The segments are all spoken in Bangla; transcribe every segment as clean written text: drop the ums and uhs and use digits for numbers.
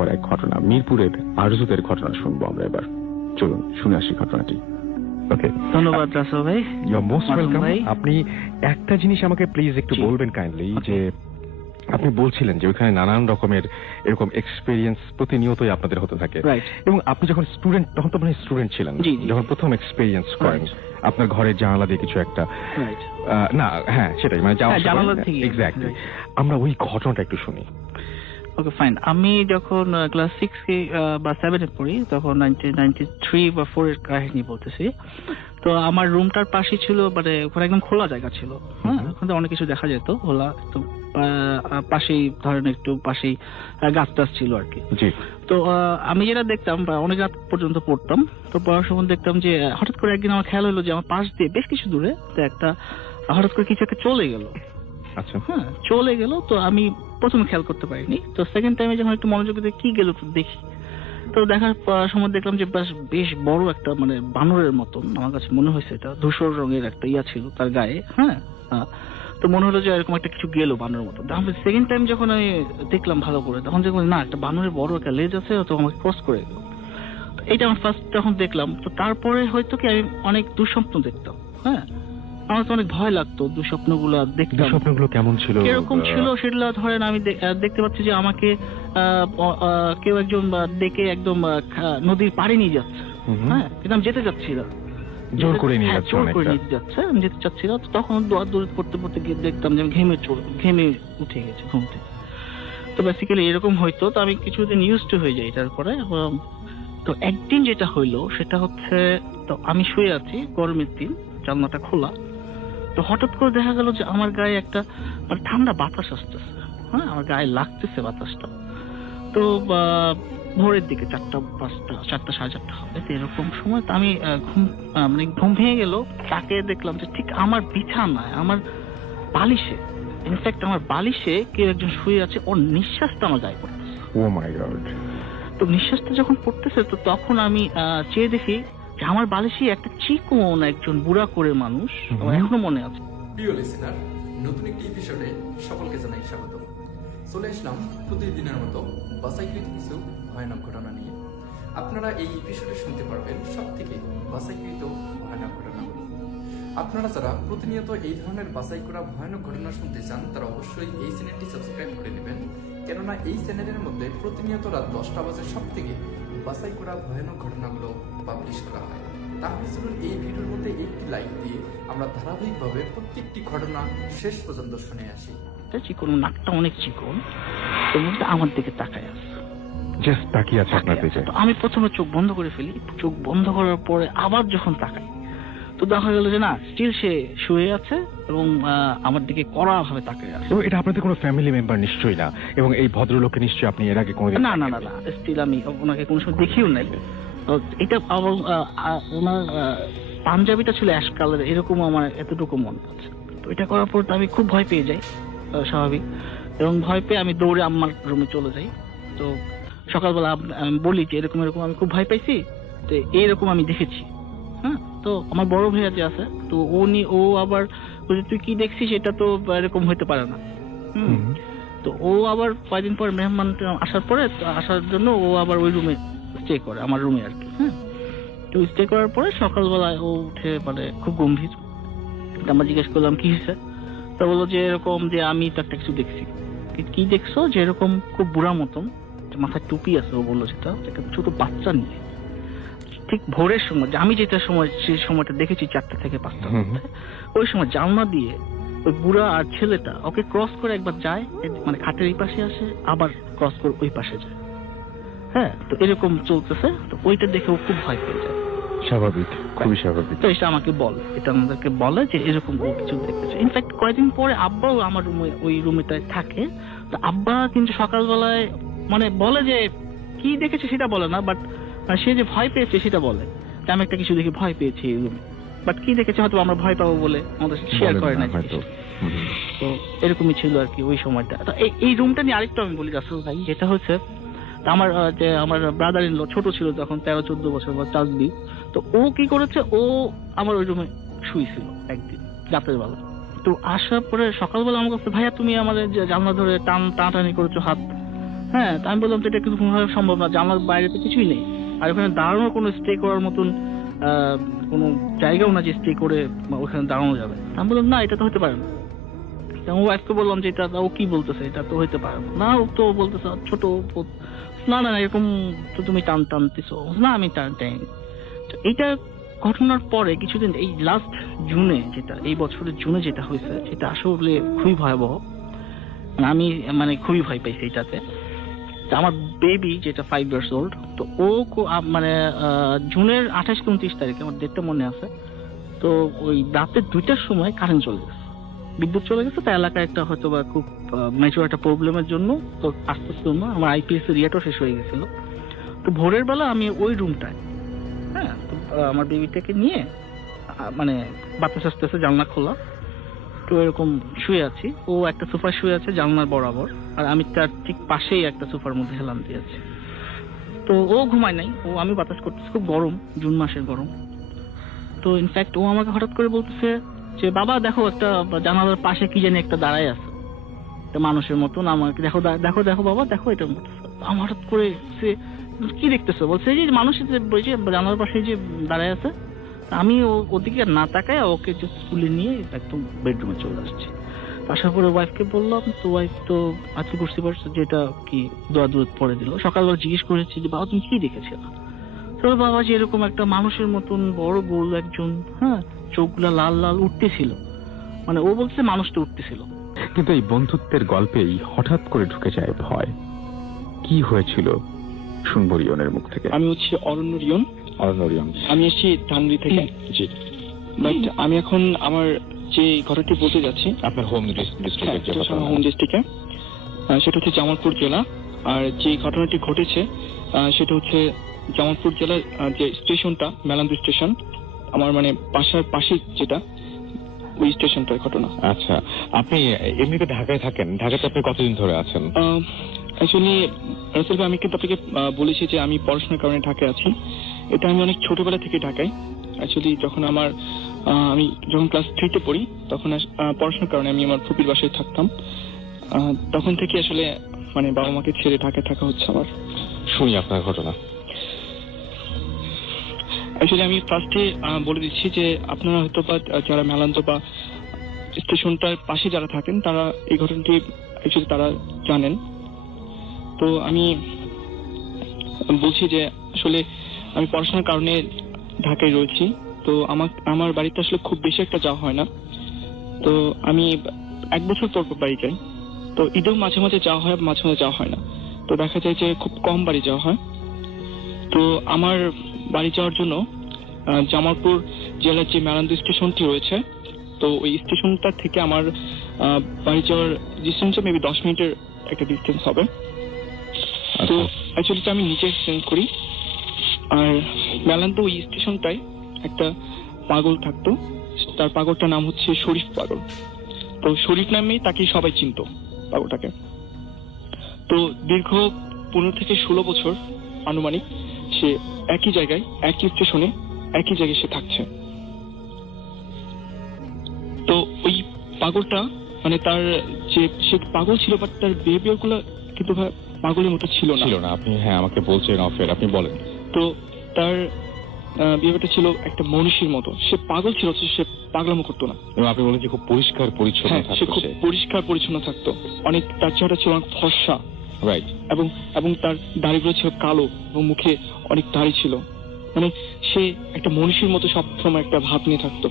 পর এক ঘটনা, মিরপুরের আরজুদের ঘটনা শুনবো আমরা এবার। চলুন শুনে আসি ঘটনাটি। ওকে, ধন্যবাদ রাসেল ভাই। You are most welcome. আপনি একটা জিনিস আমাকে প্লিজ একটু বলবেন কাইন্ডলি, যে আপনি বলছিলেন যে ওইখানে নানান রকমের এরকম এক্সপেরিয়েন্স প্রতিনিয়তই আপনাদের হতে থাকে, এবং আপনি যখন স্টুডেন্ট, তখন তো আপনি স্টুডেন্ট ছিলেন যখন প্রথম এক্সপেরিয়েন্স করেন আপনার ঘরের জানালা দিয়ে কিছু একটা, না হ্যাঁ সেটাই, মানে জানালা থেকে এক্স্যাক্টলি। আমরা ওই ঘটনাটা একটু শুনি। Okay fine. আমি যখন ক্লাস 6 বা 7 এ পড়ি, তখন 1993 বা 4 এর কাহিনী বলতেছি। তো আমার রুমটার পাশে ছিল, মানে ওখানে একদম খোলা জায়গা ছিল, হ্যাঁ, ওখানে অনেক কিছু দেখা যেত, খোলা। তো পাশেই ধরেন একটু পাশেই গাছ টাছ ছিল আর কি। তো আমি যেটা দেখতাম, অনেক রাত পর্যন্ত পড়তাম, তো পড়ার সময় দেখতাম যে হঠাৎ করে একদিন আমার খেয়াল হলো যে আমার পাশ দিয়ে বেশ কিছু দূরে একটা হঠাৎ করে কিছু একটা চলে গেল। আচ্ছা, হ্যাঁ চলে গেল। তো আমি প্রথমে খেয়াল করতে পারিনি, তো সেকেন্ড টাইমে যখন একটু মনোযোগ দিয়ে কি গেল দেখি, তো দেখার সময় দেখলাম যে বেশ বড় একটা, মানে বানরের মতন আমার কাছে মনে হয়েছে, এটা ধূসর রঙের একটা ইয়া ছিল তার গায়ে, হ্যাঁ। তো মনে হলো যে এরকম একটা কিছু গেল বানরের মতো। সেকেন্ড টাইম যখন আমি দেখলাম ভালো করে, তখন দেখলাম না, একটা বানরের বড় একটা লেজ আছে, তো আমাকে ক্রস করে গেল। এটা আমার ফার্স্ট যখন দেখলাম, তো তারপরে হয়তো কি আমি অনেক দুঃস্বপ্ন দেখতাম, হ্যাঁ। আমার তো অনেক ভয় লাগতো দুঃস্বপ্নগুলো দেখতাম। স্বপ্নগুলো কেমন ছিল, কিরকম ছিল সেগুলো ধরেন আমি দেখতে পাচ্ছি যে আমাকে কেউ একজন ডেকে একদম নদীর পাড়ে নিয়ে যাচ্ছে, হ্যাঁ, কিন্তু আমি যেতে চাচ্ছি না, জোর করে নিয়ে যাচ্ছে, আমি যেতে চাচ্ছি না। তখন দৌড় পড়তে পড়তে গিয়ে দেখতাম যে আমি ঘেমে উঠে গেছি ঘুম থেকে। তো বেসিক্যালি এরকম হয়তো, তো আমি কিছুদিন ইউজ টু হয়ে যাই এটার পরে। তো একদিন যেটা হইলো সেটা হচ্ছে, তো আমি শুয়ে আছি গরমের দিন, জানলাটা খোলা, তো হঠাৎ করে দেখা গেল যে আমার গায়ে একটা মানে ঠান্ডা বাতাস আসতেছে, হ্যাঁ, আমার গায়ে লাগতেছে বাতাসটা। তো ভোরের দিকে 4টা 5টা 4টা 4:30 হবে, এরকম সময়। তো আমি মানে ঘুম ভেঙে গেল, তাকে দেখলাম যে ঠিক আমার বিছানায়, আমার বালিশে, ইনফ্যাক্ট আমার বালিশে কেউ একজন শুয়ে আছে, ওর নিঃশ্বাসটা আমার গায়ে পড়তেছে। ও মাই গড। তো নিঃশ্বাসটা যখন পড়তেছে, তো তখন আমি চেয়ে দেখি যে আমার বালিশে একটা চিকন একজন বুড়া করে মানুষ, আমার এখনো মনে আছে। প্রিয় লিসেনার, নতুন একটি এপিসোডে সকলকে জানাই স্বাগত। চলে আসলাম প্রতিদিনের মতো বাছাইকৃত কিছু ভয়ানক ঘটনা নিয়ে। আপনারা এই এপিসোডে শুনতে পারবেন সব থেকে বাছাইকৃত ভয়ানক ঘটনাগুলো। আপনারা যারা প্রতিনিয়ত এই ধরনের বাছাই করা ভয়ানক ঘটনা শুনতে চান, তারা অবশ্যই এই চ্যানেলটি সাবস্ক্রাইব করে নেবেন, কেননা এই চ্যানেলের মধ্যে প্রতিনিয়ত রাত 10টা বাজে সব থেকে বাছাই করা ভয়ানক ঘটনাগুলো পাবলিশ করা হয়। তাহলে চলুন এই ভিডিওর মধ্যে একটি লাইক দিয়ে আমরা ধারাবাহিকভাবে প্রত্যেকটি ঘটনা শেষ পর্যন্ত শুনে আসি। চিকন, নাকটা অনেক চিকন, তো আমার দিকে তাকায় আছে, জাস্ট তাকিয়ে আছে আপনার দিকে। তো আমি প্রথমে চোখ বন্ধ করে ফেলি, চোখ বন্ধ করার পরে আবার যখন তাকাই, তো দেখা গেল যে না, স্টিল সে শুয়ে আছে এবং আমার দিকে কড়া ভাবে তাকিয়ে আছে। এটা আপনাদের কোনো ফ্যামিলি মেম্বার নিশ্চয়ই না, এবং এই ভদ্রলোককে নিশ্চয়ই আপনি এর আগে কোনোদিন না না না না স্টিল আমি ওনাকে কোনো সময় দেখিও নাই। এটা ওনার পাঞ্জাবিটা ছিল অ্যাশ কালার, এরকম আমার এতটুকু মনে আছে। তো এটা করার পর তো আমি খুব ভয় পেয়ে যাই, স্বাভাবিক, এবং ভয় পেয়ে আমি দৌড়ে আম্মার রুমে চলে যাই। তো সকালবেলা আমি বলি যে এরকম এরকম আমি খুব ভয় পাইছি, তো এইরকম আমি দেখেছি, হ্যাঁ। তো আমার বড় ভাইয়া যে আছে, তো ও আবার বলছে তুই কি দেখছিস, এটা তো এরকম হইতে পারে না। তো ও আবার কয়েকদিন পর মেহমান আসার জন্য ও আবার ওই রুমে স্টে করে, আমার রুমে আর কি, হ্যাঁ। তো স্টে করার পরে সকালবেলায় ও উঠে মানে খুব গম্ভীর, আমরা জিজ্ঞেস করলাম কি হয়েছে, তো বললো যে এরকম যে আমি তো একটা কিছু দেখছি। কি দেখছো? যে এরকম খুব বুড়া মতন, মাথায় টুপি আছে, ও বললো সেটা ছোট বাচ্চা নিয়ে, ঠিক ভোরের সময়, যে আমি যেটা সময় সেই সময়টা দেখেছি 4টা থেকে 5টার মধ্যে, ওই সময় জানলা দিয়ে ওই বুড়া আর ছেলেটা ওকে ক্রস করে একবার যায়, মানে খাটের এই পাশে আসে, আবার ক্রস করে ওই পাশে যায়, হ্যাঁ। তো এরকম চলতেছে, তো ওইটা দেখে ও খুব ভয় পেয়ে যায়। স্বাভাবিক, খুবই স্বাভাবিক। তো এটা আমাকে বলে, এটা আমাদেরকে বলে যে এরকম ও কিছু দেখেছে। ইনফ্যাক্ট কয়েকদিন পরে আব্বাও আমার রুমে, ওই রুমেটায় থাকে। তো আব্বা কিন্তু সকালবেলায় মানে বলে যে কি দেখেছে সেটা বলে না, বাট সে যে ভয় পেয়েছে সেটা বলে, যে আমি একটা কিছু দেখে ভয় পেয়েছি এই রুমে, বাট কি দেখেছে হয়তো আমরা ভয় পাবো বলে আমাদের শেয়ার করে না। তো এরকমই ছিল আর কি ওই সময়টা। তো এই রুমটা নিয়ে আরেকটু আমি বলি রাসেল ভাই, যেটা হচ্ছে আমার ব্রাদার ইন ল ছোট ছিল তখন, 13-14 বছর বা চাষবি। তো ও কি করেছে, ও আমার ওই রুমে শুয়েছিল একদিন রাতের বেলা। তো আসার পরে সকালবেলা আমার কাছে, ভাইয়া তুমি আমাদের জানলা ধরে টানাটানি করেছো হাত, হ্যাঁ, তো আমি বললাম যে এটা কিন্তু কোনোভাবে সম্ভব না, জানলার বাইরে তো কিছুই নেই, আর ওখানে দাঁড়ানোর কোনো স্টে করার মতন কোনো জায়গাও না যে স্টে করে ওখানে দাঁড়ানো যাবে। আমি বললাম না, এটা তো হতে পারে না। আমার ওয়াইফকে বললাম যে এটা ও কি বলতেছে, এটা তো হইতে পারে না। ও তো বলতেছে ছোট, না না এরকম তো তুমি টানতেছো না, আমি টাইনি। এইটা ঘটনার পরে কিছুদিন, এই লাস্ট জুনে, যেটা এই বছরের জুনে যেটা হয়েছে, সেটা আসলে খুবই ভয়াবহ। আমি খুবই ভয় পাইছি এটাতে। আমার বেবি যেটা 5 years old, তো ও মানে জুনের 28-29 তারিখে, আমার ডেটটা মনে আছে, তো ওই রাতে 2টার সময় কারেন্ট চলে গেছে, বিদ্যুৎ চলে গেছে। তা এলাকায় একটা হয়তো বা খুব মেজর একটা প্রবলেমের জন্য তো আসতেছিল না, আমার আইপিএস এর রিয়াটাও শেষ হয়ে গেছিল। তো ভোরের বেলা আমি ওই রুমটায়, হ্যাঁ, আমার বেবিটাকে নিয়ে বাতাস আসতেছে, জানলা খোলা, তো এরকম শুয়ে আছি। ও একটা সোফায় শুয়ে আছে জানলার বরাবর, আর আমি তার ঠিক পাশেই একটা সোফার মধ্যে হেলান দিয়েছি। তো ও ঘুমায় নাই, আমি বাতাস করতেছি, খুব গরম, জুন মাসের গরম। তো ইনফ্যাক্ট ও আমাকে হঠাৎ করে বলতেছে যে বাবা দেখো, একটা জানালার পাশে কি জানি একটা দাঁড়ায় আছে, একটা মানুষের মতন, আমাকে দেখো দেখো দেখো বাবা দেখো, এটা আমার হঠাৎ করে সে কি দেখতেছো, বলছে যে মানুষ জানালার পাশে যে দাঁড়ায় আছে। আমি ওদিকে না তাকায় ওকে স্কুলে নিয়ে একদম বেডরুমে চলে আসছি। আসার পরে ওয়াইফকে বললাম, তো ওয়াইফ তো আজকে বুঝতে পারছে যে এটা কি, দোয়া পরে দিল। সকালবেলা জিজ্ঞেস করেছি যে বাবা তুমি কি দেখেছিল, তো বাবা যে এরকম একটা মানুষের মতন বড় গোল একজন, হ্যাঁ, চোখগুলা লাল লাল উঠতেছিল, ও বলছে মানুষটা উঠতেছিল। কিন্তু এই বন্ধুত্বের গল্পেই হঠাৎ করে ঢুকে যায় ভয়। কি হয়েছিল শুনবো রিয়নের মুখ থেকে। আমি হচ্ছে অরণ্য রিয়ন। আমি এসেছি ধানমন্ডি থেকে। জি, বাট আমি এখন আমার যে ঘটনাটি বলতে যাচ্ছি আপনার হোম ডিস্ট্রিক্টে, হোম ডিস্ট্রিক্টে, সেটা হচ্ছে জামালপুর জেলা। আর যে ঘটনাটি ঘটেছে সেটা হচ্ছে জামালপুর জেলার যে স্টেশনটা, মেলান্দু স্টেশন, আমার বাসার পাশে যেটা, ওই স্টেশনটার ঘটনা। আচ্ছা, আপনি এমনিতে ঢাকায় থাকেন, ঢাকাতে আপনি কতদিন ধরে আছেন? অ্যাকচুয়ালি রাসেল ভাই, আমি কিন্তু আপনাকে বলেছি যে আমি পড়াশোনার কারণে ঢাকায় আছি। এটা আমি অনেক ছোটবেলা থেকে ঢাকায়। অ্যাকচুয়ালি যখন আমি যখন ক্লাস 3-তে পড়ি, তখন পড়াশোনার কারণে আমি আমার ফুপির বাসায় থাকতাম। তখন থেকে আসলে বাবা মাকে ছেড়ে ঢাকায় থাকা হচ্ছে আমার। শুনি আপনার ঘটনা। অ্যাকচুয়ালি আমি ফার্স্টে বলে দিচ্ছি যে আপনারা হয়তো বা যারা মেলান্দো বা স্টেশনটার পাশে যারা থাকেন, তারা এই ঘটনাটি অ্যাকচুয়ালি তারা জানেন। তো আমি বলছি যে আসলে আমি পড়াশোনার কারণে ঢাকায় রয়েছি। তো আমার বাড়িতে আসলে খুব বেশি একটা যাওয়া হয় না। তো আমি 1 বছর পর বাড়ি যাই। তো ঈদেও মাঝে মাঝে যাওয়া হয়, মাঝে মাঝে যাওয়া হয় না। তো দেখা যায় যে খুব কম বাড়ি যাওয়া হয়। তো আমার বাড়ি যাওয়ার জন্য জামালপুর জেলার যে মেলান্দু স্টেশনটি রয়েছে, তো ওই স্টেশনটা থেকে আমার বাড়ি যাওয়ার ডিস্টেন্সটা মেবি 10 মিনিটের একটা ডিস্টেন্স হবে। তো অ্যাকচুয়ালি আমি নিজে এক্সপ্লেন করি। আর মেলান্দু ওই স্টেশনটায় একটা পাগল থাকতো, তার পাগলটার নাম হচ্ছে শরীফ পাগল। তো শরীফ নামেই তাকে সবাই চিনতো, পাগলটাকে। তো দীর্ঘ 15 থেকে 16 বছর আনুমানিক সে একই জায়গায়, একই স্টেশনে, একই জায়গায় সে থাকছে। তো ওই পাগলটা তার যে সে পাগল ছিল, বাট তার বিহেভিয়ার গুলো কিন্তু পাগলের মতো ছিল না। আপনি আমাকে বলছেন অফের, আপনি বলেন। তো তার বিহেভিয়ারটা ছিল একটা মনীষীর মতো। সে পাগল ছিল, সে পাগলামো করতো না। এবং আপনি বলেন যে খুব পরিষ্কার পরিচ্ছন্ন থাকতো। সে খুব পরিষ্কার পরিচ্ছন্ন থাকতো। অনেক, তার চেহারা ছিল অনেক ফর্সা, রাইট, এবং তার দাড়িগুলো ছিল কালো এবং মুখে অনেক দাড়ি ছিল। সে একটা মনীষীর মতো সবসময় একটা ভাব নিয়ে থাকতো।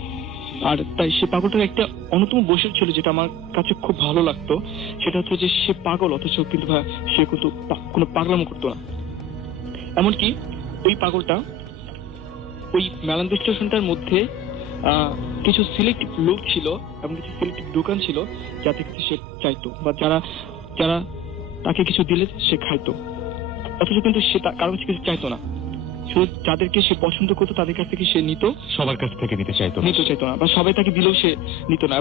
আর তাই সে পাগলটার একটা অন্যতম বৈশিষ্ট্য ছিল যেটা আমার কাছে খুব ভালো লাগতো, সেটা হচ্ছে যে সে পাগল অথচ কিন্তু সে কিন্তু কোনো পাগলামো করতো না। এমনকি ওই পাগলটা ওই মেলান্দু স্টেশনটার মধ্যে কিছু সিলেক্টিভ লোক ছিল এবং কিছু সিলেক্টিভ দোকান ছিল যাতে কিছু সে চাইতো, বা যারা তাকে কিছু দিলে সে খাইতো। অথচ কিন্তু সে কারো কাছে কিছু চাইতো না। শুধু যাদেরকে সে পছন্দ করতো তাদের কাছ থেকে সে নিত, সবার কাছ থেকে নিতে চাইতো না, বা সবাই তাকে দিলেও সে নিত না।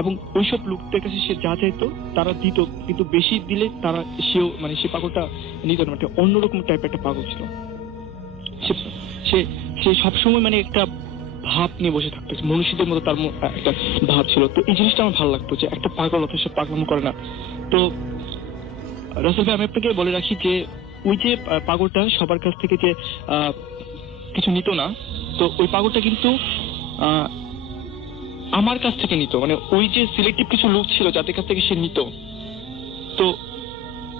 এবং ওইসব লোকদের কাছে সে যা চাইতো তারা দিত, কিন্তু বেশি দিলে তারা সেও সে পাগলটা নিত না। অন্যরকম টাইপের একটা পাগল ছিল সে সবসময় একটা ভাব নিয়ে বসে থাকতো, মনীষীদের মতো তার একটা ভাব ছিল। তো এই জিনিসটা আমার ভালো লাগতো যে একটা পাগল অথচ পাগলামো করে না। তো রাসেল ভাই, আমি আপনাকে বলে রাখি যে ওই যে পাগলটা সবার কাছ থেকে যে কিছু নিত না, তো ওই পাগলটা কিন্তু আমার কাছ থেকে নিত, মানে ওই যে সিলেক্টিভ কিছু লোক ছিল যাদের কাছ থেকে সে নিত, তো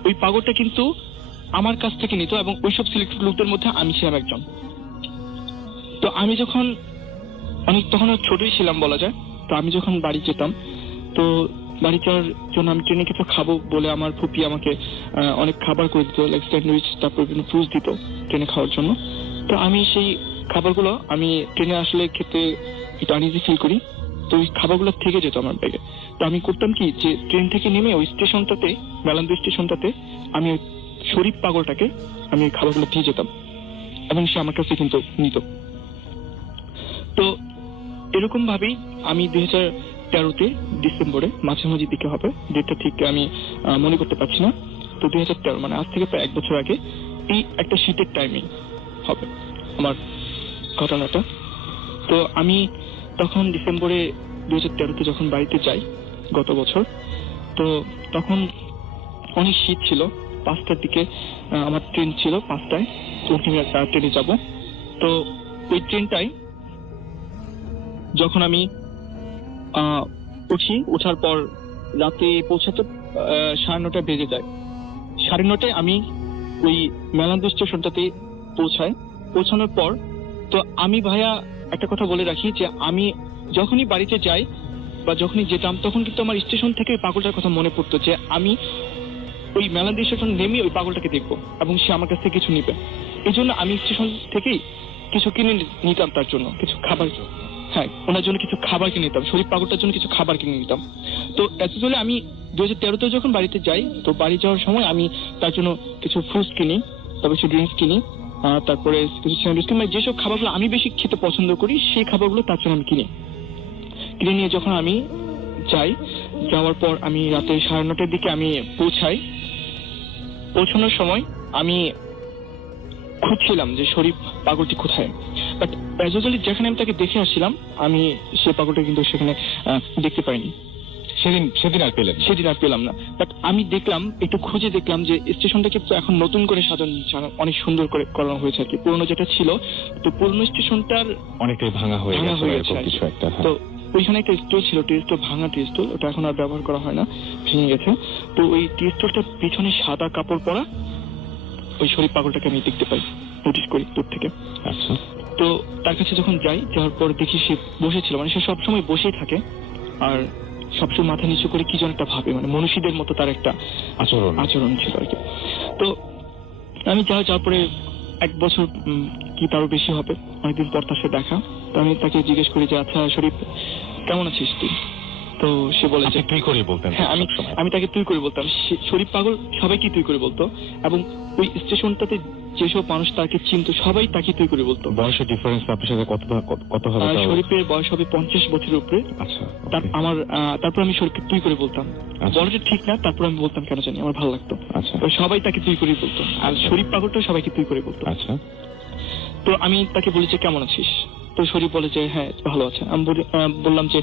ওই পাগলটা কিন্তু আমার কাছ থেকে নিত এবং ওইসব সিলেক্টিভ লোকদের মধ্যে আমি ছিলাম একজন। তো আমি যখন তখন ছোটই ছিলাম বলা যায়, তো আমি যখন বাড়ি যেতাম, তো বাড়ি যাওয়ার জন্য আমি ট্রেনে কিছু খাবো বলে আমার ফুপি আমাকে অনেক খাবার করে দিত, লাইক স্যান্ডউইচ, তারপর বিভিন্ন ফ্রুটস দিত ট্রেনে খাওয়ার জন্য। তো আমি সেই খাবারগুলো আমি ট্রেনে আসলে খেতে একটু আনইজি ফিল করি, তো ওই খাবারগুলো থেকে যেত আমার ব্যাগে। তো আমি করতাম কি, যে ট্রেন থেকে নেমে ওই স্টেশনটাতে, মেলান্দু স্টেশনটাতে, আমি ওই শরীফ পাগলটাকে আমি ওই খাবারগুলো দিয়ে যেতাম এবং সে আমার কাছে কিন্তু নিত। তো এরকম ভাবেই আমি 2013-তে ডিসেম্বরে মাঝামাঝি দিকে হবে, ডেটটা ঠিক আমি মনে করতে পারছি না, তো 2013 মানে আজ থেকে প্রায় 1 বছর আগে এই একটা শীতের টাইমে হবে আমার ঘটনাটা। তো আমি তখন ডিসেম্বরে 2013-তে যখন বাড়িতে যাই গত বছর, তো তখন অনেক শীত ছিল। 5টার দিকে আমার ট্রেন ছিল, 5টায় ট্রেনে যাব। তো ওই ট্রেনটাই যখন আমি উঠি, ওঠার পর রাতে পৌঁছাতে 9:30 বেজে যায়। 9:30 আমি ওই মেলান্দু স্টেশনটাতে পৌঁছানোর পর, তো আমি ভাইয়া একটা কথা বলে রাখি যে আমি যখনই বাড়িতে যাই বা যখনই যেতাম, তখন কিন্তু আমার স্টেশন থেকে ওই পাগলটার কথা মনে পড়তো যে আমি ওই মেলান্দু স্টেশন নেমে ওই পাগলটাকে দেখবো এবং সে আমার কাছ থেকে কিছু নিবে। এই জন্য আমি স্টেশন থেকেই কিছু কিনে নিতাম তার জন্য, কিছু খাবার, হ্যাঁ ওনার জন্য কিছু খাবার কিনে নিতাম, শরীফ পাগলটার জন্য কিছু খাবার কিনে নিতাম। তো অ্যাকচুয়ালি আমি 2013-তে যখন বাড়িতে যাই, তো বাড়ি যাওয়ার সময় আমি তার জন্য কিছু ফ্রুটস কিনি, তারপর কিছু ড্রিঙ্কস কিনি, তারপরে কিছু স্যান্ডউইচ কিনি, মানে যেসব খাবারগুলো আমি বেশি খেতে পছন্দ করি সেই খাবারগুলো তার জন্য আমি কিনে নিয়ে যখন আমি যাই, যাওয়ার পর আমি রাতে 9:30-র দিকে আমি পৌঁছানোর সময় আমি খুঁজছিলাম যে শরীফ পাগলটি কোথায়, বাট অ্যাকচুয়ালি যেখানে আমি তাকে দেখে আসছিলাম, আমি সে পাগলটা কিন্তু সেখানে দেখতে পাইনি। সেদিন আর পেলাম না। বাট আমি দেখলাম, একটু খুঁজে দেখলাম যে স্টেশনটাকে এখন নতুন করে সাজানো, অনেক সুন্দর করে করানো হয়েছে আর কি। পুরোনো যেটা ছিল, তো পুরোনো স্টেশনটার অনেকটাই ভাঙা হয়ে গেছে কিছু একটা। তো ওইখানে একটা স্টোর ছিল, টি স্টোর, ভাঙা টি স্টোর, ওটা এখন আর ব্যবহার করা হয় না, ভেঙে গেছে। তো ওই টি স্টোরটার পিছনে সাদা কাপড় পরা ওই শরীফ পাগলটাকে আমি দেখতে পাই, নোটিস করি দূর থেকে। আচ্ছা। তো তার কাছে যখন যাওয়ার পর দেখি সে বসেছিল, মানে সে সবসময় বসেই থাকে আর সবসময় মাথা নিচু করে কি যেন একটা ভাবে, মানে মনীষীদের মতো তার একটা আচরণ ছিল আর কি। তো আমি যাওয়ার পরে 1 বছর কি তারও বেশি হবে, অনেকদিন পর তার সাথে দেখা। তো আমি তাকে জিজ্ঞেস করি যে আচ্ছা শরীফ, কেমন আছিস তুই? তো সে বলে যে তুই করে বলতেন। হ্যাঁ, আমি তাকে তুই করে বলতাম। শরীফ পাগল সবাইকে তুই করে বলতো এবং ওই স্টেশনটাতে যেসব মানুষ তাকে চিনতো সবাই তাকে তুই করে বলতো। বয়সের ডিফারেন্স আপনার সাথে কত হবে? শরীফের বয়স হবে 50 বছরের উপরে। আচ্ছা। তারপর আমি শরীফকে তুই করে বলতাম, বলাটা ঠিক না, তারপর আমি বলতাম কেন জানি, আমার ভালো লাগতো। আচ্ছা। সবাই তাকে তুই করে বলতো, আর শরীফ পাগলটা সবাইকে তুই করে বলতো। আচ্ছা। তো আমি তাকে বলি যে কেমন আছিস? তো শরীফ বলে যে হ্যাঁ ভালো আছে। আমি বললাম যে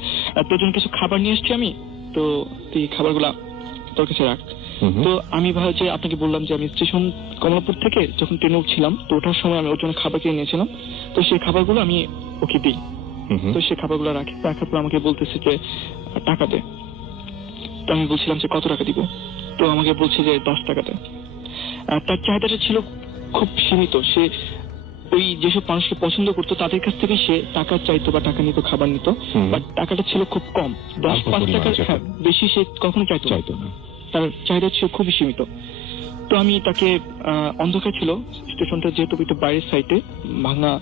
তোর জন্য কিছু খাবার নিয়ে এসছি আমি, তো তুই খাবারগুলা তোর কাছে রাখ। তো আমি যে আপনাকে বললাম যে আমি স্টেশন কমলাপুর থেকে যখন ট্রেনে উঠছিলাম, তো ওঠার সময় আমি ওর জন্য খাবার কিনে নিয়েছিলাম, তো সেই খাবারগুলো আমি ওকে দিই। তো সেই খাবারগুলো রাখার পর আমাকে বলতেছে যে টাকা দে। তো আমি বলছিলাম যে কত টাকা দিব? তো আমাকে বলছে যে 10 টাকা দে। তার চাহিদাটা ছিল খুব সীমিত, সে ওই যেসব মানুষকে পছন্দ করতো তাদের কাছ থেকে সে টাকা চাইতো বা টাকা নিত, খাবার নিত, বাট টাকাটা ছিল খুব কম, 10-5 টাকার বেশি সে কখনো চাইতো না, তার চাহিদা ছিল খুবই সীমিত। তো আমি তাকে অন্ধকার ছিল স্টেশনটা, যেহেতু একটু বাইরের সাইডে, ভাঙা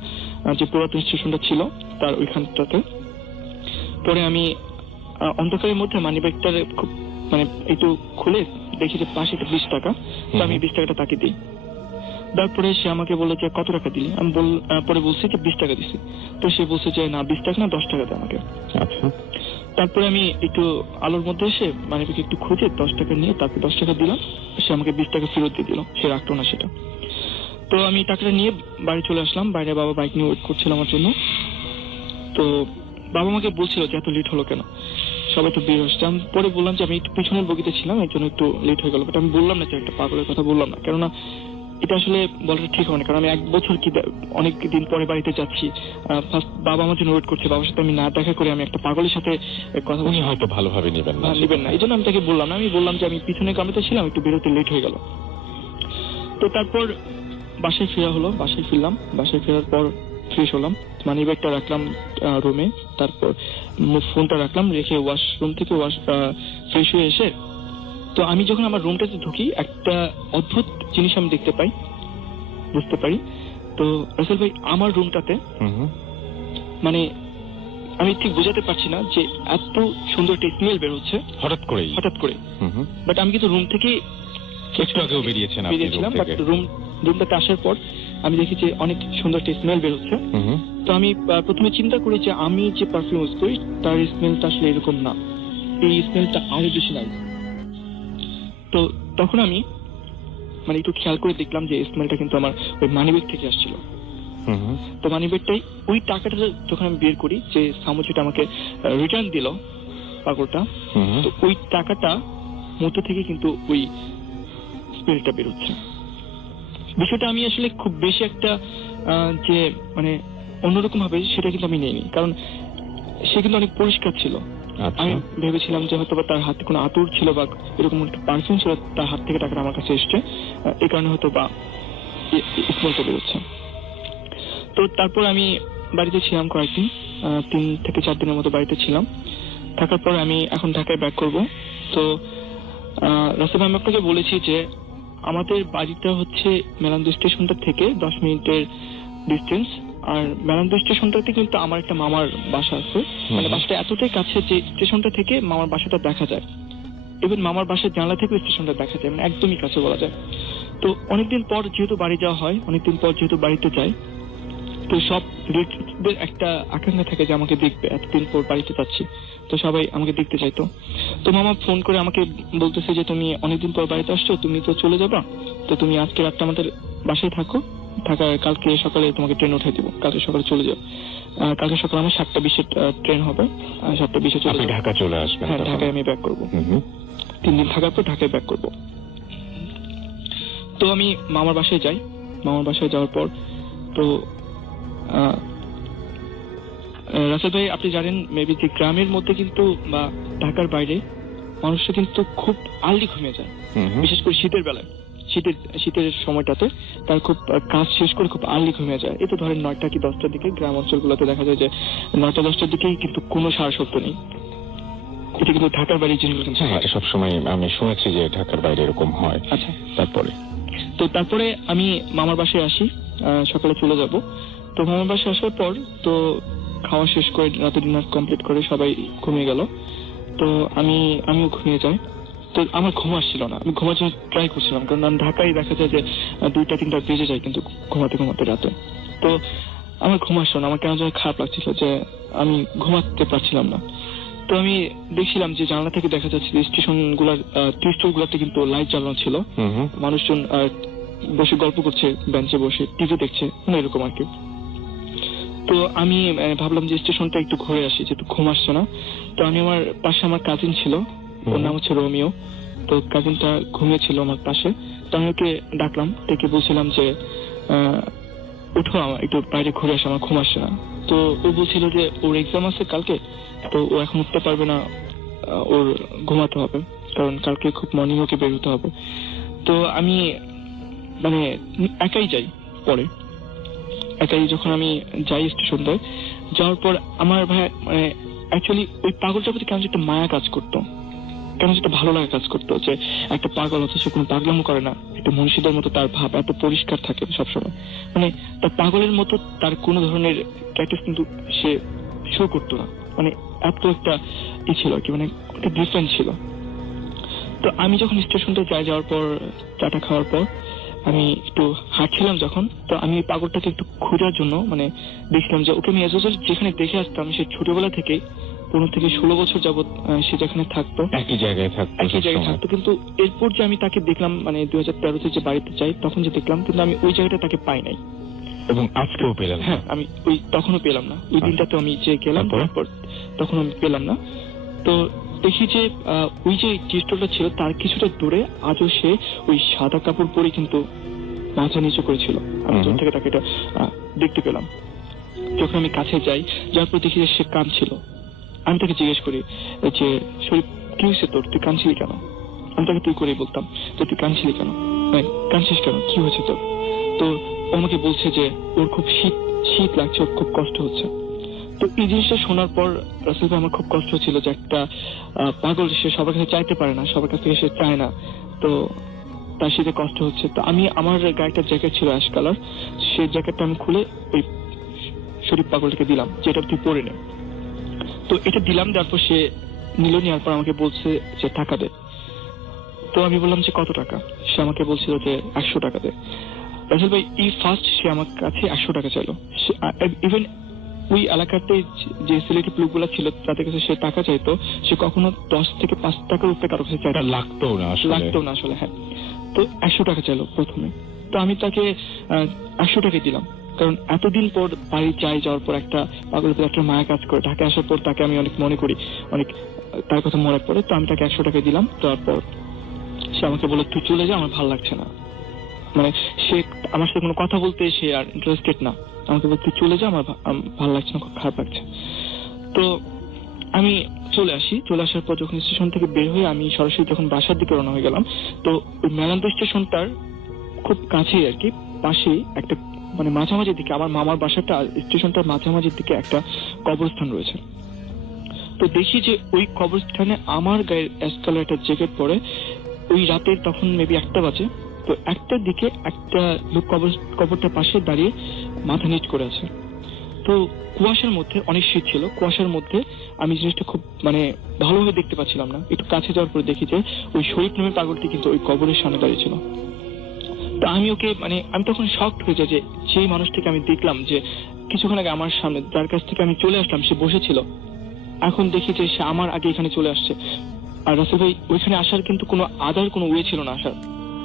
যে পুরাতন স্টেশনটা ছিল তার ওইখানটাতে। পরে আমি অন্ধকারের মধ্যে মানিব্যাগটার খুব মানে একটু খুলে দেখি যে পাশে 20 টাকা, তো আমি 20 টাকাটা তাকে দিই। তারপরে সে আমাকে বলে যে কত টাকা দিলি? আমি পরে বলছি যে 20 টাকা দিছি। তো সে বলছে যে না 20 টাকা না 10 টাকা দেয় আমাকে। আচ্ছা। তারপরে আমি একটু আলোর মধ্যে এসে মানিব্যাগ একটু খুঁজে 10 টাকা নিয়ে তারপর 10 টাকা দিলাম, সে আমাকে 20 টাকা ফেরত দিয়ে দিল, সে রাখতো না সেটা। তো আমি টাকাটা নিয়ে বাড়ি চলে আসলাম, বাইরে বাবা বাইক নিয়ে ওয়েট করছিল আমার জন্য। তো বাবা আমাকে বলছিল যে এত লেট হলো কেন? সবাই তো বের হচ্ছে। আমি পরে বললাম যে আমি একটু পিছনের বগিতে ছিলাম, এর জন্য একটু লেট হয়ে গেল। বাট আমি বললাম না যে একটা পাগলের কথা বললাম না, কেননা এটা আসলে বলাটা ঠিক হবে না। কারণ আমি 1 বছর কি অনেক দিন পরে বাড়িতে যাচ্ছি, ফার্স্ট বাবা আমার জন্য ওয়েট করছে, বাবার সাথে আমি না দেখা করে আমি একটা পাগলের সাথে কথা বলি, হয়তো ভালোভাবে নেবেন না। এই জন্য আমি তাকে বললাম না, আমি বললাম যে আমি পিছনে কামড়াতে ছিলাম, একটু বেরোতে লেট হয়ে গেল। তো তারপর বাসায় ফেরা হলো, বাসায় ফিরলাম। বাসায় ফেরার পর ফ্রেশ হলাম, মানি ব্যাগটা রাখলাম রুমে, তারপর ফোনটা রাখলাম, রেখে ওয়াশরুম থেকে ফ্রেশ হয়ে এসে তো আমি যখন আমার রুমটাতে ঢুকি একটা অদ্ভুত জিনিস আমি দেখতে পাই, বুঝতে পারি। তো রাসেল ভাই আমার রুমটাতে মানে আমি ঠিক বোঝাতে পারছি না যে এত সুন্দর একটা স্মেল বের হচ্ছে হঠাৎ করে। বাট আমি কিন্তু রুম থেকে একটু আগেও বেরিয়েছিলাম, বাট রুমটাতে আসার পর আমি দেখি যে অনেক সুন্দর একটা স্মেল বের হচ্ছে। তো আমি প্রথমে চিন্তা করি যে আমি যে পারফিউম ইউজ করি তার স্মেলটা আসলে এরকম না, এই স্মেলটা আরো বেশি নাই। তো তখন আমি মানে একটু খেয়াল করে দেখলাম যে স্মেলটা কিন্তু আমার ওই মানিব্যাগ থেকে আসছিল। তো মানিব্যাগটাই ওই টাকাটা যখন আমি বের করি, যে সামু যেটা আমাকে রিটার্ন দিল পাগলটা, তো ওই টাকাটা মধ্যে থেকে কিন্তু ওই স্মেলটা বেরোচ্ছে। বিষয়টা আমি আসলে খুব বেশি একটা যে মানে অন্যরকম হবে সেটা কিন্তু আমি নেইনি, কারণ সে কিন্তু অনেক পরিষ্কার ছিল। আমি ভেবেছিলাম যে হয়তো তার হাতে কোনো আতর ছিল বা এরকম একটা পারফিউম ছিল, তার হাত থেকে টাকাটা আমার কাছে এসছে, এই কারণে হয়তো বা স্মেলটা বেরোচ্ছে। তো তারপর আমি বাড়িতে ছিলাম কয়েকদিন, 3 থেকে 4 দিনের মতো বাড়িতে ছিলাম। থাকার পর আমি এখন ঢাকায় ব্যাক করব। তো রাসেল আমি আপনাকে বলেছি যে আমাদের বাড়িটা হচ্ছে মেলান্দু স্টেশনটা থেকে 10 মিনিটের ডিস্টেন্স, আর মেলান্দু স্টেশনটাতে কিন্তু আমার একটা মামার বাসা আছে। মানে বাসাটা এতটাই কাছে যে স্টেশনটা থেকে মামার বাসাটা দেখা যায়, ইভেন মামার বাসার জানলা থেকে স্টেশনটা দেখা যায়, মানে একদমই কাছে বলা যায়। তো অনেকদিন পর যেহেতু বাড়ি যাওয়া হয়, অনেকদিন পর যেহেতু বাড়িতে যাই, তো সব রিলেটিভদের একটা আকাঙ্ক্ষা থাকে যে আমাকে দেখবে, এতদিন পর বাড়িতে যাচ্ছি, তো সবাই আমাকে দেখতে চাইতো। তো মামা ফোন করে আমাকে বলতেছে যে তুমি অনেকদিন পর বাড়িতে আসছো, তুমি তো চলে যাবা, তো তুমি আজকে রাতটা আমাদের বাসায় থাকো, কালকে সকালে তোমাকে ট্রেন উঠাই দিব, কালকে সকালে চলে যাও। কালকে সকালে আমার 7:20 ট্রেন হবে, 7:20 চলে ঢাকা চলে আসবেন। হ্যাঁ, ঢাকায় আমি ব্যাক করবো। 3 দিন থাকার পর ঢাকায় ব্যাক করবো। তো আমি মামার বাসায় যাই। মামার বাসায় যাওয়ার পর তো রাসেল ভাই আপনি জানেন মেবি যে গ্রামের মধ্যে কিন্তু বা ঢাকার বাইরে মানুষরা কিন্তু খুব আর্লি ঘুমিয়ে যায়, বিশেষ করে শীতের বেলায়, শীতের সময়টাতে তার খুব কাজ শেষ করে খুব আর্লি ঘুমিয়ে যায়। এই তো ধরেন 9টা কি 10টার দিকে গ্রাম অঞ্চলগুলোতে দেখা যায় যে 9টা 10টার দিকেই কিন্তু কোনো সারা শব্দ নেই। এটা কিন্তু ঢাকার বাইরে জিনিসগুলো কিন্তু এটা সবসময় আমি শুনেছি যে ঢাকার বাইরে এরকম হয়। আচ্ছা, তারপরে আমি মামার বাসায় আসি, সকালে চলে যাব। তো মামার বাসায় আসার পর তো খাওয়া শেষ করে রাতে ডিনার কমপ্লিট করে সবাই ঘুমিয়ে গেল। তো আমিও ঘুমিয়ে যাই। তো আমার ঘুম আসছিল না, আমি ঘুমার জন্য ট্রাই করছিলাম, কারণ আমি ঢাকায় দেখা যায় যে 2টা-3টা বেজে যায় কিন্তু ঘুমাতে রাতে। তো আমার ঘুম আসছিল না, আমার কেন যেন খারাপ লাগছিল যে আমি ঘুমাতে পারছিলাম না। তো আমি দেখছিলাম যে জানলা থেকে দেখা যাচ্ছে যে স্টেশনগুলোর টি স্টলগুলোতে কিন্তু লাইট জ্বালানো ছিল, মানুষজন বসে গল্প করছে, বেঞ্চে বসে টিভি দেখছে, মানে এরকম আর কি। তো আমি ভাবলাম যে স্টেশনটা একটু ঘুরে আসি, যেহেতু ঘুম আসছে না। তো আমি আমার পাশে আমার কাজিন ছিল, ওর নাম হচ্ছে রোমিও। তো কাজিনটা ঘুমিয়েছিল আমার পাশে, তো আমি ওকে ডাকলাম, ডেকে বলছিলাম যে উঠো, আমার একটু বাইরে ঘুরে আসে, আমার ঘুম আসছে না। তো ও বলছিল যে ওর এক্সাম আছে কালকে, তো ও এখন উঠতে পারবে না, ওর ঘুমাতে হবে, কারণ কালকে খুব মর্নিং ওকে বের হতে হবে। তো আমি মানে একাই যাই। পরে একাই যখন আমি যাই স্টেশনটায়, যাওয়ার পর আমার ভাই মানে অ্যাকচুয়ালি ওই পাগলটার প্রতি কেমন একটা মায়া কাজ করতো, কেন একটা ভালো লাগা কাজ করতো, যে একটা পাগল হচ্ছে সে কোনো পাগলামো করে না, একটা মনীষীদের মতো তার ভাব এত পরিষ্কার থাকে সবসময়, মানে তার পাগলের মতো তার কোনো ধরনের প্র্যাকটিস কিন্তু সে শো করতো না, মানে এত একটা ছিল আর কি, মানে একটা ডিফারেন্ট ছিল। তো আমি যখন স্টেশনটা যাওয়ার পর চাটা খাওয়ার পর আমি একটু হাঁটছিলাম যখন, তো আমি পাগলটাকে একটু খোঁজার জন্য মানে দেখছিলাম যে ওকে আমি যেখানে দেখে আসতাম সে ছোটবেলা থেকে 15 থেকে 16 বছর যাবত সে যেখানে থাকতো, একই জায়গায় থাকতো। কিন্তু এরপর যে আমি তাকে দেখলাম মানে 2013-তে যে বাড়িতে যাই তখন যে দেখলাম, কিন্তু আমি ওই জায়গাটা তাকে পাই নাই, এবং আজকেও পেলাম। হ্যাঁ, আমি ওই তখনও পেলাম না, ওই দিনটাতে আমি যে গেলাম তারপর তখন আমি পেলাম না। তো দেখি যে ওই যে টি স্টলটা ছিল তার কিছুটা দূরে আজও সে ওই সাদা কাপড় পরে কিন্তু মাথা নিচু করেছিল। আমি দূর থেকে তাকে এটা দেখতে পেলাম। যখন আমি কাছে যাই, যার পর দেখি যে সে কাঁদছিল। আমি তাকে জিজ্ঞেস করি যে শরীফ, কি হয়েছে তোর, তুই কাঁদছিলি কেন? আমি তাকে তুই করেই বলতাম যে তুই কাঁদছিলি কেন, কাঁদছিস কেন, কি হয়েছে তোর? তো ও আমাকে বলছে যে ওর খুব শীত লাগছে, ওর খুব কষ্ট হচ্ছে। তো এই জিনিসটা শোনার পর রাসেল ভাই আমার খুব কষ্ট হচ্ছিল যে একটা পাগল, সে সবার কাছে চাইতে পারে না, সবার কাছ থেকে সে চায় না, তো তার শীতে কষ্ট হচ্ছে। তো আমি আমার গায়ে একটা জ্যাকেট ছিল অ্যাশ কালার, সেই জ্যাকেটটা আমি খুলে ওই শরীফ পাগলটাকে দিলাম, যেটা তুই পরে নে। তো এটা দিলাম, তারপর সে নিল, নেওয়ার পর আমাকে বলছে যে টাকা দে। তো আমি বললাম যে কত টাকা? সে আমাকে বলছিল যে 100 টাকা দে। রাসেল ভাই এই ফার্স্ট সে আমার কাছে 100 টাকা চাইলো। ইভেন ওই এলাকাতে যে সিলেক্টিভ লোকগুলো ছিল তাদের কাছে সে টাকা চাইতো, সে কখনো 10 থেকে 5 টাকার উপরে কারো কাছে চাইতো লাগতো না আসলে। হ্যাঁ, তো 100 টাকা চাইলো প্রথমে। তো আমি তাকে 100 টাকা দিলাম, কারণ এতদিন পর বাড়ি যাওয়ার পর একটা পাগলের প্রতি একটা মায়া কাজ করে। ঢাকা আসার পর তাকে আমি অনেক মনে করি, অনেক তার কথা মনে পড়ে। তো আমি তাকে 100 টাকা দিলাম। তারপর সে আমাকে বলল তুই চলে যা, আমার ভালো লাগছে না। মানে সে আমার সাথে কোনো কথা বলতে সে আর ইন্টারেস্টেড না। আমাকে বলতে চলে যা, আমার ভালো লাগছে না, খুব খারাপ লাগছে। তো আমি চলে আসার পর যখন স্টেশন থেকে বের হয়ে আমি সরাসরি যখন বাসার দিকে রওনা হয়ে গেলাম, তো ওই মেলান্দহ স্টেশনটার খুব কাছেই আর কি, পাশেই একটা মানে মাঝামাঝির দিকে, আমার মামার বাসাটা স্টেশনটার মাঝামাঝির দিকে একটা কবরস্থান রয়েছে। তো দেখি যে ওই কবরস্থানে আমার গায়ের অ্যাশ কালার একটা জ্যাকেট পরে, ওই রাতের তখন মেবি 1টা বাজে। তো 1টার দিকে একটা লোক কবরটার পাশে দাঁড়িয়ে মাথা নিচ করে আছে। তো কুয়াশার মধ্যে, অনেক শীত ছিল, কুয়াশার মধ্যে আমি জিনিসটা খুব মানে ভালোভাবে দেখতে পাচ্ছিলাম না। একটু কাছে যাওয়ার পরে দেখি যে ওই শরীফ নামের পাগলটি কিন্তু ওই কবরের সামনে দাঁড়িয়ে ছিল। তো আমি ওকে মানে আমি তখন শকড হয়ে যাই যে সেই মানুষটিকে আমি দেখলাম যে কিছুক্ষণ আগে আমার সামনে, যার কাছ থেকে আমি চলে আসলাম, সে বসেছিল, এখন দেখি যে সে আমার আগে এখানে চলে আসছে। আর রাসেল ভাই ওইখানে আসার কিন্তু কোনো আদার কোনো ওয়ে ছিল না আসার।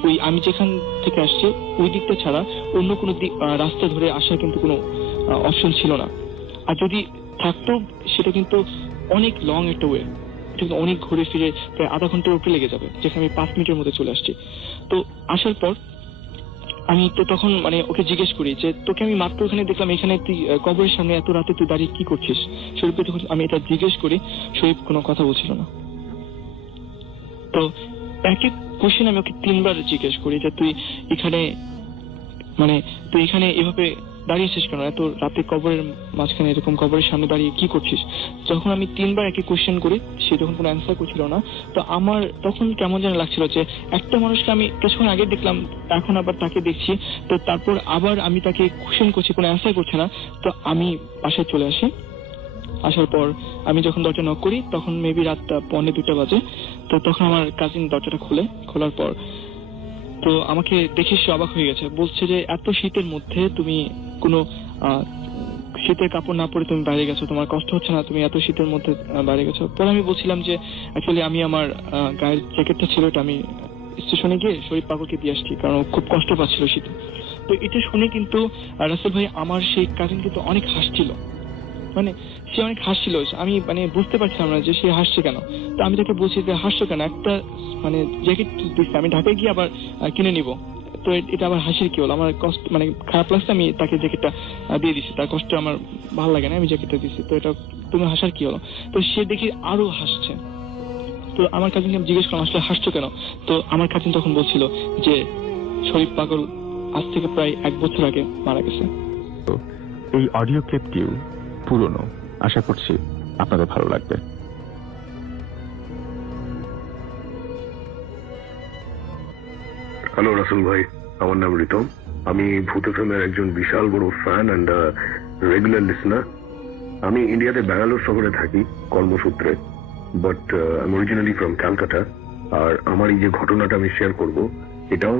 ওই আমি যেখান থেকে আসছি ওই দিকটা ছাড়া অন্য কোনো রাস্তা ধরে আসার কিন্তু কোনো অপশন ছিল না। আর যদি থাকতো সেটা কিন্তু অনেক লং একটা ওয়ে, এটা কিন্তু অনেক ঘুরে ফিরে প্রায় আধা ঘন্টার উপরে লেগে যাবে, যেখানে আমি 5 মিনিটের মধ্যে চলে আসছি। তো আসার পর আমি তো তখন মানে ওকে জিজ্ঞেস করি যে তোকে আমি মাত্র ওখানে দেখলাম, এখানে তুই কবরের সামনে এত রাতে তুই দাঁড়িয়ে কি করছিস? শরীফকে যখন আমি এটা জিজ্ঞেস করি, শরীফ কোনো কথা বলছিল না। তো একই কোশ্চেন আমি ওকে 3বার জিজ্ঞেস করি যে তুই এখানে এভাবে দাঁড়িয়েছিস কেন, এত রাতে কবরের মাঝখানে এরকম কবরের সামনে দাঁড়িয়ে কি করছিস? যখন আমি 3বার একই কোশ্চেন করি, সে যখন কোনো অ্যান্সার করছিল না, তো আমার তখন কেমন যেন লাগছিল যে একটা মানুষকে আমি কিছুক্ষণ আগে দেখলাম, এখন আবার তাকে দেখছি, তো তারপর আবার আমি তাকে কোশ্চেন করছি, কোনো অ্যান্সার করছে না। তো আমি বাসায় চলে আসি। আসার পর আমি যখন দরজা নক করি তখন মেবি রাত 1:45 বাজে। তো তখন আমার কাজিন দরজাটা খোলার পর তো আমাকে দেখে সে অবাক হয়ে গেছে, বলছে যে এত শীতের মধ্যে তুমি কোনো শীতের কাপড় না পরে তুমি বাইরে গেছো, তোমার কষ্ট হচ্ছে না, তুমি এত শীতের মধ্যে বাইরে গেছো? পরে আমি বলছিলাম যে অ্যাকচুয়ালি আমি আমার গায়ের জ্যাকেটটা ছিল, এটা আমি স্টেশনে গিয়ে শরীফ পাগলকে দিয়ে আসছি, কারণ খুব কষ্ট পাচ্ছিল শীতে। তো এটা শুনে কিন্তু রাসেল ভাই আমার সেই কাজিন কিন্তু অনেক হাসছিল, মানে সে অনেক হাসছিল। আমি মানে বুঝতে পারছিলাম না যে সে হাসছে কেন। তো আমি তাকে বলছি যে হাসছো কেন, একটা মানে জ্যাকেট দিচ্ছি, আমি ঢাকায় গিয়ে আবার কিনে নিব, তো এটা আবার হাসির কি হলো? আমার কষ্ট মানে খারাপ লাগছে, আমি তাকে জ্যাকেটটা দিয়ে দিচ্ছি, তার কষ্ট আমার ভালো লাগে না, আমি জ্যাকেটটা দিচ্ছি, তো এটা তুমি হাসার কি হলো? তো সে দেখি আরো হাসছে। তো আমার কাজিনকে আমি জিজ্ঞেস করলাম আসলে হাসছো কেন? তো আমার কাজিন তখন বলছিল যে শরীফ পাগল আজ থেকে প্রায় 1 বছর আগে মারা গেছে। তো এই অডিও ক্লিপটিও পুরনো, আশা করছি আপনাদের ভালো লাগবে। হ্যালো রাসেল ভাই, আমার নাম রিতম। আমি ভূত এফএমের একজন বিশাল বড় ফ্যান অ্যান্ড রেগুলার লিসনার। আমি ইন্ডিয়াতে ব্যাঙ্গালোর শহরে থাকি কর্মসূত্রে, but I am originally from Calcutta. আর আমার এই যে ঘটনাটা আমি শেয়ার করব, এটাও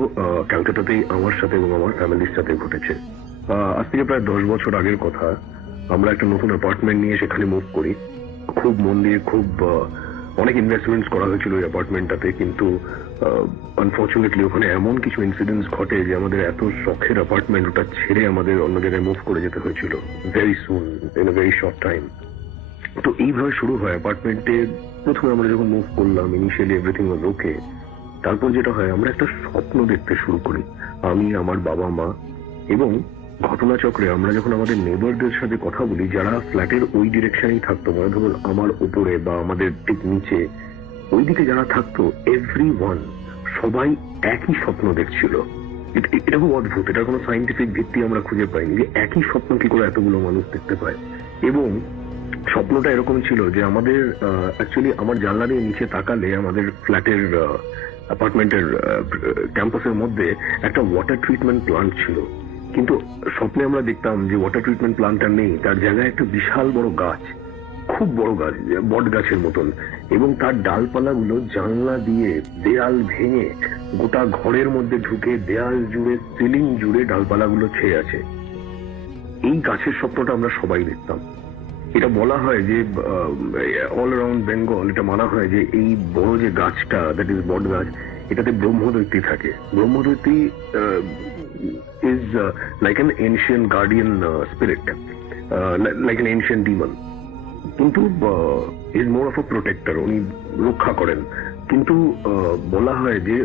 ক্যালকাটাতেই আমার সাথে এবং আমার ফ্যামিলির সাথে ঘটেছে। আজ থেকে প্রায় 10 বছর আগের কথা। আমরা একটা নতুন অ্যাপার্টমেন্ট নিয়ে সেখানে মুভ করি। খুব মন দিয়ে অনেক ইনভেস্টমেন্টস করা হয়েছিল ওই অ্যাপার্টমেন্টটাতে, কিন্তু আনফর্চুনেটলি ওখানে এমন কিছু ইনসিডেন্টস ঘটে যে আমাদের এত শখের অ্যাপার্টমেন্ট ওটা ছেড়ে আমাদের অন্য জায়গায় মুভ করে যেতে হয়েছিল very soon, in a very short time. তো এইভাবে শুরু হয় অ্যাপার্টমেন্টে। প্রথমে আমরা যখন মুভ করলাম, ইনিশিয়ালি এভরিথিং ওয়াজ ওকে। তারপর যেটা হয়, আমরা একটা স্বপ্ন দেখতে শুরু করি, আমি, আমার বাবা মা, এবং ঘটনাচক্রে আমরা যখন আমাদের নেবারদের সাথে কথা বলি যারা ফ্ল্যাটের ওই ডিরেকশনেই থাকতো, মানে ধরুন আমার উপরে বা আমাদের ঠিক নিচে ওইদিকে যারা থাকতো, এভরিওয়ান, সবাই একই স্বপ্ন দেখছিল। এটা খুব অদ্ভুত, এটার কোনো সাইন্টিফিক ভিত্তি আমরা খুঁজে পাইনি যে একই স্বপ্ন কি করে এতগুলো মানুষ দেখতে পায়। এবং স্বপ্নটা এরকম ছিল যে আমাদের অ্যাকচুয়ালি আমার জানলা দিয়ে নিচে তাকালে আমাদের ফ্ল্যাটের অ্যাপার্টমেন্টের ক্যাম্পাসের মধ্যে একটা ওয়াটার ট্রিটমেন্ট প্লান্ট ছিল, কিন্তু স্বপ্নে আমরা দেখতাম যে ওয়াটার ট্রিটমেন্ট প্লান্টটা নেই, তার জায়গায় একটা বিশাল বড় গাছ, খুব বড় গাছ, বট গাছের মতন, এবং তার ডালপালাগুলো জানলা দিয়ে দেয়াল ভেঙে গোটা ঘরের মধ্যে ঢুকে দেয়াল জুড়ে, সিলিং জুড়ে ডালপালাগুলো ছেয়ে আছে। এই গাছের স্বপ্নটা আমরা সবাই দেখতাম। এটা বলা হয় যে অল অ্যারাউন্ড বেঙ্গল এটা মানা হয় যে এই বড় যে গাছটা, দ্যাট ইজ বট গাছ, এটাতে ব্রহ্মদৈত্যী থাকে। Brahmadaityi is like an ancient guardian spirit, like an ancient demon, কিন্তু is more of a protector, উনি রক্ষা করেন। কিন্তু বলা হয় যে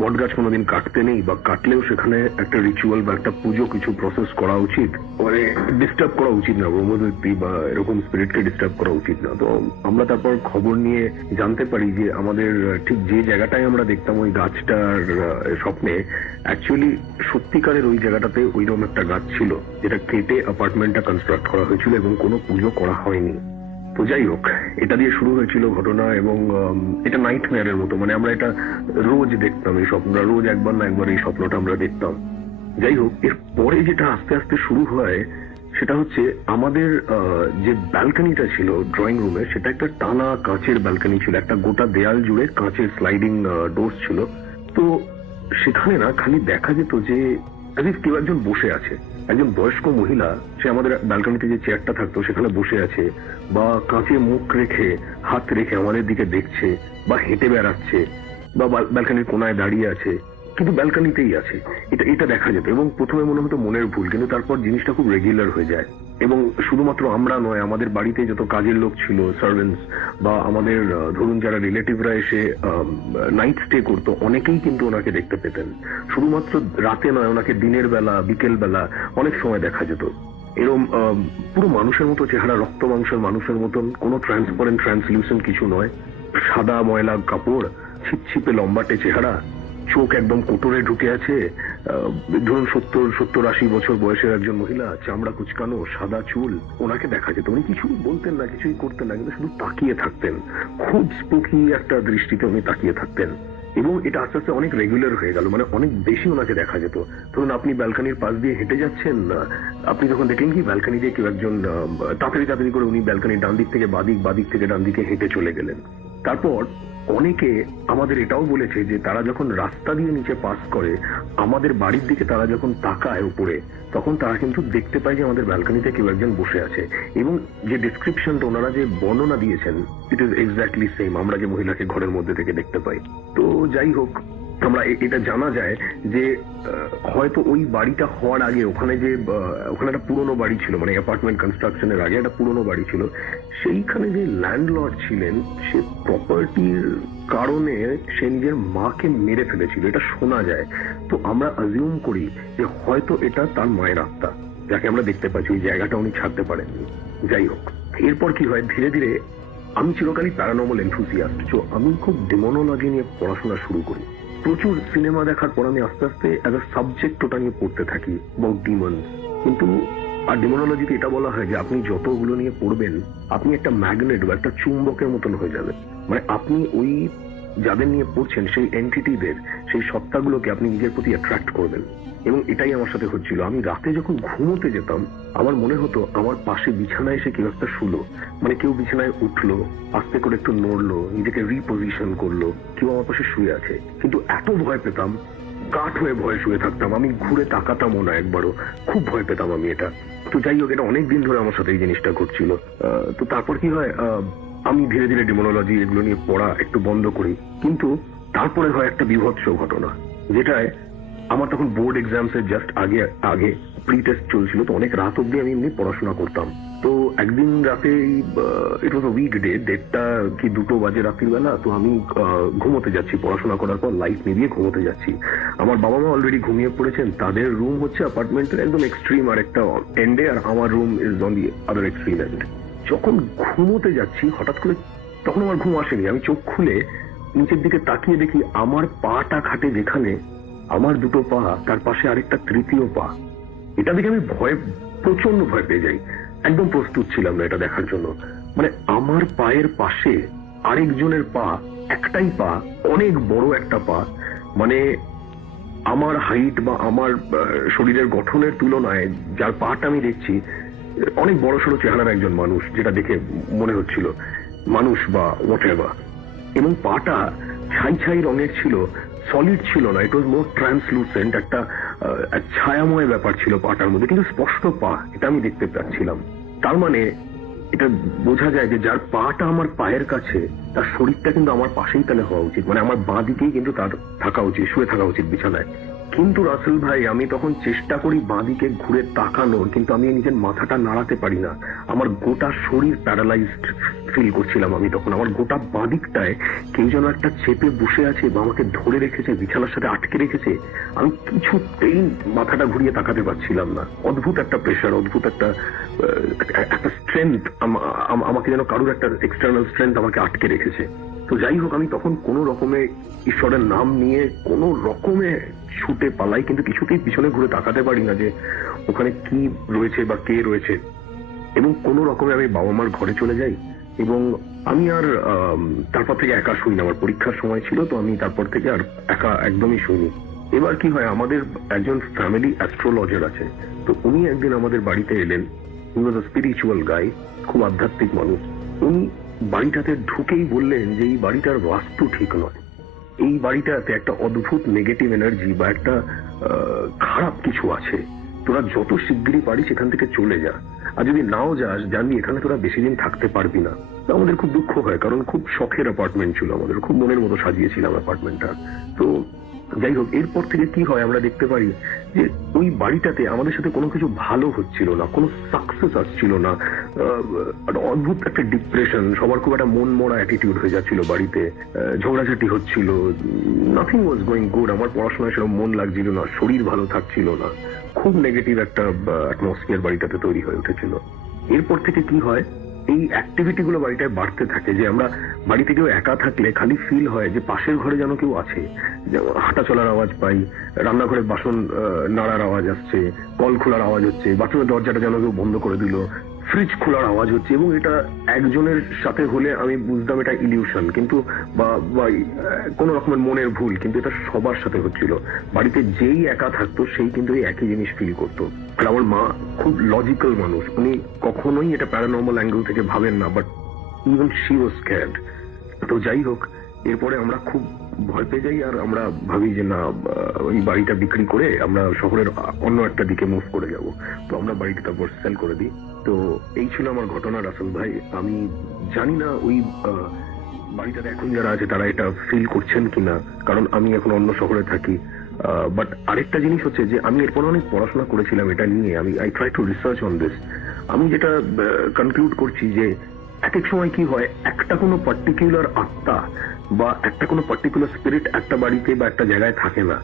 বট গাছ কোনোদিন কাটতে নেই, বা কাটলেও সেখানে একটা রিচুয়াল বা একটা পুজো, কিছু প্রসেস করা উচিত, মানে ডিস্টার্ব করা উচিত না, ব্রহ্মদৈত্যী বা এরকম স্পিরিটকে ডিস্টার্ব করা উচিত না। তো আমরা তারপর খবর নিয়ে জানতে পারি যে আমাদের ঠিক যে জায়গাটায় আমরা দেখতাম ওই গাছটার স্বপ্নে, অ্যাকচুয়ালি সত্যিকারের ওই জায়গাটাতে ওইরকম একটা গাছ ছিল যেটা কেটে অ্যাপার্টমেন্টটা কনস্ট্রাক্ট করা হয়েছিল এবং কোনো পুজো করা হয়নি। তো যাই হোক, এটা দিয়ে শুরু হয়েছিল ঘটনা, এবং এটা নাইটমেয়ারের মতো, মানে আমরা এটা রোজ দেখতাম, এই স্বপ্নটা রোজ একবার না একবার এই স্বপ্নটা আমরা দেখতাম। যাই হোক, এর পরে যেটা আস্তে আস্তে শুরু হয় সেটা হচ্ছে আমাদের যে ব্যালকনিটা ছিল ড্রয়িং রুমে, সেটা একটা টানা কাঁচের ব্যালকনি ছিল, একটা গোটা দেয়াল জুড়ে কাঁচের স্লাইডিং ডোরস ছিল। তো সেখানে না খালি দেখা যেত যে কেউ একজন বসে আছে, একজন বয়স্ক মহিলা, সে আমাদের ব্যালকনিতে যে চেয়ারটা থাকতো সেখানে বসে আছে, বা কাঁচে মুখ রেখে হাত রেখে আমাদের দিকে দেখছে, বা হেঁটে বেড়াচ্ছে, বা ব্যালকনির কোনায় দাঁড়িয়ে আছে, কিন্তু ব্যালকনিতেই আছে। এটা দেখা যেত, এবং প্রথমে মনে হতো মনের ভুল, কিন্তু তারপর জিনিসটা খুব রেগুলার হয়ে যায়। এবং শুধুমাত্র আমরা নয়, আমাদের বাড়িতে যত কাজের লোক ছিল, সার্ভেন্টস, বা আমাদের ধরুন যারা রিলেটিভরা এসে নাইট স্টে করতো, অনেকেই কিন্তু ওনাকে দেখতে পেতেন। শুধুমাত্র রাতে নয়, ওনাকে দিনের বেলা, বিকেল বেলা অনেক সময় দেখা যেত। এরকম পুরো মানুষের মতো চেহারা, রক্ত মাংসের মানুষের মতন, কোনো ট্রান্সপারেন্ট ট্রান্সলিউসেন্ট কিছু নয়, সাদা ময়লা কাপড়, ছিপছিপে লম্বাটে চেহারা, চোখ একদম কোটরে ঢুকে আছে। ধরুন 70-80 বছর বয়সের একজন মহিলা, চামড়া কুচকানো, সাদা চুল, ওনাকে দেখা যেত। উনি কিছু বলতেন না, কিছুই করতেন না, কিন্তু শুধু তাকিয়ে থাকতেন, খুব স্পুকি একটা দৃষ্টিতে উনি তাকিয়ে থাকতেন। এবং এটা আস্তে আস্তে অনেক রেগুলার হয়ে গেল, মানে অনেক বেশি ওনাকে দেখা যেত। ধরুন আপনি ব্যালকনির পাশ দিয়ে হেঁটে যাচ্ছেন, আপনি যখন দেখলেন কি ব্যালকনি দিয়ে কেউ একজন তাড়াতাড়ি করে উনি ব্যালকনির ডান দিক থেকে বাদিক, বাদিক থেকে ডান দিকে হেঁটে চলে গেলেন। তারপর অনেকে আমাদের এটাও বলেছে যে তারা যখন রাস্তা দিয়ে নিচে পাস করে, আমাদের বাড়ির দিকে তারা যখন তাকায় উপরে, তখন তারা কিন্তু দেখতে পায় যে আমাদের ব্যালকনিতে কেউ একজন বসে আছে। এবং যে ডিসক্রিপশনটা ওনারা যে বর্ণনা দিয়েছেন, ইট ইজ এক্স্যাক্টলি সেম আমরা যে মহিলাকে ঘরের মধ্যে থেকে দেখতে পাই। তো যাই হোক, আমরা এটা জানা যায় যে হয়তো ওই বাড়িটা হওয়ার আগে ওখানে একটা পুরনো বাড়ি ছিল, মানে অ্যাপার্টমেন্ট কনস্ট্রাকশনের আগে একটা পুরনো বাড়ি ছিল, সেইখানে যে ল্যান্ডলর্ড ছিলেন, সে প্রপার্টির কারণে সে নিজের মাকে মেরে ফেলেছিল, এটা শোনা যায়। তো আমরা অ্যাজিউম করি যে হয়তো এটা তার মায়ের আত্মা, যাকে আমরা দেখতে পাচ্ছি, ওই জায়গাটা উনি ছাড়তে পারেননি। যাই হোক, এরপর কি হয়, ধীরে ধীরে আমি চিরকালই প্যারানর্মাল এনথুসিয়াস্ট, তো আমি খুব ডেমোনোলজি নিয়ে পড়াশোনা শুরু করি। প্রচুর সিনেমা দেখার পর আমি আস্তে আস্তে অ্যাজ আ সাবজেক্ট ওটা নিয়ে পড়তে থাকি, অ্যাবাউট ডিমনস। কিন্তু আর ডেমোনোলজিতে এটা বলা হয় যে আপনি যতগুলো নিয়ে পড়বেন, আপনি একটা ম্যাগনেট বা একটা চুম্বকের মতন হয়ে যাবেন, মানে আপনি ওই যাদের নিয়ে পড়ছেন সেই এন্টিটিদের, সেই সত্তাগুলোকে আপনি নিজের প্রতি অ্যাট্রাক্ট করবেন। এবং এটাই আমার সাথে হচ্ছিল। আমি রাতে যখন ঘুমোতে যেতাম, আমার মনে হতো আমার পাশে বিছানায় এসে কেউ একটা শুলো, মানে কেউ বিছানায় উঠলো, আস্তে করে একটু নড়লো, নিজেকে রিপোজিশন করলো, কেউ আমার পাশে শুয়ে আছে। কিন্তু এত ভয় পেতাম, কাঠ হয়ে ভয়ে শুয়ে থাকতাম, আমি ঘুরে তাকাতামও না একবারও, খুব ভয় পেতাম আমি এটা। তো যাই হোক, এটা অনেকদিন ধরে আমার সাথে এই জিনিসটা ঘটছিল। তো তারপর কি হয়, আমি ধীরে ধীরে ডেমোনোলজি এগুলো নিয়ে পড়া একটু বন্ধ করি। কিন্তু তারপরে হয় একটা বীভৎস ঘটনা, যেটায় আমার তখন বোর্ড এক্সামস এর জাস্ট আগে আগে প্রি টেস্ট চলছিল, তো অনেক রাত অব্দি আমি এমনি পড়াশোনা করতাম। তো একদিন রাতে ইট ওয়াজ উইক ডে, 1:30 কি 2 বাজে রাত্রির বেলা। তো আমি ঘুমোতে যাচ্ছি, পড়াশোনা করার পর লাইট নিভিয়ে ঘুমোতে যাচ্ছি। আমার বাবা মা অলরেডি ঘুমিয়ে পড়েছেন, তাদের রুম হচ্ছে অ্যাপার্টমেন্টের একদম এক্সট্রিম আর একটা এন্ডে, আর আমার room is on the other extreme end. যখন ঘুমোতে যাচ্ছি হঠাৎ করে, তখন আমার ঘুম আসেনি, আমি চোখ খুলে নিচের দিকে তাকিয়ে দেখি আমার পাটা খাটে যেখানে, আমার 2 পা, তার পাশে আরেকটা 3য় পা। এটা দেখে আমি প্রচন্ড ভয় পেয়ে যাই। একদম প্রস্তুত ছিলাম না এটা দেখার জন্য। মানে আমার পায়ের পাশে আরেকজনের পা, একটাই পা, অনেক বড় একটা পা, মানে আমার হাইট বা আমার শরীরের গঠনের তুলনায় যার পাটা আমি দেখছি অনেক বড় সড়ো চেহারার একজন মানুষ, যেটা দেখে মনে হচ্ছিল মানুষ বা হোয়াটএভার। এবং পাটা ছাই ছাই রঙের ছিল, সলিড ছিল না, ইট ওয়াজ মোর ট্রান্সলুসেন্ট, একটা ছায়াময় ব্যাপার ছিল পাটার মধ্যে, কিন্তু স্পষ্ট পা, এটা আমি দেখতে পাচ্ছিলাম। তার মানে এটা বোঝা যায় যে যার পাটা আমার পায়ের কাছে, তার শরীরটা কিন্তু আমার পাশেই তাহলে হওয়া উচিত, মানে আমার বাঁ দিকেই কিন্তু তার থাকা উচিত, শুয়ে থাকা উচিত বিছানায়। কিন্তু রাসেল ভাই, আমি তখন চেষ্টা করি বাঁ দিকে ঘুরে তাকানোর, কিন্তু আমি নিজের মাথাটা নাড়াতে পারি না। আমার গোটা শরীর প্যারালাইজড ফিল করছিলাম আমি তখন। আমার গোটা বাঁ দিকটায় কেউ যেন একটা চেপে বসে আছে বা আমাকে ধরে রেখেছে, বিছানার সাথে আটকে রেখেছে। আমি কিছুতেই মাথাটা ঘুরিয়ে তাকাতে পারছিলাম না। অদ্ভুত একটা প্রেশার, অদ্ভুত একটা স্ট্রেংথ, আমাকে যেন কারোর একটা এক্সটার্নাল স্ট্রেংথ আমাকে আটকে রেখেছে। তো যাই হোক, আমি তখন কোনো রকমে ঈশ্বরের নাম নিয়ে কোনো রকমে ছুটে পালাই, কিন্তু কিছুতেই পিছনে ঘুরে তাকাতে পারি না যে ওখানে কি রয়েছে বা কে রয়েছে। এবং কোনো রকমে আমি বাবা মার ঘরে চলে যাই, এবং আমি আর তারপর থেকে একা শুই না। আমার পরীক্ষার সময় ছিল, তো আমি তারপর থেকে আর একা একদমই শুইনি। এবার কি হয়, আমাদের একজন ফ্যামিলি অ্যাস্ট্রোলজার আছে, তো উনি একদিন আমাদের বাড়িতে এলেন। হি ওয়াজ আ স্পিরিচুয়াল গাই, খুব আধ্যাত্মিক মানুষ। উনি বাড়িটাতে ঢুকেই বললেন যে এই বাড়িটার বাস্তু ঠিক নয়, এই বাড়িটাতে একটা অদ্ভুত নেগেটিভ এনার্জি বা একটা খারাপ কিছু আছে, তোরা যত শিগগিরই পারিস এখান থেকে চলে যা, আর যদি নাও যাস জানবি এখানে তোরা বেশি দিন থাকতে পারবি না। তো আমাদের খুব দুঃখ হয়, কারণ খুব শখের অ্যাপার্টমেন্ট ছিল, আমাদের খুব মনের মতো সাজিয়েছিলাম অ্যাপার্টমেন্টটা। তো যাই হোক, এরপর থেকে কি হয়, আমরা দেখতে পারি যে ওই বাড়িটাতে আমাদের সাথে কোনো কিছু ভালো হচ্ছিল না, কোনো সাকসেস আসছিল না। অদ্ভুত একটা ডিপ্রেশন, সবার খুব একটা মন মরা অ্যাটিটিউড হয়ে যাচ্ছিল বাড়িতে, ঝগড়াঝাটি হচ্ছিল, নাথিং ওয়াজ গোয়িং গুড। আমার পড়াশোনায় সেরকম মন লাগছিল না, শরীর ভালো থাকছিল না, খুব নেগেটিভ একটা অ্যাটমসফিয়ার বাড়িটাতে তৈরি হয়ে উঠেছিল। এরপর থেকে কি হয়, এই অ্যাক্টিভিটি গুলো বাড়িটায় বাড়তে থাকে, যে আমরা বাড়িতে কেউ একা থাকলে খালি ফিল হয় যে পাশের ঘরে যেন কেউ আছে, হাঁটা চলার আওয়াজ পাই, রান্নাঘরে বাসন নাড়ার আওয়াজ আসছে, কল খোলার আওয়াজ হচ্ছে, বাথরুমের দরজাটা যেন কেউ বন্ধ করে দিল, ফ্রিজ খোলার আওয়াজ হচ্ছে। এবং এটা একজনের সাথে হলে আমি বুঝতাম এটা ইলিউশন, কিন্তু বা কোন রকমের মনের ভুল, কিন্তু এটা সবার সাথে হচ্ছিল। বাড়িতে যেই একা থাকতো সেই কিন্তু এই একই জিনিস ফিল করতো। আর আমার মা খুব লজিক্যাল মানুষ, উনি কখনোই এটা প্যারানর্মাল অ্যাঙ্গেল থেকে ভাবেন না, বাট ইভেন শি ওয়াজ স্ক্যার্ড। তো যাই হোক, এরপরে আমরা খুব ভয় পেয়ে যাই, আর আমরা ভাবি যে না, ওই বাড়িটা বিক্রি করে আমরা শহরের অন্য একটা দিকে মুভ করে যাব। তো আমরা বাড়িটা তারপর সেল করে দিই। তো এই ছিল আমার ঘটনা রাসেল ভাই। আমি জানি না ওই বাড়িটাতে এখন যারা আছে তারা এটা ফিল করছেন কিনা, কারণ আমি এখন অন্য শহরে থাকি। বাট আরেকটা জিনিস হচ্ছে যে আমি এরপর অনেক পড়াশোনা করেছিলাম এটা নিয়ে, I try to research on this. আমি যেটা কনক্লুড করছি যে এক এক সময় কি হয়, একটা কোনো পার্টিকুলার আত্মা বা একটা কোনো পার্টিকুলার স্পিরিট একটা বাড়িতে বা একটা জায়গায় থাকে না।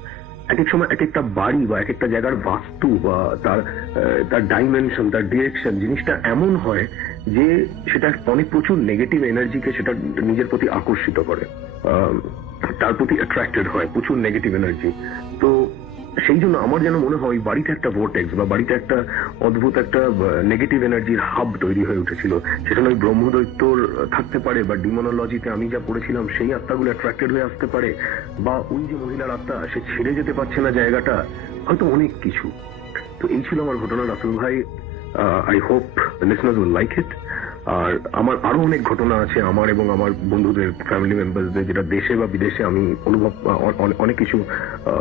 এক এক সময় এক একটা বাড়ি বা এক একটা জায়গার বাস্তু বা তার ডাইমেনশন, তার ডিরেকশন, জিনিসটা এমন হয় যে সেটা অনেক প্রচুর নেগেটিভ এনার্জিকে সেটা নিজের প্রতি আকর্ষিত করে, তার প্রতি অ্যাট্রাক্টেড হয় প্রচুর নেগেটিভ এনার্জি। তো সেই জন্য আমার যেন মনে হয় বাড়িতে একটা ভোর্টেক্স বা বাড়িতে একটা অদ্ভুত একটা নেগেটিভ এনার্জির হাব তৈরি হয়ে উঠেছিল। সেটা নয় ব্রহ্মদৈত্যর থাকতে পারে, বা ডিমোনোলজিতে আমি যা পড়েছিলাম সেই আত্মাগুলো অ্যাট্রাক্টেড হয়ে আসতে পারে, বা ওই যে মহিলার আত্মা সে ছেড়ে যেতে পারছে না জায়গাটা, হয়তো অনেক কিছু। তো এই ছিল আমার ঘটনা রাসেল ভাই। I hope listeners will like it. আর আমার আরো অনেক ঘটনা আছে আমার এবং আমার বন্ধুদের, ফ্যামিলি মেম্বারসদের, যেটা দেশে বা বিদেশে আমি অনুভব অনেক কিছু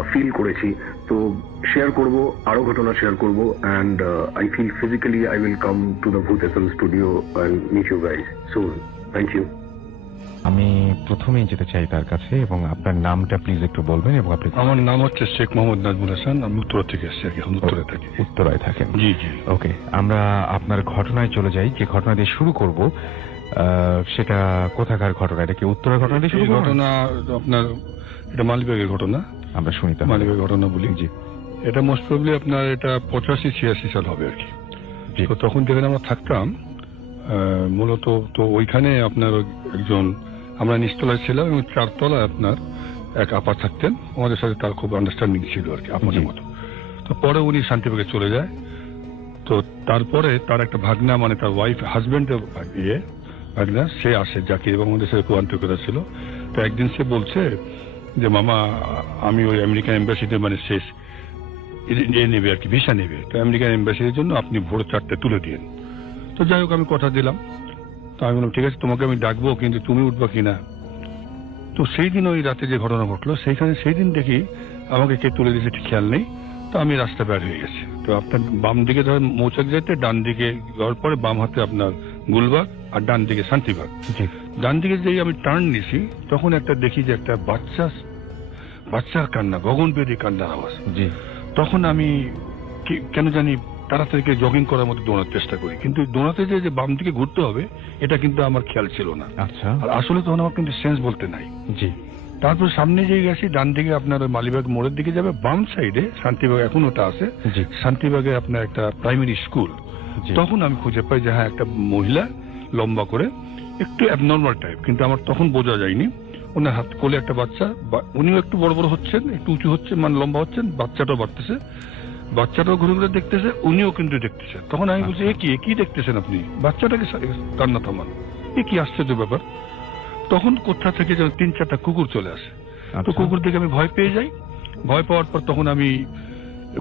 ফিল করেছি। তো শেয়ার করব, আরো ঘটনা শেয়ার করব। And I feel physically I will come to the Bhoot FM studio and meet you guys soon. Thank you. আমি প্রথমেই যেতে চাই তার কাছে, এবং আপনার নামটা প্লিজ একটু বলবেন। এবং আপনি, আমার নাম হচ্ছে শেখ মোহাম্মদ নাজমুল হাসান, আমি উত্তরা থেকে এসেছি আর কি, এখন উত্তরায় থাকি। উত্তরায় থাকেন? জি জি। ওকে, আমরা আপনার ঘটনায় চলে যাই। যে ঘটনা দিয়ে শুরু করব সেটা কোথাকার ঘটনা? এটা কি উত্তরার ঘটনা দিয়ে শুরু করব? ঘটনা আপনার এটা মালিবাগের ঘটনা, আমরা শুনি তাহলে। মালিবাগের ঘটনা বলি। জি। এটা মোস্ট প্রবলি আপনার এটা 85-86 সাল হবে আর কি। জি। তো তখন যেখানে আমরা থাকতাম মূলত, তো ওইখানে আপনার একজন, আমরা নিচতলায় ছিলাম এবং 4 তলায় আপনার এক আপা থাকতেন, আমাদের সাথে তার খুব আন্ডারস্ট্যান্ডিং ছিল আর কি, আপনাদের মতো। তো পরে উনি শান্তিবাগে চলে যায়। তো তারপরে তার একটা ভাগনা, মানে তার ওয়াইফ, হাজবেন্ডের ভাগনা, সে আসে জাকির, এবং আমাদের সাথে খুব আন্তরিকতা ছিল। তো একদিন সে বলছে যে মামা, আমি ওই আমেরিকান এম্বাসিতে মানে শেষ নেবে আর কি, ভিসা নেবে, তো আমেরিকান এম্বাসির জন্য আপনি ভোর 4টে তুলে দিন। তো যাই হোক, আমি কথা দিলাম। তো আমি বললাম ঠিক আছে, তোমাকে আমি ডাকবো, কিন্তু তুমি উঠবা কিনা। তো সেই দিন ওই রাতে যে ঘটনা ঘটলো, সেইখানে সেই দিন দেখি আমাকে কে তুলে দিয়েছে ঠিক খেয়াল নেই। তো আমি রাস্তা বের হয়ে গেছি। তো আপনার বাম দিকে ধরেন মৌচাক যেতে, ডান দিকে যাওয়ার পরে বাম হাতে আপনার গুলবাগ, আর ডান দিকে শান্তিবাগ। ডান দিকে যেই আমি টার্ন নিছি, তখন একটা দেখি যে একটা বাচ্চা কান্না, গগনভেদী কান্নার আওয়াজ। জি। তখন আমি কেন জানি তাড়াতাড়ি জগিং করার মতো দৌড়ানোর চেষ্টা করি, কিন্তু দৌড়াতে যে বাম দিকে ঘুরতে হবে এটা কিন্তু আমার খেয়াল ছিল না। আচ্ছা। আর আসলে তখন আমার কিন্তু সেন্স বলতে নাই। জি। তারপর সামনে যেয়ে গেছি, ডান দিকে আপনার ওই মালিবাগ মোড়ের দিকে যাবে, বাম সাইডে শান্তিবাগ এখন ওটা আছে, শান্তিবাগে আপনার একটা প্রাইমারি স্কুল। তখন আমি খুঁজে পাই যে হ্যাঁ, একটা মহিলা লম্বা করে, একটু অ্যাবনর্মাল টাইপ, কিন্তু আমার তখন বোঝা যায়নি। ওনার হাত কোলে একটা বাচ্চা, উনিও একটু বড় বড় হচ্ছেন, একটু উঁচু হচ্ছে, মানে লম্বা হচ্ছেন, বাচ্চাটাও বাড়তেছে, বাচ্চাটাও ঘুরে ঘুরে দেখতেছে, উনিও কিন্তু দেখতেছে। তখন আমি বলছি এ কি দেখতেছেন আপনি? বাচ্চাটাকে কান্না থামান, এ কি আশ্চর্য ব্যাপার। তখন কোথা থেকে যেন 3-4টা কুকুর চলে আসে। তো কুকুর দেখে আমি ভয় পেয়ে যাই। ভয় পাওয়ার পর তখন আমি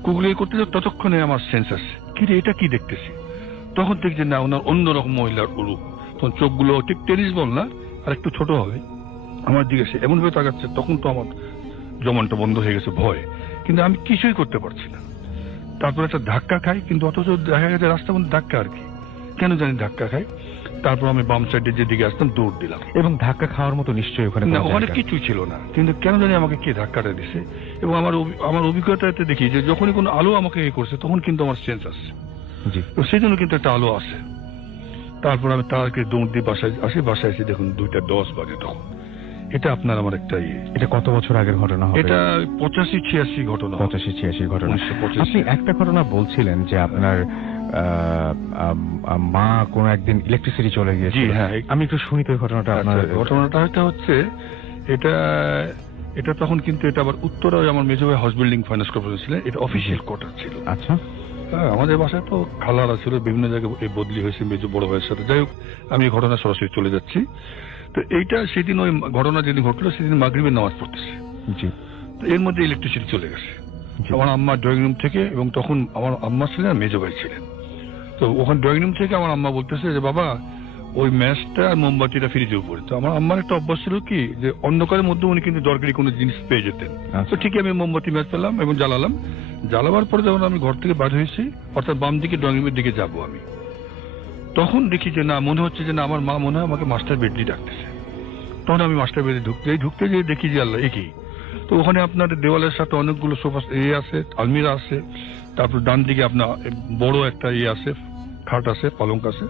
কুকুর করতে যাই, ততক্ষণে আমার সেন্স আসে, কি রে এটা কি দেখতেছি। তখন দেখছি না, ওনার অন্যরকম মহিলার রূপ। তখন চোখগুলো ঠিক টেনিস বল না, আর একটু ছোট হবে, আমার দিকে সে এমন ভাবে তাকাচ্ছে। তখন তো আমার জমানটা বন্ধ হয়ে গেছে ভয়, কিন্তু আমি কিছুই করতে পারছি না। তারপর একটা ধাক্কা খাই, কিন্তু অথচ দেখা গেছে রাস্তার মধ্যে ধাক্কা আর কি, কেন জানি ধাক্কা খাই। তারপর আমি বাম সাইডে যেদিকে আসতাম দৌড় দিলাম। এবং ধাক্কা খাওয়ার মতো নিশ্চয়ই ওখানে কিছুই ছিল না, কিন্তু কেন জানি আমাকে কে ধাক্কাটা দিছে। এবং আমার অভিজ্ঞতাতে দেখি যে যখনই কোনো আলো আমাকে করছে, তখন কিন্তু আমার সেন্স আসছে। তো সেই জন্য কিন্তু একটা আলো আসে। তারপর আমি তাকে দৌড় দিয়ে বাসায় আসি। বাসায় এসে দেখুন 2:10 বাজে। তখন এটা আপনার আমার একটা এটা কত বছর আগের ঘটনা হবে? এটা 85-86 ঘটনা। 85-86 ঘটনা। আপনি একটা ঘটনা বলছিলেন যে আপনার মা কোন একদিন ইলেকট্রিসিটি চলে গিয়েছিল। হ্যাঁ, আমি একটু শুনি তো ঘটনাটা। আপনার ঘটনাটা হচ্ছে এটা তখন কিন্তু এটা আবার উত্তরায় আমার মেজো ভাই হাউস বিল্ডিং ফাইন্যান্স কর্পোরেশন ছিল, এটা অফিসিয়াল কোয়ার্টার ছিল। আচ্ছা। আমাদের বাসায় তো খালারা ছিল, বিভিন্ন জায়গায় এই বদলি হয়েছে মেজো বড় ভাইয়ের সাথে। যাই হোক, আমি এই ঘটনা সরাসরি চলে যাচ্ছি। তো এইটা সেদিন ওই ঘটনা যেদিন ঘটলো, সেদিন মাগরিবের নামাজ পড়তেছে। জি। তো এর মধ্যে ইলেকট্রিসিটি চলে গেছে আমার আম্মার ড্রয়িং রুম থেকে, এবং তখন আমার আম্মা ছিলেন, মেজো ভাই ছিলেন। তো ওখানে ড্রয়িং রুম থেকে আমার আম্মা বলতেছে যে বাবা, ওই ম্যাচটা আর মোমবাতিটা ফ্রিজের উপরে। তো আমার আম্মার একটা অভ্যাস ছিল কি, যে অন্ধকারের মধ্যে উনি কিন্তু দরকারি কোনো জিনিস পেয়ে যেতেন। তো ঠিক আমি মোমবাতি ম্যাচ পেলাম এবং জ্বালালাম। জ্বালাবার পরে যখন আমি ঘর থেকে বার হয়েছি, অর্থাৎ বাম দিকে ড্রয়িং রুমের দিকে যাবো আমি, তখন দেখি যে না, মনে হচ্ছে যে না, আমার মা মনে হয় আমাকে মাস্টার বেডরুমে ডাকতেছে। তখন আমি মাস্টার বেডে ঢুকতে যেয়ে দেখি যে আল্লাহ একই। তো ওখানে আপনার দেওয়ালের সাথে অনেকগুলো সোফা আছে, আলমিরা আছে। তারপর ডান দিকে আপনার বড় একটা আছে, খাট আছে, পালঙ্ক আছে,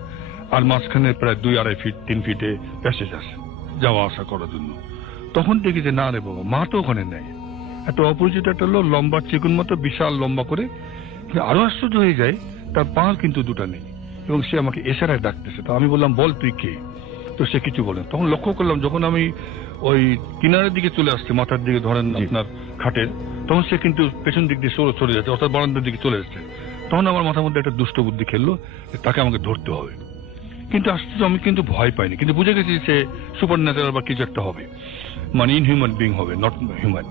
আর মাঝখানে প্রায় 2-2.5 ফিট 3 ফিটে প্যাসেজ আছে যাওয়া আসা করার জন্য। তখন দেখি যে না রে বাবা, মা তো ওখানে নেই। একটা অপরিচিত একটা লোক, লম্বা চিকুন মতো, বিশাল লম্বা করে। আরো আশ্চর্য হয়ে যায়, তার পা কিন্তু 2টা নেই, এবং সে আমাকে এশারায় ডাকতেছে। তো আমি বললাম বল তুই কে। তো সে কিছু বলেন। তখন লক্ষ্য করলাম যখন আমি ওই কিনারের দিকে চলে আসছি, মাথার দিকে ধরেন আপনার খাটের, তখন সে কিন্তু পেছন দিক দিয়ে চলে যাচ্ছে, অর্থাৎ বারান্দার দিকে চলে যাচ্ছে। তখন আমার মাথার মধ্যে একটা দুষ্ট বুদ্ধি খেললো, তাকে আমাকে ধরতে হবে। কিন্তু আশ্চর্য, আমি কিন্তু ভয় পাইনি, কিন্তু বুঝে গেছি সে সুপার ন্যাচারাল বা কিছু একটা হবে, মানে ইনহিউম্যান বিং হবে, নট হিউম্যান।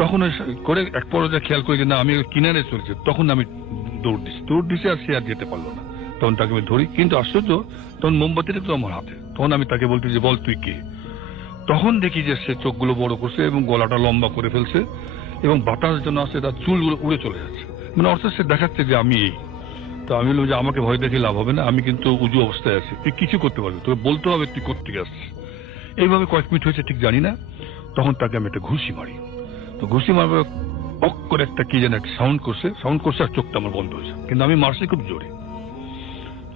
তখন করে এক পর্যায়ে খেয়াল করে যে না, আমি কিনারে চলেছি। তখন আমি দৌড় দিছি, আর সে আর যেতে পারলো না। তখন তাকে আমি ধরি, কিন্তু আশ্চর্য, তখন মোমবাতিটা তো আমার হাতে। তখন আমি তাকে বলতে যে বল তুই কে। তখন দেখি যে সে চোখগুলো বড় করছে এবং গলাটা লম্বা করে ফেলছে, এবং বাতাস যেন আসছে, তার চুলগুলো উড়ে চলে যাচ্ছে, মানে অর্থাৎ সে দেখাচ্ছে যে আমি এই। তো আমি বললাম যে আমাকে ভয় দেখে লাভ হবে না, আমি কিন্তু উজু অবস্থায় আছি, তুই কিছু করতে পারবি, তোকে বলতে হবে তুই কোত্থেকে আসছিস। এইভাবে কয়েক মিনিট হয়েছে ঠিক জানি না, তখন তাকে আমি একটা ঘুষি মারি। তো ঘুষি মারবার পক করে একটা কি যেন একটা সাউন্ড করছে আর চোখটা আমার বন্ধ হয়েছে, কিন্তু আমি মারছি খুব জোরে।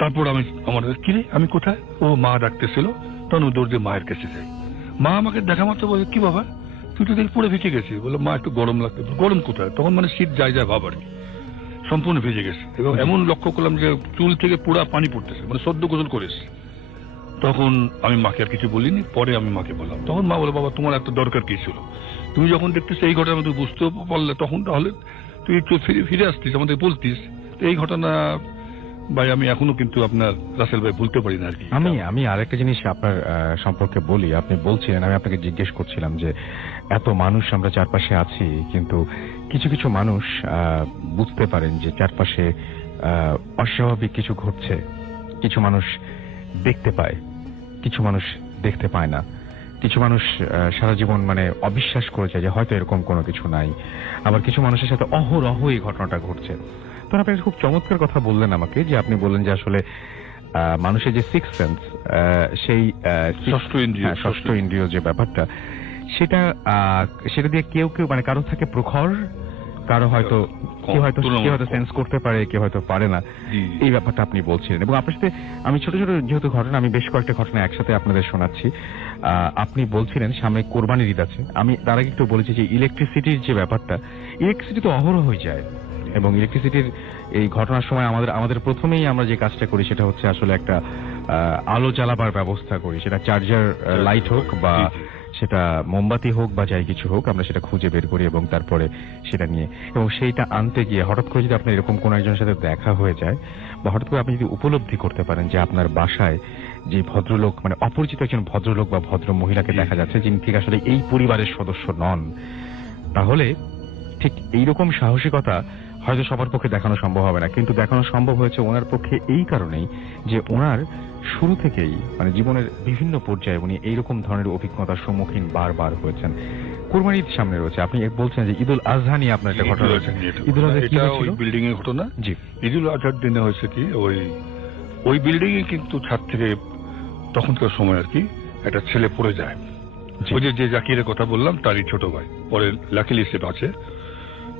তারপর আমি আমার কিরে আমি কোথায়, ও মা ডাকতেছিল, তখন ও দৌড় দিয়ে মায়ের কাছে যাই। মা আমাকে দেখা মাত্র বলে কি বাবা তুই তো দেখি পুরো ভিজে গেছিস। বলে মা একটু গরম লাগতো। গরম কোথায়, তখন মানে শীত যায় ভাব আর কি, সম্পূর্ণ ভিজে গেছে। এবং এমন লক্ষ্য করলাম যে চুল থেকে পুরা পানি পড়তেছে, মানে সদ্য গোসল করেছে। তখন আমি মাকে আর কিছু বলিনি, পরে আমি মাকে বললাম। তখন মা বলে বাবা তোমার এত দরকার কি ছিল, তুমি যখন দেখতেছ এই ঘটনা তুই বুঝতে পারলে তখন তাহলে তুই একটু ফিরে আসতিস, আমাদের বলতিস। এই ঘটনা ভাই আমি এখনো কিন্তু আপনার রাসেল ভাই ভুলতে পারি না আর কি। আমি আরেকটা জিনিস আপনার সম্পর্কে বলি। আপনি বলছিলেন, আমি আপনাকে জিজ্ঞেস করছিলাম যে এত মানুষ আমরা চারপাশে আছি, কিন্তু কিছু কিছু মানুষ বুঝতে পারেন যে চারপাশে অস্বাভাবিক কিছু ঘটছে। কিছু মানুষ দেখতে পায়, কিছু মানুষ দেখতে পায় না। কিছু মানুষ সারা জীবন মানে অবিশ্বাস করে যায় যে হয়তো এরকম কোনো কিছু নাই। আবার কিছু মানুষের সাথে অহরহ এই ঘটনাটা ঘটছে। তখন আপনি খুব চমৎকার কথা বললেন আমাকে, যে আপনি বললেন যে আসলে মানুষের যে সিক্স সেন্স, সেই ষষ্ঠ ইন্দ্রিয় যে ব্যাপারটা, সেটা দিয়ে কেউ কেউ মানে কারো থাকে প্রখর, কারো হয়তো কেউ হয়তো সেন্স করতে পারে, কেউ হয়তো পারে না। এই ব্যাপারটা আপনি বলছিলেন। এবং আপনার সাথে আমি ছোট ছোট যেহেতু ঘটনা, আমি বেশ কয়েকটা ঘটনা একসাথে আপনাদের শোনাচ্ছি। আপনি বলছিলেন সামনে কোরবানির ঈদ আছে। আমি তার আগে একটু বলেছি যে ইলেকট্রিসিটির যে ব্যাপারটা, ইলেকট্রিসিটি তো অহরহ হয়ে যায়। এবং ইলেকট্রিসিটির এই ঘটনার সময় আমাদের প্রথমেই আমরা যে কাজটা করি সেটা হচ্ছে আসলে একটা আলো জ্বালাবার ব্যবস্থা করি। সেটা চার্জার লাইট হোক বা সেটা মোমবাতি হোক বা যাই কিছু হোক, আমরা সেটা খুঁজে বের করি এবং তারপরে সেটা নিয়ে, এবং সেইটা আনতে গিয়ে হঠাৎ করে যদি আপনার এরকম কোন একজনের সাথে দেখা হয়ে যায়, বা হঠাৎ করে আপনি যদি উপলব্ধি করতে পারেন যে আপনার বাসায় যে ভদ্রলোক, মানে অপরিচিত একজন ভদ্রলোক বা ভদ্র মহিলাকে দেখা যাচ্ছে যিনি ঠিক আসলে এই পরিবারের সদস্য নন, তাহলে ঠিক এইরকম সাহসিকতা হয়তো সবার পক্ষে দেখানো সম্ভব হবে না, কিন্তু দেখানো সম্ভব হয়েছে ওনার পক্ষে এই কারণেই যে ওনার শুরু থেকেই মানে জীবনের বিভিন্ন পর্যায়ে উনি এইরকম ধরনের অভিজ্ঞতার সম্মুখীন বারবার হয়েছেন। কোরবানি ঈদ সামনে রয়েছে, আপনি বলছেন যে ঈদুল আজহা নিয়ে আপনার একটা ঘটনা রয়েছে। ঈদুল আজহা কি হয়েছিল? বিল্ডিং এর ঘটনা। জি, ঈদুল আজহার দিনে হয়েছে কি, ওই বিল্ডিং এ কিন্তু ছাদ থেকে তখনকার সময় আর কি একটা ছেলে পড়ে যায়। ওই যে জাকিরের কথা বললাম তারই ছোট ভাই, পরে লাকিলি সে বাঁচে।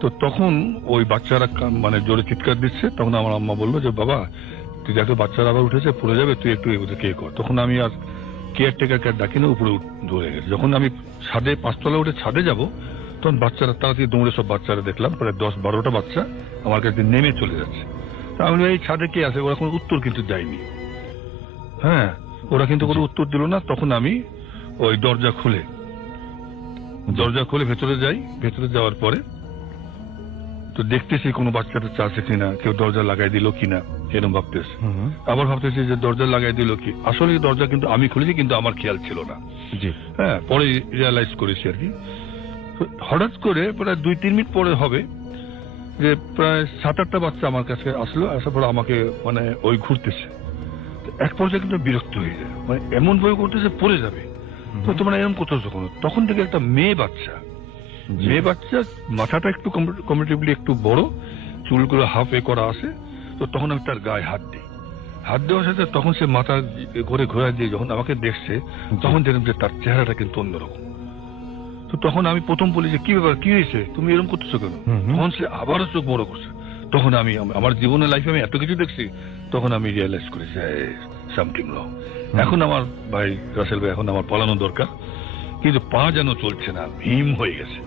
তো তখন ওই বাচ্চারা মানে জোরে চিৎকার দিচ্ছে। তখন আমার আম্মা বললো যে বাবা তুই দেখো বাচ্চারা আবার উঠেছে, পড়ে যাবে, তুই একটু এগুলো কে কর। তখন আমি আর কেয়ারটেকারকে ডাকি না, উপরে দৌড়ে গেছে। যখন আমি ছাদে 5 তলা উঠে ছাদে যাব, তখন বাচ্চারা তাড়াতাড়ি দৌড়ে, সব বাচ্চারা দেখলাম প্রায় 10-12টা বাচ্চা আমার কাছে নেমে চলে যাচ্ছে। আমি এই ছাদে কে আছে, ওরা কোনো উত্তর কিন্তু দেয়নি। হ্যাঁ, ওরা কিন্তু কোনো উত্তর দিল না। তখন আমি ওই দরজা খুলে ভেতরে যাই। ভেতরে যাওয়ার পরে তো দেখতেছি কোনো বাচ্চাটা আছে কিনা, কেউ দরজা লাগাই দিল কিনা, এরকম ভাবতেছি। আবার ভাবতেছি যে দরজা লাগাই দিল কি, আসলে দরজা কিন্তু আমি খুলেছি, কিন্তু আমার খেয়াল ছিল না। হ্যাঁ, পরে রিয়ালাইজ করেছি আর কি। হঠাৎ করে প্রায় 2-3 মিনিট পরে হবে যে প্রায় 7-8টা বাচ্চা আমার কাছে আসলো। আসার পরে আমাকে মানে ওই ঘুরতেছে। এক পর্যায়ে কিন্তু বিরক্ত হয়ে যায়, মানে এমন ভয় করতেছে পড়ে যাবে। তো তোমরা এরকম করতেছো কোনো? তখন থেকে একটা মেয়ে বাচ্চা, মাথাটা একটু কম্পারেটিভলি একটু বড়, চুলগুলো হাফ করা আছে। তো তখন আমি তার গায়ে হাত দেওয়ার সাথে তখন সে মাথা ঘোরা দিয়ে যখন আমাকে দেখছে, তখন দেখলাম যে তার চেহারাটা কিন্তু অন্যরকম। তো তখন আমি প্রথম বলি যে কি ব্যাপার, কি হয়েছে, তুমি এরকম করতেছো কেন? তখন সে আবারও চোখ বড় করছে। তখন আমি আমার জীবনের লাইফে আমি এত কিছু দেখছি, তখন আমি রিয়েলাইজ করেছি সামথিং রং। এখন আমার ভাই রাসেল ভাই, এখন আমার পালানো দরকার, কিন্তু পা যেন চলছে না, ভীম হয়ে গেছে।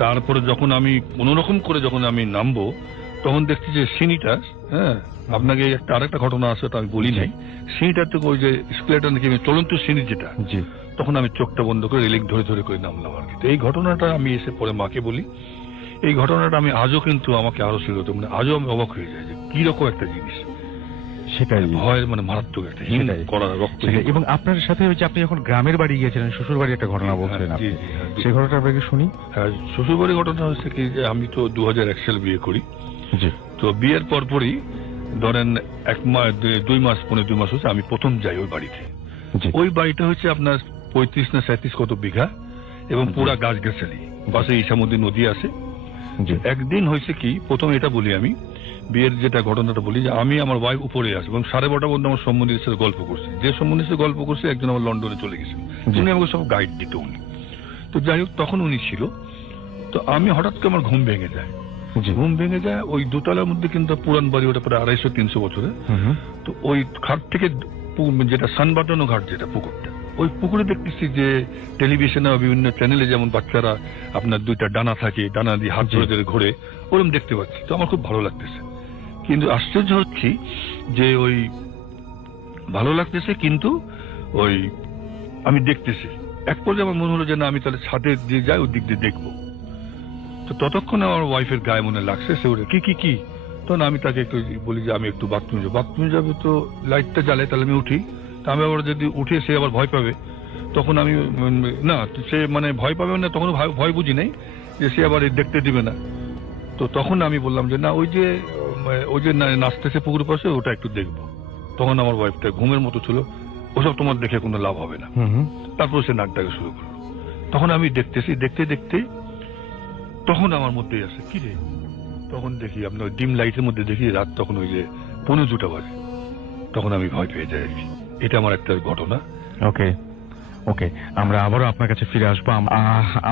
তারপরে যখন আমি কোনোরকম করে যখন আমি নামবো, তখন দেখছি যে সিঁড়িটা, হ্যাঁ আপনাকে একটা আরেকটা ঘটনা আছে, তো আমি বলি নাই। সিঁড়িটার থেকে ওই যে স্কেলেটর নাকি চলন্ত সিঁড়ি যেটা, তখন আমি চোখটা বন্ধ করে রেলিং ধরে করে নামলাম আর কি। তো এই ঘটনাটা আমি এসে পরে মাকে বলি। এই ঘটনাটা আমি আজও কিন্তু আমাকে আরো ছিল, মানে আজও আমি অবাক হয়ে যাই যে কিরকম একটা জিনিস, সেটাই ভয়ের মানে মারাত্মক একটা রক্ত। এবং আপনার সাথে হচ্ছে আপনি যখন গ্রামের বাড়ি গিয়েছিলেন, শ্বশুর বাড়ি একটা ঘটনা বলছিলেন, সেই ঘটনাটা আপনাকে শুনি। হ্যাঁ, শ্বশুর বাড়ির ঘটনা হচ্ছে কি যে আমি তো 2001 সালে বিয়ে করি। তো বিয়ের পরপরই ধরেন 2 মাস হচ্ছে আমি প্রথম যাই ওই বাড়িতে। ওই বাড়িটা হচ্ছে আপনার 35 না 37 কত বিঘা, এবং পুরা গাছগাছালি, পাশে ইসামুদ্দিন নদী আছে। একদিন হয়েছে কি, প্রথম এটা বলি আমি, বিয়ের যেটা ঘটনাটা বলি, যে আমি আমার ওয়াইফ উপরে আসি এবং 12:30 পর্যন্ত আমার সম্বন্ধীর সাথে গল্প করছি। যে সম্বন্ধীর সাথে গল্প করছে একজন আমার লন্ডনে চলে গেছে, উনি আমাকে সব গাইড দিত উনি। তো যাই হোক, তখন উনি ছিল। তো আমি হঠাৎ করে আমার ঘুম ভেঙে যায়। ওই দোতলার মধ্যে কিন্তু পুরান বাড়ি, ওটা প্রায় 250-300 বছরে। তো ওই ঘাট থেকে যেটা সানবাটানো ঘাট, যেটা পুকুরটা, ওই পুকুরে দেখতেছি যে টেলিভিশনে বিভিন্ন চ্যানেলে যেমন বাচ্চারা আপনার 2টা ডানা থাকে, ডানা দিয়ে হাত ধরে ধরে ঘোরে, ওরকম দেখতে পাচ্ছি। তো আমার খুব ভালো লাগতেছে, কিন্তু আশ্চর্য হচ্ছি যে ওই ভালো লাগতেছে, কিন্তু ওই আমি দেখতেছি এক পর্যায়ে আমার মনে হলো যে না, আমি তাহলে ছাদে দিয়ে যাই, ওই দিক দিয়ে দেখবো। তো ততক্ষণে আমার ওয়াইফের গায়ে মনে লাগছে, সে ওরে কি তখন আমি তাকে একটু বলি যে আমি একটু বাথরুমে যাবে, তো লাইটটা জ্বালাই, তাহলে আমি উঠি। তা আমি আবার যদি উঠে সে আবার ভয় পাবে, তখন আমি না, সে মানে ভয় পাবে না, তখন ভয় বুঝি নাই যে সে আবার দেখতে দিবে না। তো তখন আমি বললাম যে না, ওই যে নাচতেছে পুকুর পাশে, ওটা একটু দেখবো। তখন আমার ওয়াইফটা ঘুমের মতো ছিল, ওসব তোমার দেখে কোনো লাভ হবে না। তারপর সে নাচটাকে শুরু করলো। তখন আমি দেখতেছি, দেখতে তখন আমার মধ্যেই আসে কি রে, তখন দেখি আপনার ডিম লাইটের মধ্যে দেখি রাত তখন ওই যে 1:45 বাজে। তখন আমি ভয় পেয়ে যাই আর কি। এটা আমার একটা ঘটনা। ওকে, আমরা আবারও আপনার কাছে ফিরে আসবো।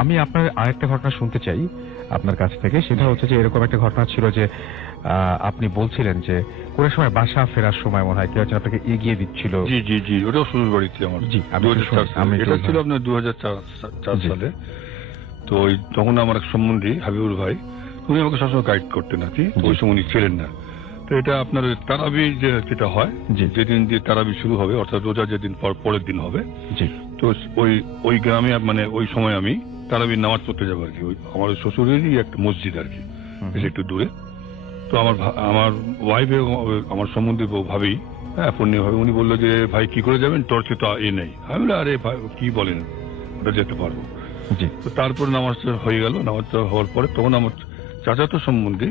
আমি আপনার আরেকটা ঘটনা শুনতে চাই আপনার কাছ থেকে। সেটা হচ্ছে যে এরকম একটা ঘটনা ছিল যে আপনি বলছিলেন যে কোনো সময় বাসা ফেরার সময় মনে হয় কেউ একজন আপনাকে এগিয়ে দিচ্ছিল। জি, ওটাও শ্বশুর বাড়িতে আমার। জি, এটা ছিল আপনার 2004 সালে। তো তখন আমার এক সম্বন্ধী হাবিবুল ভাই, উনি আমাকে সবসময় গাইড করতেন আর কি। ওই সময় উনি ছিলেন না। তো এটা আপনার তারাবি যেটা হয়, যেদিন দিয়ে তারাবি শুরু হবে, অর্থাৎ রোজা যেদিন পরের দিন হবে, তো ওই গ্রামে মানে ওই সময় আমি তারাবির নামাজ পড়তে যাবো আর কি। আমার শ্বশুরেরই একটা মসজিদ আর কি, একটু দূরে। তো আমার ওয়াইফ এবং আমার সম্বন্ধে ভাবি, হ্যাঁ পূর্ণিমা ভাবি, উনি বললো যে ভাই কি করে যাবেন, টর্চে তো নেই। আমি বললাম আরে ভাই কি বলেন, ওটা যেতে পারবো। তো তারপর নামাজটা হয়ে গেল। নামাজটা হওয়ার পরে তখন আমার চাচাতো সম্বন্ধে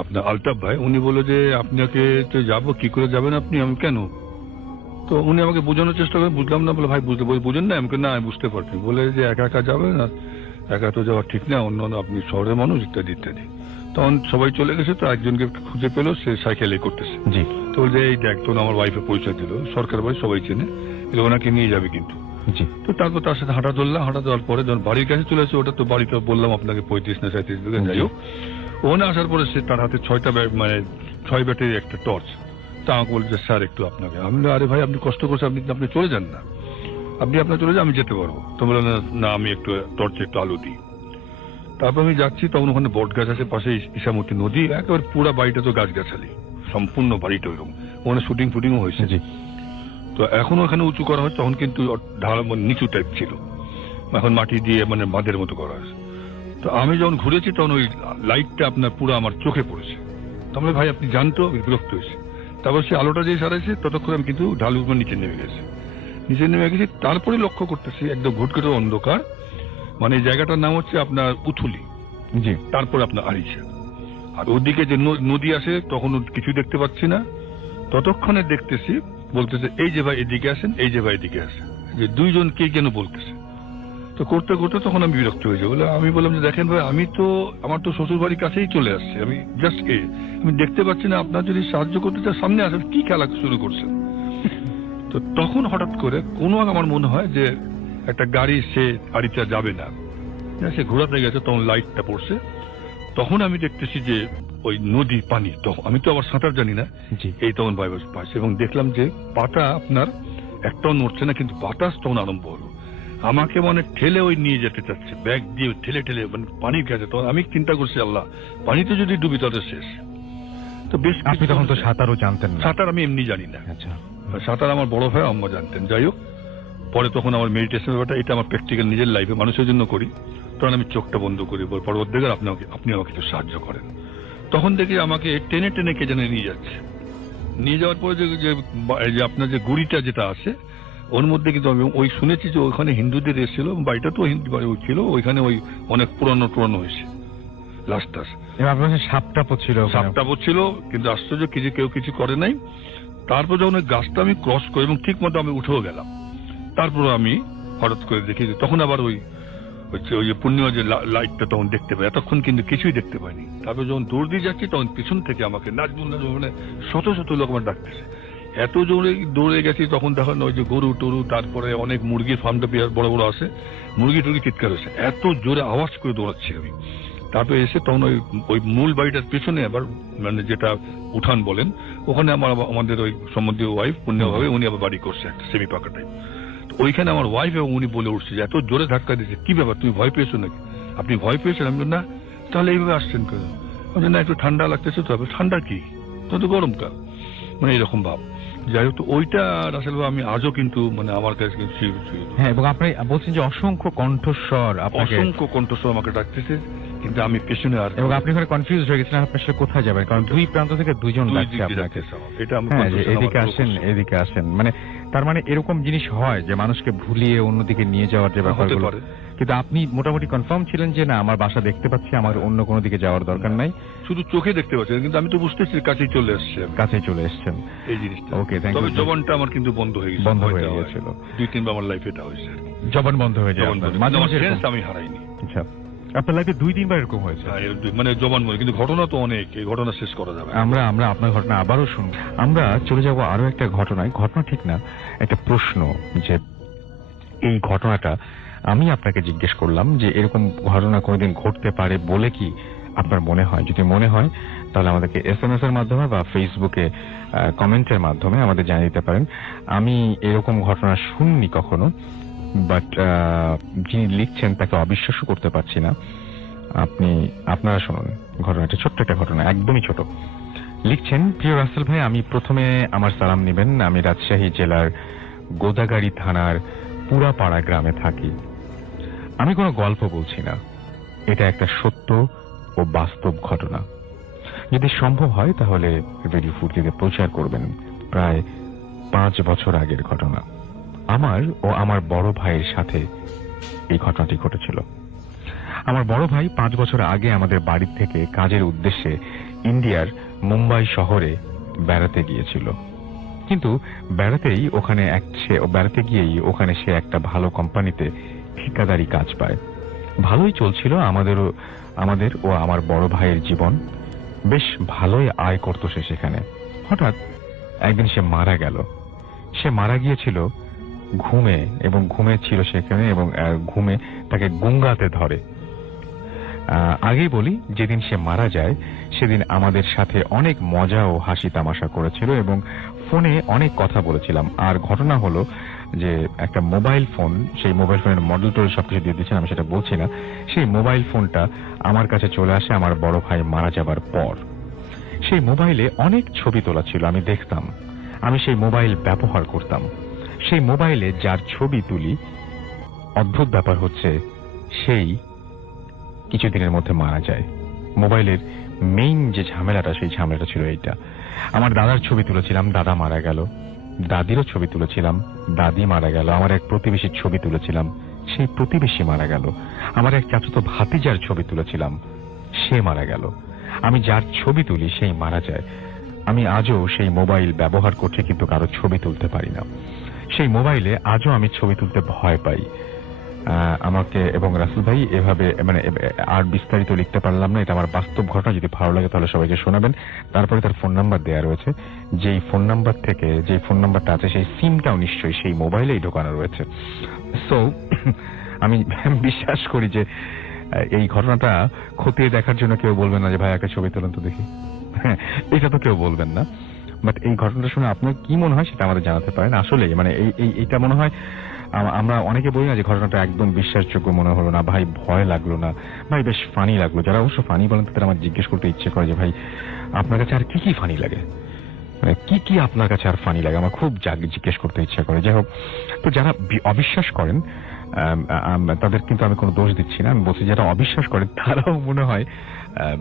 আপনার আলতাফ ভাই, উনি বললো যে আপনাকে তো যাবো, কি করে যাবেন আপনি? আমি কেন? তো উনি আমাকে বোঝানোর চেষ্টা করেন, বুঝলাম না। বলে ভাই বুঝেন না? আমাকে না, আমি বুঝতে পারছি। বলে যে একা যাবেন, আর একা তো যাওয়া ঠিক না, অন্য আপনি শহরের মানুষ, ইত্যাদি ইত্যাদি। তখন সবাই চলে গেছে, তো একজনকে খুঁজে পেলো, সে সাইকেলে করতেছে। তো যে এই দেখ, তখন আমার ওয়াইফের পরিচয় দিল, সরকার বাড়ি সবাই চেনে, ওনাকে নিয়ে যাবে কিন্তু। তো তারপর তার সাথে হাঁটা ধরলাম পরে যখন বাড়ির কাছে চলে আসে, ওটা তো বাড়িতে বললাম আপনাকে 35 না 37 বিঘা, যাই হোক। ওখানে আসার পরে সে তার হাতে 6 ব্যাটারি একটা টর্চ। তা আমাকে বলছে স্যার একটু আপনাকে। আমি বললাম আরে ভাই, আপনি কষ্ট করছেন, আপনি চলে যান না, আপনার চলে যান, আমি যেতে পারবো। তো বললাম না, আমি একটু টর্চে একটু আলো দিই। তারপর আমি যাচ্ছি, তখন ওখানে বট গাছ আছে, পাশে ইসামতি নদী, একেবারে পুরো বাড়িটা তো গাছগাছালি, সম্পূর্ণ বাড়িটা ওইরকম। ওখানে শুটিংও হয়েছে। তো এখন ওখানে উঁচু করা হয়, তখন কিন্তু ঢাল নিচু টাইপ ছিল, এখন মাটি দিয়ে মানে বাঁধের মতো করা হয়েছে। তো আমি যখন ঘুরেছি, তখন ওই লাইটটা আপনার পুরো আমার চোখে পড়েছে। তাহলে ভাই আপনি জানতো, বিরক্ত হয়েছে। তারপর সে আলোটা যে সারাইছে, ততক্ষণ আমি কিন্তু ঢালুর উপর নিচে নেমে গেছি। তারপরে লক্ষ্য করতেছি একদম ঘুটঘুটে অন্ধকার, মানে এই জায়গাটার নাম হচ্ছে আপনার উথুলি, তারপর আপনার আরিচা, আর ওদিকে যে নদী আসে, তখন কিছু দেখতে পাচ্ছি না। ততক্ষণে দেখতেছি বলতেছে এই যে ভাই এদিকে আসেন, এই যে ভাই এদিকে আসেন, যে দুইজন কে যেন বলতেছে। তো করতে তখন আমি বিরক্ত হয়ে যাই। আমি বললাম যে দেখেন ভাই, আমার তো শ্বশুর বাড়ির কাছেই চলে আসছে, আমি জাস্ট আমি দেখতে পাচ্ছি না, আপনার যদি সাহায্য করতে চান সামনে আসেন, কি খেলা শুরু করছেন? তো তখন হঠাৎ করে আমার মনে হয় যে একটা গাড়ি সে গাড়িটা যাবে না, সে ঘোরাতে গেছে, তখন লাইটটা পড়ছে। তখন আমি দেখতেছি যে ওই নদী পানি, তখন আমি তো আবার সাঁতার জানি না, এই তখন পাইছে, এবং দেখলাম যে পাতা আপনার একটাও নড়ছে না, কিন্তু বাতাস তখন আরম্ভ হলো, আমাকে মানে ঠেলে ওই নিয়ে যেতে চাচ্ছে, ব্যাগ দিয়ে ঠেলে মানে পানির কাছে। তখন আমি চিন্তা করছি, আল্লাহ, পানিতে যদি ডুবি তাহলে শেষ। তো বেশ, আপনি তখন তো সাঁতারও জানতেন না? সাঁতার আমি এমনি জানি না। সাঁতার আমার বড় ভাই আম্মা জানতেন। যাই হোক, পরে তখন আমার মেডিটেশন ব্যাপারটা, এটা আমার প্র্যাকটিক্যাল নিজের লাইফে মানুষের জন্য করি। তখন আমি চোখটা বন্ধ করি, পরবর্তীকালে আপনি আমাকে একটু সাহায্য করেন। তখন দেখি আমাকে টেনে কে যেন নিয়ে যাচ্ছে। নিয়ে যাওয়ার পরে যে আপনার যে গুড়িটা যেটা আছে, ওর মধ্যে কিন্তু আমি ওই শুনেছি যে ওইখানে হিন্দুদের এসেছিল, বাড়িটা তো হিন্দু বাড়ি ছিল, ওইখানে ওই অনেক পুরানো হয়েছে লাস্টাস। সাপটাপও ছিল, কিন্তু আশ্চর্য কেউ কিছু করে নাই। তারপর যখন ওই গাছটা আমি ক্রস করি এবং ঠিক মতো আমি উঠেও গেলাম, তারপর আমি হঠাৎ করে দেখি তখন আবার ওই হচ্ছে ওই যে পূর্ণিমা যে লাইটটা তখন দেখতে পাই, এতক্ষণ কিন্তু কিছুই দেখতে পাইনি। তারপর যখন দৌড় দিয়ে যাচ্ছি তখন পিছন থেকে আমাকে নাচবুন মানে শত শত লোক আমার ডাকতেছে। এত জোরে দৌড়ে গেছি তখন দেখেন ওই যে গরু টরু, তারপরে অনেক মুরগির ফার্মটা বিরাট বড় বড় আছে, মুরগি টুরগি চিৎকার হয়েছে, এত জোরে আওয়াজ করে দৌড়াচ্ছি আমি। তারপরে এসে তখন ওই মূল বাড়িটার পেছনে আবার মানে যেটা উঠান বলেন, ওখানে আমাদের ওই সম্বন্ধীয় ওয়াইফ পুণ্যভাবে উনি আবার বাড়ি করছে একটা সেমি পাকা টাইপ। ওইখানে আমার ওয়াইফ এবং উনি বলে উঠছে যে এত জোরে ধাক্কা দিচ্ছে, কি ব্যাপার তুমি ভয় পেয়েছো নাকি? আপনি ভয় পেয়েছেন? আমি না, তাহলে এইভাবে আসছেন কেন? না একটু ঠান্ডা লাগতেছে। তো ঠান্ডা কি, তো গরমকাল, মানে এরকম ভাব। যাই হোক, তো ওইটা আসলে আমি আজও কিন্তু মানে আমার কাছে কিন্তু হ্যাঁ, এবং আপনি বলছেন যে অসংখ্য কণ্ঠস্বর আমাকে ডাকতেছে, কিন্তু আমি পেছনে আর, এবং আপনি ওখানে কনফিউজ হয়ে গেছেন আপনি আসলে কোথায় যাবেন, কারণ দুই প্রান্ত থেকে দুইজন ডাকছে আপনাকে, এদিকে আসেন এদিকে আসেন। মানে তার মানে এরকম জিনিস হয় যে মানুষকে ভুলিয়ে অন্যদিকে নিয়ে যাওয়ার যে ব্যাপারগুলো, কিন্তু আপনি মোটামুটি কনফার্ম ছিলেন যে না আমার বাসা দেখতে পাচ্ছি, আমার অন্য কোনো দিকে যাওয়ার দরকার নাই, শুধু চোখে দেখতে পাচ্ছি, কিন্তু আমি তো বুঝতেছি কাছেই চলে এসছেন এই জিনিসটা। ওকে, থ্যাংক ইউ। তবে জবানটা আমার কিন্তু বন্ধ হয়ে গিয়েছিল 2-3 বার আমার লাইফে এটা হয়েছে, জবান বন্ধ হয়ে যায়, মাঝে মাঝে আমি হারাইনি। আচ্ছা, আপনার লাইফে 2-3 বার এরকম হয়েছে? মানে জবান বন্ধ, কিন্তু ঘটনা তো অনেক, এই ঘটনা শেষ করা যাবে। আমরা আপনার ঘটনা আবারও শুনব। আমরা চলে যাব আরো একটা ঘটনায়, ঘটনা ঠিক না, একটা প্রশ্ন, যে এই ঘটনাটা আমি আপনাকে জিজ্ঞেস করলাম যে এরকম ঘটনা কোনোদিন ঘটতে পারে বলে কি আপনার মনে হয়? যদি মনে হয় তাহলে আমাদেরকে SMS এর মাধ্যমে বা ফেসবুকে কমেন্টের মাধ্যমে আমাদের জানিয়ে দিতে পারেন। আমি এরকম ঘটনা শুনিনি কখনো, বাট যিনি লিখছেন তাকে অবিশ্বাসও করতে পারছি না। আপনারা শুনুন ঘটনাটা, ছোট্ট একটা ঘটনা, একদমই ছোট। লিখছেন, প্রিয় রাসেল ভাই, আমি প্রথমে আমার সালাম নেবেন। আমি রাজশাহী জেলার গোদাগাড়ি থানার পুরাপাড়া গ্রামে থাকি। আমি কোনো গল্প বলছি না, এটা একটা সত্য ও বাস্তব ঘটনা। যদি সম্ভব হয় তাহলে রেডিও ফুর্তিতে প্রচার করবেন। প্রায় 5 বছর আগের ঘটনা। আমার ও আমার বড় ভাইয়ের সাথে এই ঘটনাটি ঘটেছিল। আমার বড় ভাই 5 বছর আগে আমাদের বাড়ি থেকে কাজের উদ্দেশ্যে ইন্ডিয়ার মুম্বাই শহরে বেড়াতে গিয়েছিল। কিন্তু বেড়াতে গিয়েই ওখানে সে একটা ভালো কোম্পানিতে ঠিকাদারি কাজ পায়। ভালোই চলছিল আমাদের ও আমার বড় ভাইয়ের জীবন, বেশ ভালোই আয় করত সে সেখানে। হঠাৎ একদিন সে মারা গেল। সে মারা গিয়েছিল ঘুমে ছিল সেখানে, এবং ঘুমে তাকে গুঙ্গাতে ধরে। আগেই বলি, যেদিন সে মারা যায় সেদিন আমাদের সাথে অনেক মজা ও হাসি তামাশা করেছিল এবং ফোনে অনেক কথা বলেছিলাম। আর ঘটনা হলো যে একটা মোবাইল ফোন, সেই মোবাইল ফোনের মডেল টোডেল সবকিছু দিয়ে দিচ্ছেন, আমি সেটা বলছি না। সেই মোবাইল ফোনটা আমার কাছে চলে আসে আমার বড় ভাই মারা যাবার পর। সেই মোবাইলে অনেক ছবি তোলা ছিল, আমি দেখতাম। আমি সেই মোবাইল ব্যবহার করতাম। সেই মোবাইলে যার ছবি তুলি, অদ্ভুত ব্যাপার হচ্ছে সেই কিছুদিনের মধ্যে মারা যায়। মোবাইলের মেইন যে ঝামেলাটা, সেই ঝামেলাটা ছিল এইটা। আমার দাদার ছবি তুলেছিলাম, দাদা মারা গেল। দাদিরও ছবি তুলেছিলাম, দাদি মারা গেল। আমার এক প্রতিবেশীর ছবি তুলেছিলাম, সেই প্রতিবেশী মারা গেল। আমার এক চাচাতো ভাতিজার ছবি তুলেছিলাম, সে মারা গেল। আমি যার ছবি তুলি সেই মারা যায়। আমি আজও সেই মোবাইল ব্যবহার করছি, কিন্তু কারো ছবি তুলতে পারি না। সেই মোবাইলে আজও আমি ছবি তুলতে ভয় পাই। আমাকে এবং রাসেল ভাই এভাবে মানে আর বিস্তারিত লিখতে পারলাম না, এটা আমার বাস্তব ঘটনা। যদি ভালো লাগে তাহলে সবাইকে শোনাবেন। তারপরে তার ফোন নাম্বার দেওয়া রয়েছে, যেই ফোন নাম্বারটা আছে সেই সিমটাও নিশ্চয়ই সেই মোবাইলেই ঢোকানো রয়েছে। সো আমি বিশ্বাস করি যে এই ঘটনাটা খতিয়ে দেখার জন্য কেউ বলবেন না যে ভাই একটা ছবি তুলুন তো দেখি, এটা তো কেউ বলবেন না। বাট এই ঘটনাটা শুনে আপনার কি মনে হয় সেটা আমাদের জানাতে পারেন। আসলে মানে এইটা মনে হয় আমরা অনেকে বলি না যে ঘটনাটা একদম বিশ্বাসযোগ্য মনে হলো না, ভাই ভয় লাগলো না, ভাই বেশ ফানি লাগলো। যারা অবশ্য ফানি বলেন তাদের আমার জিজ্ঞেস করতে ইচ্ছে করে যে ভাই আপনার কাছে আর কি কি ফানি লাগে, মানে কি কি আপনার কাছে আর ফানি লাগে, আমার খুব জিজ্ঞেস করতে ইচ্ছে করে। যাই হোক, তো যারা অবিশ্বাস করেন তাদের কিন্তু আমি কোনো দোষ দিচ্ছি না। আমি বলছি যারা অবিশ্বাস করেন তারাও মনে হয়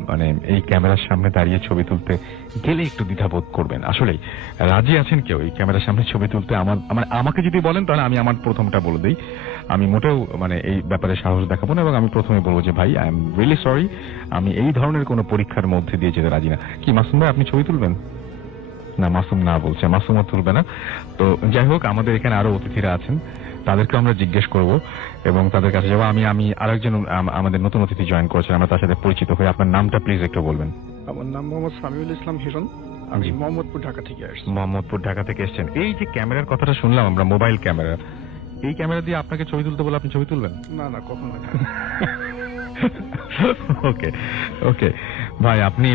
মানে এই ক্যামেরার সামনে দাঁড়িয়ে ছবি তুলতে গেলে একটু দ্বিধাবোধ করবেন। আসলেই রাজি আছেন কেউ এই ক্যামেরার সামনে ছবি তুলতে? আমাকে যদি বলেন তাহলে আমি আমার প্রথমটা বলে দিই, আমি মোটেও মানে এই ব্যাপারে সাহস দেখাবো না, এবং আমি প্রথমে বলবো যে ভাই আই এম রিয়েলি সরি, আমি এই ধরনের কোনো পরীক্ষার মধ্যে দিয়ে যেতে রাজি না। কি মাসুম ভাই, আপনি ছবি তুলবেন? না, মাসুম না বলছে, মাসুমও তুলবে না। তো যাই হোক, আমাদের এখানে আরো অতিথিরা আছেন, তাদেরকে আমরা জিজ্ঞেস করব এবং তাদের কাছে যাবো। আমি আরেকজন আমাদের নতুন অতিথি জয়েন করেছেন, আমরা তার সাথে পরিচিত হই। আপনার নামটা প্লিজ একটু বলবেন। আমার নাম মোহাম্মদ সামিউল ইসলাম হিরণ, আমি মোহাম্মদপুর ঢাকা থেকে আসছি। মোহাম্মদপুর ঢাকা থেকে এসেছেন। এই যে ক্যামেরার কথাটা শুনলাম আমরা, মোবাইল ক্যামেরা, এই ক্যামেরা দিয়ে আপনাকে ছবি তুলতে বলে আপনি ছবি তুলবেন? না না, কখনো না। ওকে ওকে ভাই, আপনি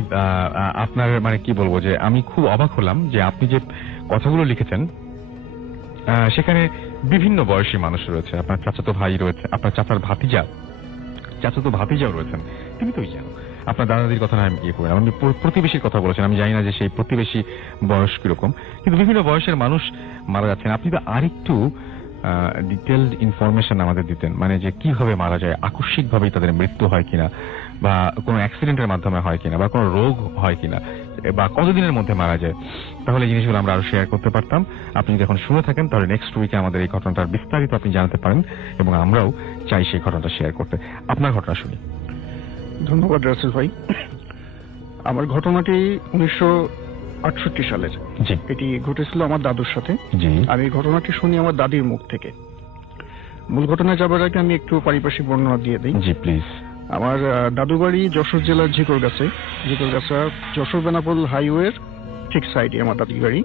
আপনার মানে কি বলবো, যে আমি খুব অবাক হলাম যে আপনি যে কথাগুলো লিখেছেন সেখানে বিভিন্ন বয়সী মানুষ রয়েছে, আপনার চাচাতো ভাই রয়েছে, আপনার চাচাতো ভাতিজাও রয়েছেন, তিনি তো জানো। আপনার দাদাদির কথা আমি ইয়ে করি, আপনি প্রতিবেশীর কথা বলেছেন, আমি জানি না যে সেই প্রতিবেশী বয়স কিরকম, কিন্তু বিভিন্ন বয়সের মানুষ মারা যাচ্ছেন। আপনি তো আরেকটু ডিটেলড ইনফরমেশন আমাদের দিতেন, মানে যে কিভাবে মারা যায়, আকস্মিক ভাবেই তাদের মৃত্যু হয় কিনা, বা কোনো অ্যাক্সিডেন্টের মাধ্যমে হয় কিনা, বা কোনো রোগ হয় কিনা, বা কতদিনের মধ্যে মারা যায়, তাহলে এই জিনিসগুলো আমরা আরো শেয়ার করতে পারতাম। আপনি যদি এখন শুনে থাকেন তাহলে নেক্সট উইকে আমাদের এই ঘটনাটার বিস্তারিত আপনি জানাতে পারেন, এবং আমরাও চাই সেই ঘটনাটা শেয়ার করতে। আপনার ঘটনা শুনি। ধন্যবাদ রাসেল ভাই। আমার ঘটনাটি 1968 সালের। জি। এটি ঘটেছিল আমার দাদুর সাথে। জি। আমি ঘটনাটি শুনি আমার দাদির মুখ থেকে। মূল ঘটনা যাবার আগে আমি একটু পারিপার্শ্বিক বর্ণনা দিয়ে দিই। জি প্লিজ। আমার দাদু বাড়ি যশোর জেলার ঝিকরগাছা যশোর বেনাপোল হাইওয়ের ঠিক সাইডে আমার দাদির বাড়ি।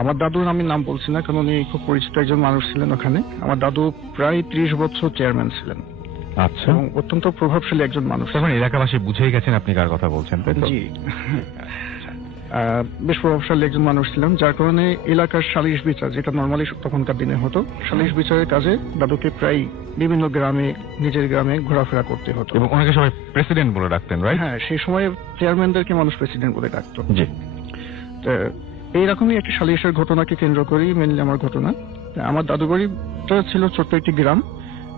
আমার দাদুর আমি নাম বলছি না, কারণ উনি খুব পরিচিত একজন মানুষ ছিলেন ওখানে। আমার দাদু প্রায় 30 বছর চেয়ারম্যান ছিলেন। আচ্ছা। এবং অত্যন্ত প্রভাবশালী একজন মানুষ। তখন এলাকাবাসী বুঝেই গেছেন আপনি কার কথা বলছেন, তাই তো? জি। বেশ প্রভাবশালী একজন মানুষ ছিলেন, যার কারণে এলাকার সালিশ বিচার, যেটা নর্মালি তখনকার দিনে হতো, সালিশ বিচারের কাজে দাদুকে প্রায় বিভিন্ন গ্রামে, নিজের গ্রামে ঘোরাফেরা করতে হতো। এবং ওনাকে সবাই প্রেসিডেন্ট বলে ডাকতেন, রাইট? হ্যাঁ, সেই সময় চেয়ারম্যানদেরকে মানুষ প্রেসিডেন্ট বলে ডাকতো। জি। এইরকমই একটি সালিশের ঘটনাকে কেন্দ্র করেই মেনলি আমার ঘটনা। আমার দাদু বাড়িটা ছিল ছোট্ট একটি গ্রাম।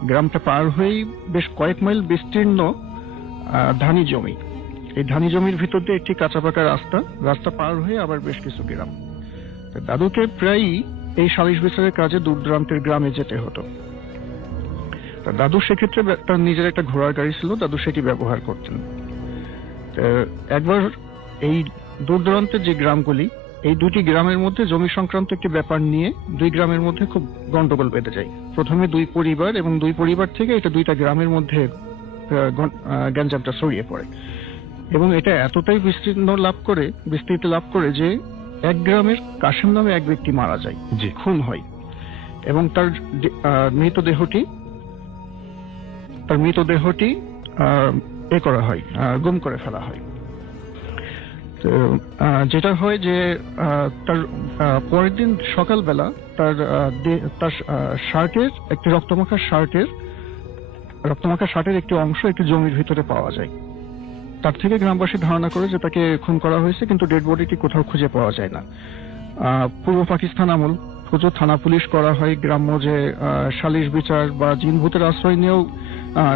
গ্রামটা পার হয়েই বেশ কয়েক মাইল বিস্তীর্ণ ধানি জমি। এই ধানি জমির ভিতর দিয়ে একটি কাঁচা পাকা রাস্তা পার হয়ে আবার বেশ কিছু গ্রাম। দাদুকে প্রায়ই এই সালিশ বিচারের কাজে দূর দূরান্তের গ্রামে যেতে হতো। দাদু সেক্ষেত্রে তার নিজের একটা ঘোড়ার গাড়ি ছিল, দাদু সেটি ব্যবহার করতেন। একবার এই দূর দূরান্তের যে গ্রামগুলি, এই দুটি গ্রামের মধ্যে জমি সংক্রান্ত একটি ব্যাপার নিয়ে দুই গ্রামের মধ্যে খুব গন্ডগোল বেঁধে যায়। প্রথমে দুই পরিবার, এবং দুই পরিবার থেকে এটা দুইটা গ্রামের মধ্যে গ্যাঞ্জামটা ছড়িয়ে পড়ে, এবং এটা এতটাই বিস্তৃতি লাভ করে যে এক গ্রামের কাশেম নামে এক ব্যক্তি মারা যায়, যে খুন হয়, এবং তার মৃতদেহটি করা হয়, গুম করে ফেলা হয়। তো যেটা হয় যে তার পরের দিন সকালবেলা তার শার্টের একটি রক্তমাখা শার্টের একটি অংশ একটি জমির ভিতরে পাওয়া যায়। তার থেকে গ্রামবাসী ধারণা করে যে তাকে খুন করা হয়েছে, কিন্তু ডেড বডিটি কোথাও খুঁজে পাওয়া যায় না। পূর্ব পাকিস্তান আমল প্রচুর থানা পুলিশ করা হয়, গ্রাম্য যে সালিশ বিচার বা জিনভূতের আশ্রয় নিয়েও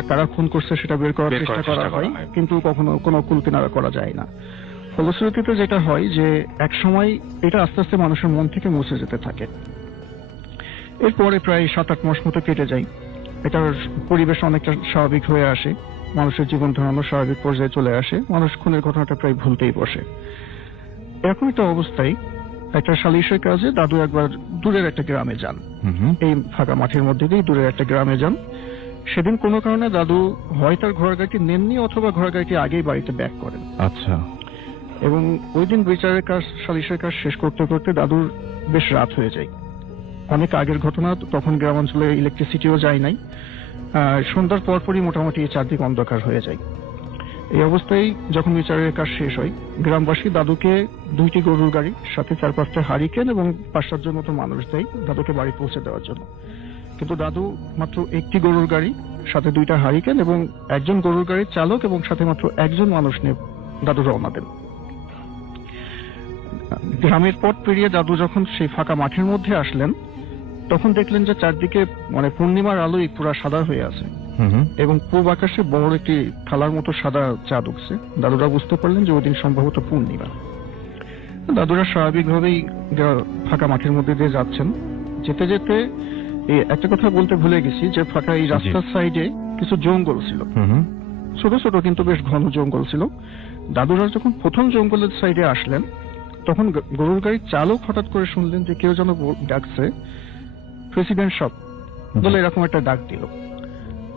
কারা খুন করছে সেটা বের করার চেষ্টা করা হয়, কিন্তু কখনো কোনো কুলকিনারা করা যায় না। ফলশ্রুতিতে যেটা হয় যে এক সময় এটা আস্তে আস্তে মানুষের মন থেকে মুছে যেতে থাকে। এরপরে প্রায় 7-8 মাস মতো কেটে যায়। এটার পরিবেশ অনেকটা স্বাভাবিক হয়ে আসে, মানুষের জীবন ধারণও স্বাভাবিক পর্যায়ে চলে আসে, মানুষ খুনের ঘটনাটা প্রায় ভুলতেই বসে। এরকম একটা অবস্থায় একটা সালিশের কাজে দাদু একবার দূরের একটা গ্রামে যান। এই ফাঁকা মাঠের মধ্যে দিয়ে দূরের একটা গ্রামে যান। সেদিন কোনো কারণে দাদু হয় তার ঘোড়ার গাড়িটি নেননি, অথবা ঘোড়ার গাড়িটি আগেই বাড়িতে ব্যাক করেন। আচ্ছা। এবং ওই দিন বিচারের কাজ, সালিশের কাজ শেষ করতে করতে দাদুর বেশ রাত হয়ে যায়। অনেক আগের ঘটনা, তখন গ্রামাঞ্চলে ইলেকট্রিসিটিও যায় নাই। সন্ধ্যার পরপরই মোটামুটি চারদিক অন্ধকার হয়ে যায়। এই অবস্থায় যখন বিচারের কাজ শেষ হয়, গ্রামবাসী দাদুকে 2টি গরুর গাড়ি, সাথে 4-5টা হারিকেন এবং 5-7 জন মতো মানুষ দেয় দাদুকে বাড়ি পৌঁছে দেওয়ার জন্য। কিন্তু দাদু মাত্র একটি গরুর গাড়ি, সাথে 2টা হারিকেন এবং একজন গরুর গাড়ির চালক এবং সাথে মাত্র একজন মানুষ নিয়ে দাদু রওনা দেন। গ্রামের পথ পেরিয়ে দাদু যখন সেই ফাঁকা মাঠের মধ্যে আসলেন, তখন দেখলেন যে চারদিকে মানে পূর্ণিমার আলোয় পুরা সাদা হয়ে আছে, এবং পূর্ব আকাশে বড় একটি থালার মতো সাদা চাঁদ উঠছে। দাদুরা বুঝতে পারলেন যে ওদিন সম্ভবত পূর্ণিমা। দাদুরা স্বাভাবিকভাবেই ফাঁকা মাঠের মধ্যে দিয়ে যাচ্ছেন। যেতে যেতে একটা কথা বলতে ভুলে গেছি, যে ফাঁকা এই রাস্তার সাইডে কিছু জঙ্গল ছিল, ছোট ছোট কিন্তু বেশ ঘন জঙ্গল ছিল। দাদুরা যখন প্রথম জঙ্গলের সাইডে আসলেন, তখন গরুর গাড়ির চালক হঠাৎ করে শুনলেন যে কেউ যেন ডাকছে প্রেসিডেন্ট সাহেব বলে এরকম একটা ডাক দিল।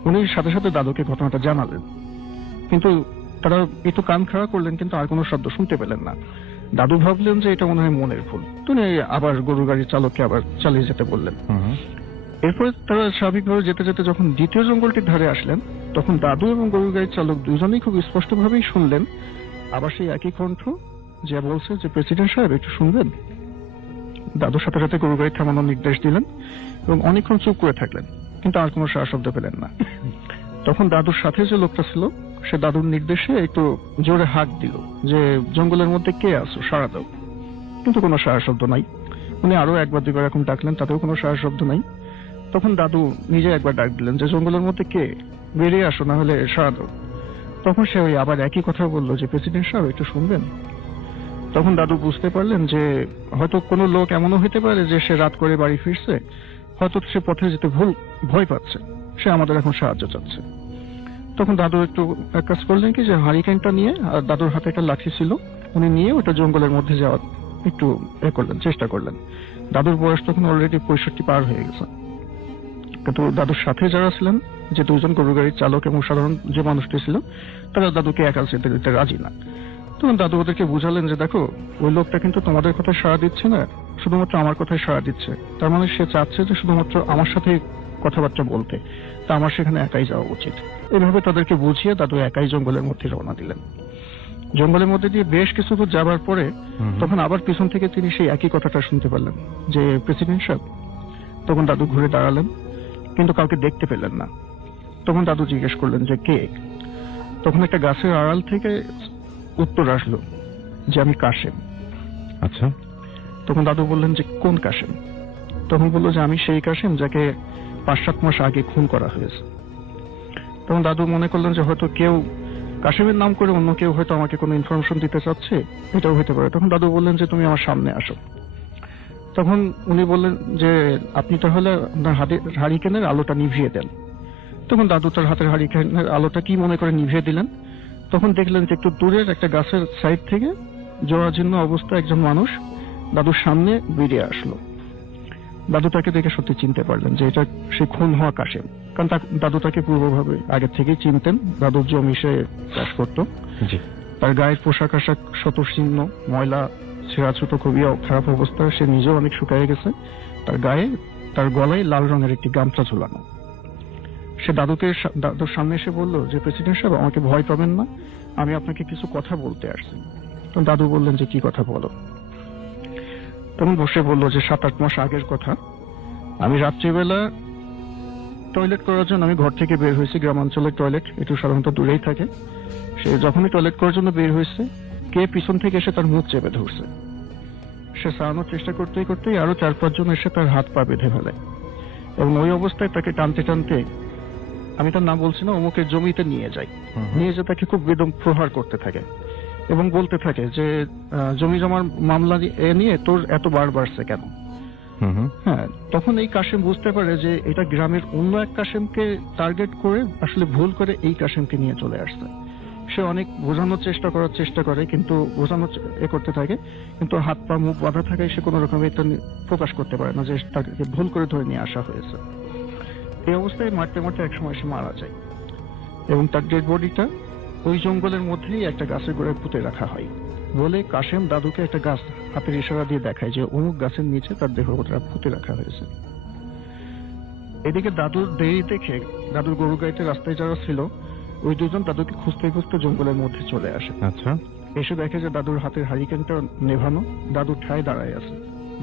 উনি সাথে সাথে দাদুকে ঘটনাটা জানালেন, কিন্তু তারা একটু কান খাড়া করলেন, কিন্তু আর কোনো শব্দ শুনতে পেলেন না। দাদু ভাবলেন যে এটা মনে হয় মনের ভুল, তিনি আবার গরুর গাড়ির চালককে আবার চালিয়ে যেতে বললেন। এরপরে তারা স্বাভাবিকভাবে যেতে যেতে যখন দ্বিতীয় জঙ্গলটির ধারে আসলেন, তখন দাদু এবং গরুর গাড়ির চালক দুজনেই খুব স্পষ্টভাবেই শুনলেন আবার সেই একই কণ্ঠ যে বলছে যে প্রেসিডেন্ট সাহেব একটু শুনবেন। দাদুর সাথে সাথে গরুর গাড়ি থামানোর নির্দেশ দিলেন এবং অনেকক্ষণ চুপ করে থাকলেন, কিন্তু আর কোনো সাড়া শব্দ পেলেন না। তখন দাদুর সাথে যে লোকটা ছিল সে দাদুর নির্দেশে একটু জোরে হাঁক দিল যে জঙ্গলের মধ্যে কে আছো, সাড়া দাও। কিন্তু কোনো সাড়া শব্দ নাই। উনি আরো একবার দুবার এরকম ডাকলেন, তাতেও কোনো সাড়া শব্দ নাই। তখন দাদু নিজে একবার ডাক দিলেন যে জঙ্গলের মধ্যে কে, বেরিয়ে আসো, না হলে সাড়া দাও। তখন সে ওই আবার একই কথা বললো যে প্রেসিডেন্ট সাহেব একটু শুনবেন। তখন দাদু বুঝতে পারলেন যে হয়তো কোনো লোক এমনও হতে পারে যে সে রাত করে বাড়ি ফিরছে, হয়তো সে পথে যেতে ভয় পাচ্ছে, সে আমাদের এখন সাহায্য চাচ্ছে। তখন দাদু একটু এক কাজ করলেন কি যে হারিকেনটা নিয়ে, আর দাদুর হাতে একটা লাঠি ছিল, উনি নিয়ে ওটা জঙ্গলের মধ্যে যাওয়ার একটু চেষ্টা করলেন। দাদুর বয়স তখন অলরেডি 65 পার হয়ে গেছে, কিন্তু দাদুর সাথে যারা ছিলেন যে দুজন গরু গাড়ির চালক এবং সাধারণ যে মানুষটি ছিল, তারা দাদুকে একা যেতে দিতে রাজি না। তখন দাদু ওদেরকে বুঝালেন যে দেখো, ওই লোকটা কিন্তু তোমাদের কথায় সাড়া দিচ্ছে না, শুধুমাত্র আমার কথায় সাড়া দিচ্ছে। তার মানে সে চাচ্ছে যে শুধুমাত্র আমার সাথে কথাবার্তা বলতে, তা আমার সেখানে একাই যাওয়া উচিত। এভাবে তাদেরকে বুঝিয়ে দাদু একাই জঙ্গলের মধ্যে রওনা দিলেন। জঙ্গলের মধ্যে দিয়ে বেশ কিছু দূর যাবার পরে তখন আবার পিছন থেকে তিনি সেই একই কথাটা শুনতে পারলেন যে প্রেসিডেন্ট সাহেব। তখন দাদু ঘুরে দাঁড়ালেন, কিন্তু কাউকে দেখতে পেলেন না। তখন দাদু জিজ্ঞেস করলেন যে কে। তখন একটা গাছের আড়াল থেকে উত্তর আসলো যে আমি কাশেম। আচ্ছা। তখন দাদু বললেন যে কোন কাশেম? তখন বললো যে আমি সেই কাশেম যাকে 5-7 মাস আগে খুন করা হয়েছে। তখন দাদু মনে করলেন যে হয়তো কেউ কাশেমের নাম করে অন্য কেউ হয়তো আমাকে কোনো ইনফরমেশন দিতে চাচ্ছে, এটাও হতে পারে। তখন দাদু বললেন যে তুমি আমার সামনে আসো। তখন উনি বললেন যে আপনি তাহলে আপনার হারিকেনের আলোটা নিভিয়ে দেন। তখন দাদু তার হাতের হারিকেনের আলোটা কি মনে করে নিভিয়ে দিলেন। তখন দেখলেন যে একটু দূরের একটা গাছের সাইড থেকে জরাজীর্ণ অবস্থা একজন মানুষ দাদুর সামনে বেরিয়ে আসলো। দাদু তাকে দেখে সত্যি চিনতে পারলেন যে এটা সে খুন হওয়া কাশেম, কারণ দাদু তাকে পূর্বভাবে আগে থেকেই চিনতেন। দাদুর জমি সে চাষ করত। তার গায়ের পোশাক আশাক শতচিহ্ন, ময়লা, ছেঁড়া ছোট, খুবই খারাপ অবস্থা। সে নিজেও অনেক শুকিয়ে গেছে। তার গলায় লাল রঙের একটি গামছা ঝুলানো। সে দাদুর সামনে এসে বলল যে প্রেসিডেন্ট সাহেব, আমাকে ভয় পাবেন না, আমি আপনাকে কিছু কথা বলতে আসছি। তখন দাদু বললেন যে কি কথা বলো। তখন বসে বললো যে 7-8 মাস আগের কথা। আমি রাত্রিবেলা টয়লেট করার জন্য আমি ঘর থেকে বের হয়েছি। গ্রামাঞ্চলের টয়লেট একটু সাধারণত দূরেই থাকে। সে যখনই টয়লেট করার জন্য বের হয়েছে, কে পিছন থেকে এসে তার মুখ চেপে ধরছে। সে সারানোর চেষ্টা করতেই করতেই আরো 4-5 জন এসে তার হাত পা বেঁধে ফেলে এবং ওই অবস্থায় তাকে টানতে টানতে, আমি তার নাম বলছি না, অমুকের জমিতে নিয়ে যায়। নিয়ে যে তাকে খুব বেদম প্রহার করতে থাকে এবং বলতে থাকে যে জমি জমার মামলা নিয়ে তোর এত বার বাড়ছে কেন। হ্যাঁ, তখন এই কাশেম বুঝতে পারে যে এটা গ্রামের অন্য এক কাশেমকে টার্গেট করে আসলে ভুল করে এই কাশেমকে নিয়ে চলে আসছে। সে অনেক বোঝানোর চেষ্টা করে, কিন্তু বোঝানোর করতে থাকে, কিন্তু হাত পা মুখ বাঁধা থাকায় সে কোনো রকম এটা প্রকাশ করতে পারে না যে তাকে ভুল করে ধরে নিয়ে আসা হয়েছে। এই অবস্থায় মারতে মারতে একসময় সে মারা যায় এবং তার ডেড বডিটা ওই জঙ্গলের মধ্যেই একটা গাছের গোড়ায় পুঁতে রাখা হয়। বলে কাশেম দাদুকে একটা গাছ হাতের ইশারা দিয়ে দেখায় যে অমুক গাছের নিচে তার দেহটা পুঁতে রাখা হয়েছে। এদিকে দাদুর দেরি দেখে দাদুর গরু গাড়িতে রাস্তায় যারা ছিল ওই দুজন দাদুকে খুঁজতে খুঁজতে জঙ্গলের মধ্যে চলে আসে। আচ্ছা। এসে দেখে যে দাদুর হাতের হারিকেনটা নেভানো, দাদুর ঠায় দাঁড়ায় আছে।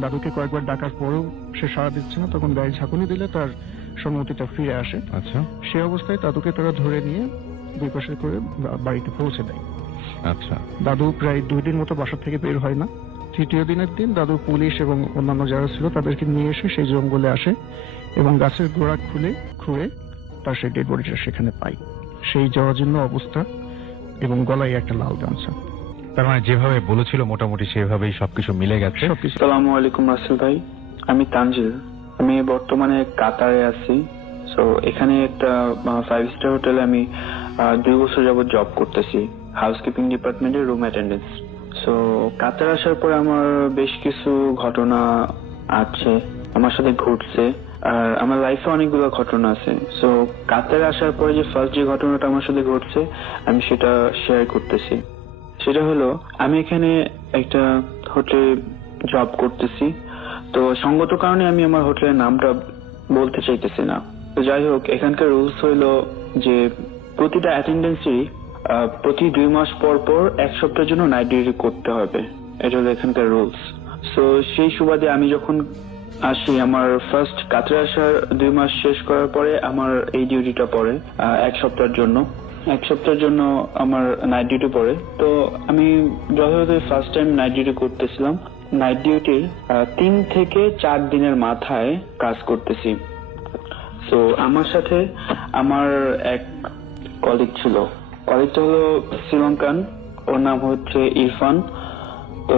দাদুকে কয়েকবার ডাকার পরেও সে সাড়া দিচ্ছে না। তখন গায়ে ঝাঁকুনি দিলে তার সম্মতিটা ফিরে আসে। আচ্ছা। সে অবস্থায় দাদুকে তারা ধরে নিয়ে 2 পাশে করে বাড়িতে পৌঁছে দেয়। আচ্ছা। দাদু প্রায় 2 দিন মতো বাসা থেকে বের হয় না। 3য় দিনের দিন দাদু পুলিশ এবং অন্যান্য যারা ছিল তাদেরকে নিয়ে এসে সেই জঙ্গলে আসে এবং গাছের গোড়া খুঁড়ে তার সেই ডেড বডিটা সেখানে পায়। সেই জরাজীর্ণ অবস্থা এবং গলায় একটা লাল গামছা। তার মানে যেভাবে বলেছিল মোটামুটি সেভাবেই সবকিছু মিলে গেছে। আসসালামু আলাইকুম রাসেল ভাই, আমি তানজিল। আমি বর্তমানে কাতারে আছি। সো এখানে একটা 5 স্টার হোটেলে আমি 2 বছর যাবত জব করতেছি, হাউসকিপিং ডিপার্টমেন্টের রুম অ্যাটেন্ডেন্স। সো কাতার আসার পরে আমার বেশ কিছু ঘটনা আছে, আমার সাথে ঘটছে, আর আমার লাইফে অনেকগুলো ঘটনা আছে। সো কাতার আসার পরে যে ফার্স্ট যে ঘটনাটা আমার সাথে ঘটছে আমি সেটা শেয়ার করতেছি। সেটা হলো, আমি এখানে একটা হোটেলে জব করতেছি। তো সঙ্গত কারণে আমি আমার হোটেলের নামটা বলতে চাইতেছি না। তো যাই হোক, এখানকার রুলস হইলো যে প্রতিটা অ্যাটেন্ডেন্সই প্রতি 2 মাস পর পর 1 সপ্তাহের জন্য নাইট ডিউটি করতে হবে। এটা হলো এখানকার রুলস। সো সেই সুবাদে আমি যখন আসি, আমার ফার্স্ট কাতারে আসার 2 মাস শেষ করার পরে আমার এই ডিউটিটা পড়ে 1 সপ্তাহের জন্য। 1 সপ্তাহের জন্য আমার নাইট ডিউটি পড়ে। তো আমি যথাযথ ফার্স্ট টাইম নাইট ডিউটি করতেছিলাম। নাইট ডিউটির 3 থেকে 4 দিনের মাথায় কাজ করতেছি। তো আমার সাথে আমার এক কলিগ ছিল। কলিগটা হলো শ্রীলঙ্কান, ওর নাম হচ্ছে ইরফান। তো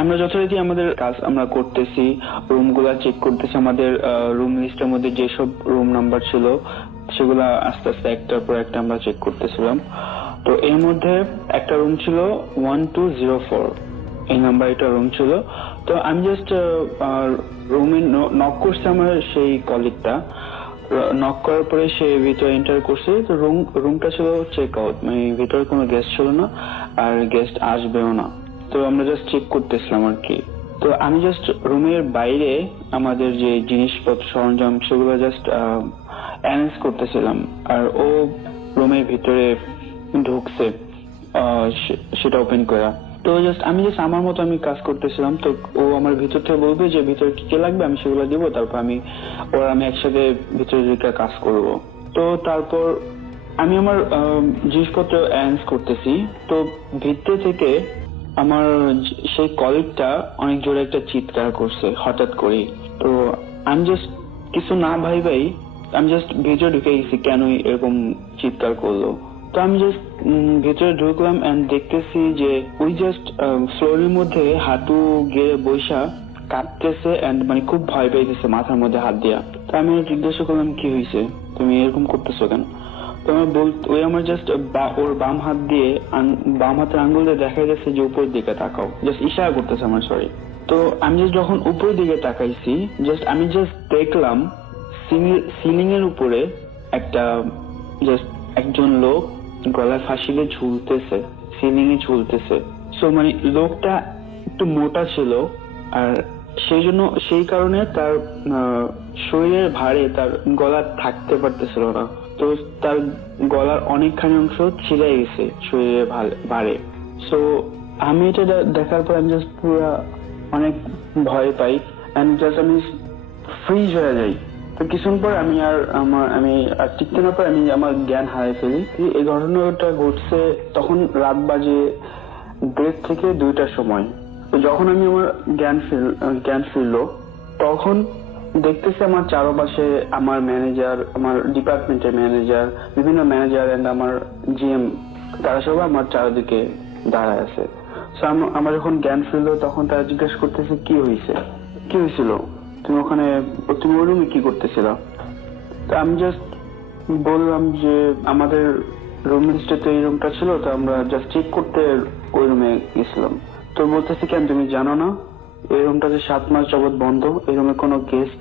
আমরা যথারীতি আমাদের কাজ আমরা করতেছি, রুমগুলা চেক করতেছি। আমাদের রুম লিস্টের মধ্যে যেসব রুম নাম্বার ছিল সেগুলা আস্তে আস্তে একটার পর একটা আমরা চেক করতেছিলাম। তো এর মধ্যে একটা রুম ছিল 1204, এই নাম্বার একটা রুম ছিল। তো আমি জাস্ট রুমে নক করছি আমার সেই কলিগটা। নক করার পরে সে ভিতরে এন্টার করছে। তো রুমটা ছিল চেক আউট, মানে ভিতরে কোনো গেস্ট ছিল না, আর গেস্ট আসবেও না। তো আমরা জাস্ট চেক করতেছিলাম আর কি। তো আমি জাস্ট রুমের বাইরে আমাদের যে জিনিসপত্র সরঞ্জাম সেগুলো জাস্ট অ্যারেঞ্জ করতেছিলাম, আর ও রুমের ভিতরে ঢুকছে সেটা ওপেন করা। তো আমি জাস্ট আমার মতো আমি কাজ করতেছিলাম। তো ও আমার ভিতর থেকে বলবে যে ভিতরে কি কি লাগবে, আমি সেগুলো দিব, তারপর আমি একসাথে ভিতরে ঢুকে কাজ করব। তো তারপর আমি আমার জিনিসপত্র অ্যারেঞ্জ করতেছি। তো ভিতর থেকে আমার সেই কলিগটা অনেক জোরে একটা চিৎকার করছে হঠাৎ করে। তো আমি জাস্ট কিছু না ভাই আমি জাস্ট ভিতরে ঢুকে গেছি, কেন এরকম চিৎকার করলো। তো আমি জাস্ট ভেতরে ঢুকলাম এন্ড দেখতেছি যে ওই জাস্ট ফ্লোরের মধ্যে হাঁটু গেড়ে বৈশা কাঁপতেছে এন্ড মানে খুব ভয় পাইতেছে মাথার মধ্যে হাত দিয়া। তো আমি জিজ্ঞাসা করলাম, কি হয়েছে, তুমি এরকম করতেছো কেন? তো ওই আমার জাস্ট ওর বাম হাত দিয়ে বাম হাতের আঙ্গুল দিয়ে দেখা যাচ্ছে যে উপরের দিকে তাকাও, জাস্ট ইশারা করতেছে আমার, সরি। তো আমি জাস্ট যখন উপরের দিকে তাকাইছি, আমি জাস্ট দেখলাম সিলিং এর উপরে একজন লোক গলায় ফাঁসি দিয়ে ঝুলতেছে, সিলিং এ ঝুলতেছে। সো মানে লোকটা একটু মোটা ছিল, আর সেই কারণে তার শরীরের ভারে তার গলা থাকতে পারতেছিল না। তো তার গলার অনেকখানি অংশ ছিঁড়ে গেছে শরীরের ভারে। সো আমি এটা দেখার পর আমি জাস্ট পুরো অনেক ভয় পাই এন্ড জাস্ট আমি ফ্রিজ হয়ে যাই। তো কিছুক্ষণ পর আমি আর টিকতে না পারি, আমি আমার জ্ঞান হারিয়ে ফেলি। এই ঘটনাটা ঘটছে তখন রাত বাজে 1:30 থেকে 2টার সময়। তো যখন আমি আমার জ্ঞান ফিরলো, তখন দেখতেছি আমার চারপাশে আমার ম্যানেজার, আমার ডিপার্টমেন্টের ম্যানেজার, বিভিন্ন ম্যানেজার এন্ড আমার জিএম, তারা সবাই আমার চারদিকে দাঁড়ায় আছে। আমার যখন জ্ঞান ফিরলো তখন তারা জিজ্ঞাসা করতেছে, কি হয়েছিল, তুমি ওই রুমে কি করতেছিল? তো আমি জাস্ট বললাম যে আমাদের রুম লিস্টে তো এই রুমটা ছিল, তো আমরা জাস্ট চেক করতে ওই রুমে গেছিলাম। তো বলতেছি, কেন তুমি জানো না এই রুমটা যে 7 মাস যাবত বন্ধ, এই রুমে কোনো গেস্ট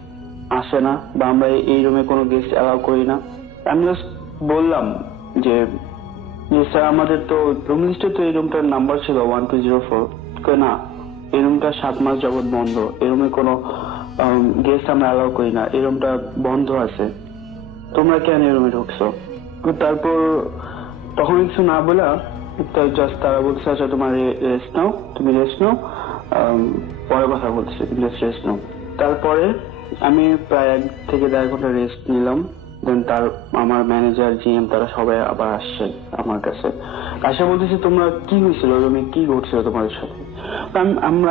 আসে না, বা আমরা এই রুমে কোনো গেস্ট অ্যালাউ করি না। আমি জাস্ট বললাম যে স্যার, আমাদের তো রুম লিস্টে তো এই রুমটার নাম্বার ছিল 1204। না, এই রুমটা 7 মাস যাবত বন্ধ, এই রুমে কোনো গেস্ট আমরা অ্যালাউ করি না, এই রুমটা বন্ধ আছে, তোমরা কেন এই রুমে ঢুকছো? তারপর তখন কিছু না বলা জাস্ট তারা বলছে, আচ্ছা তোমার তুমি রেস্ট নাও, পরে কথা বলছে, রেস্ট নাও। তারপরে আমি প্রায় 1 থেকে 1.5 ঘন্টা রেস্ট নিলাম। দেন আমার ম্যানেজার, জিএম, তারা সবাই আবার আসছে আমার কাছে, আসে বলতেছে, তোমরা কি হয়েছিল রুমে, কি ঘটছিল তোমাদের সাথে? আমরা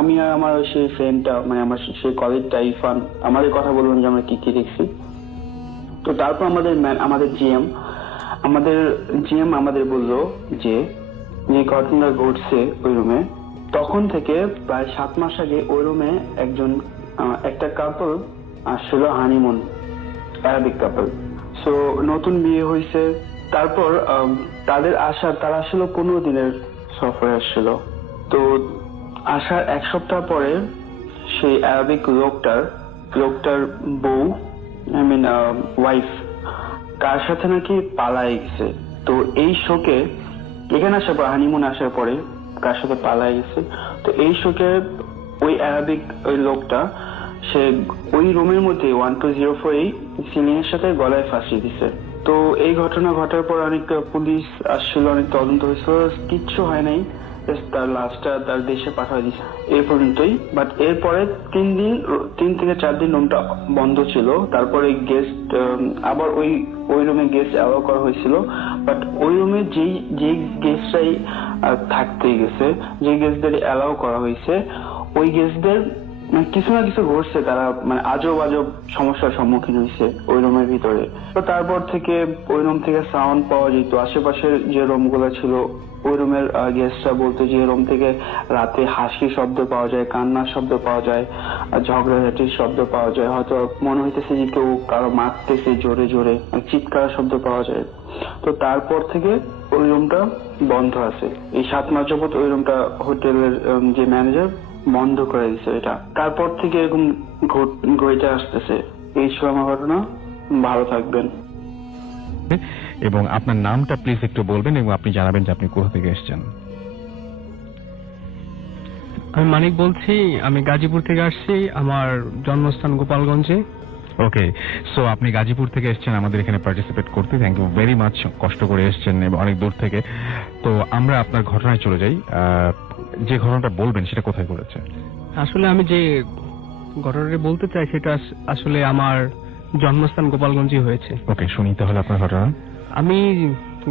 আমি আর আমার সেই ফ্রেন্ডটা, মানে আমার সেই কলিগটা ইরফান, আমাদের কথা বললাম যে আমরা কি কি দেখছি। তো তারপর আমাদের জিএম আমাদের বললো যে ঘটনা ঘটছে ওই রুমে, তখন থেকে প্রায় 7 মাস আগে ওই রুমে একটা কাপল আসছিল, হানিমুন, অ্যারাবিক কাপল। সো নতুন বিয়ে হয়েছে। তারপর তারা আসলো 15 দিনের সফরে আসছিল। তো আসার এক সপ্তাহ পরে সেই অ্যারাবিক লোকটার বউ, আই মিন ওয়াইফ, কার সাথে নাকি পালাই গেছে। তো এই শোকে এখানে আসার পর, হানিমুন আসার পরে কার সাথে পালাই গেছে, তো এই শোকে ওই অ্যারাবিক ওই লোকটা সে ওই রুমের মধ্যে 1204 সিলিং এর সাথে গলায় ফাঁসিয়ে দিছে। তো এই ঘটনা ঘটার পর অনেক পুলিশ আসছিল, অনেক তদন্ত হয়েছিল, কিচ্ছু হয় নাই, তার লাশটা তার দেশে পাঠিয়ে দিচ্ছে এই পর্যন্তই। বাট এরপরে 3 থেকে 4 দিন রুমটা বন্ধ ছিল। তারপরে গেস্ট আবার ওই রুমে গেস্ট অ্যালাউ করা হয়েছিল। বাট ওই রুমে যেই গেস্টরাই থাকতে গেছে, যে গেস্টদের অ্যালাউ করা হয়েছে, ওই গেস্টদের কিছু না কিছু ঘটছে, তারা আজব সমস্যার সম্মুখীন হয়েছে ওই রুমের ভিতরে। তো তারপর থেকে ওই রুম থেকে সাউন্ড পাওয়া যেত। আশেপাশের যে রুম গুলো ছিল, ওই রুমের গেস্টরা বলতো যে রুম থেকে রাতে হাসির শব্দ পাওয়া যায়, কান্নার শব্দ পাওয়া যায়, ঝগড়াঝাটির শব্দ পাওয়া যায়, হয়তো মনে হইতেছে যে কেউ কারো মারতেছে জোরে জোরে, চিৎকার শব্দ পাওয়া যায়। তো তারপর থেকে ওই রুমটা বন্ধ আছে। এই 7 মাস যাবত ওই রুমটা হোটেলের যে ম্যানেজার বন্ধ করে দিচ্ছে। এটা তারপর থেকে এরকম ঘটে আসতেছে। এই ছিল আমার ঘটনা। ভালো থাকবেন। এবং আপনার নামটা প্লিজ একটু বলবেন এবং আপনি জানাবেন যে আপনি কোথা থেকে এসেছেন। আমি মানিক বলছি, আমি গাজীপুর থেকে আসছি, আমার জন্মস্থান গোপালগঞ্জে। ওকে, সো আপনি গাজীপুর থেকে এসেছেন আমাদের এখানে পার্টিসিপেট করতে, থ্যাংক ইউ ভেরি মাচ। কষ্ট করে এসেছেন এবং অনেক দূর থেকে। তো আমরা আপনার ঘটনায় চলে যাই। যে ঘটনাটা বলবেন সেটা কোথায় ঘটেছে? আসলে আমি যে ঘটনাটা বলতে চাই সেটা আসলে আমার জন্মস্থান গোপালগঞ্জে হয়েছে। ওকে, শুনি তাহলে আপনার ঘটনা। আমি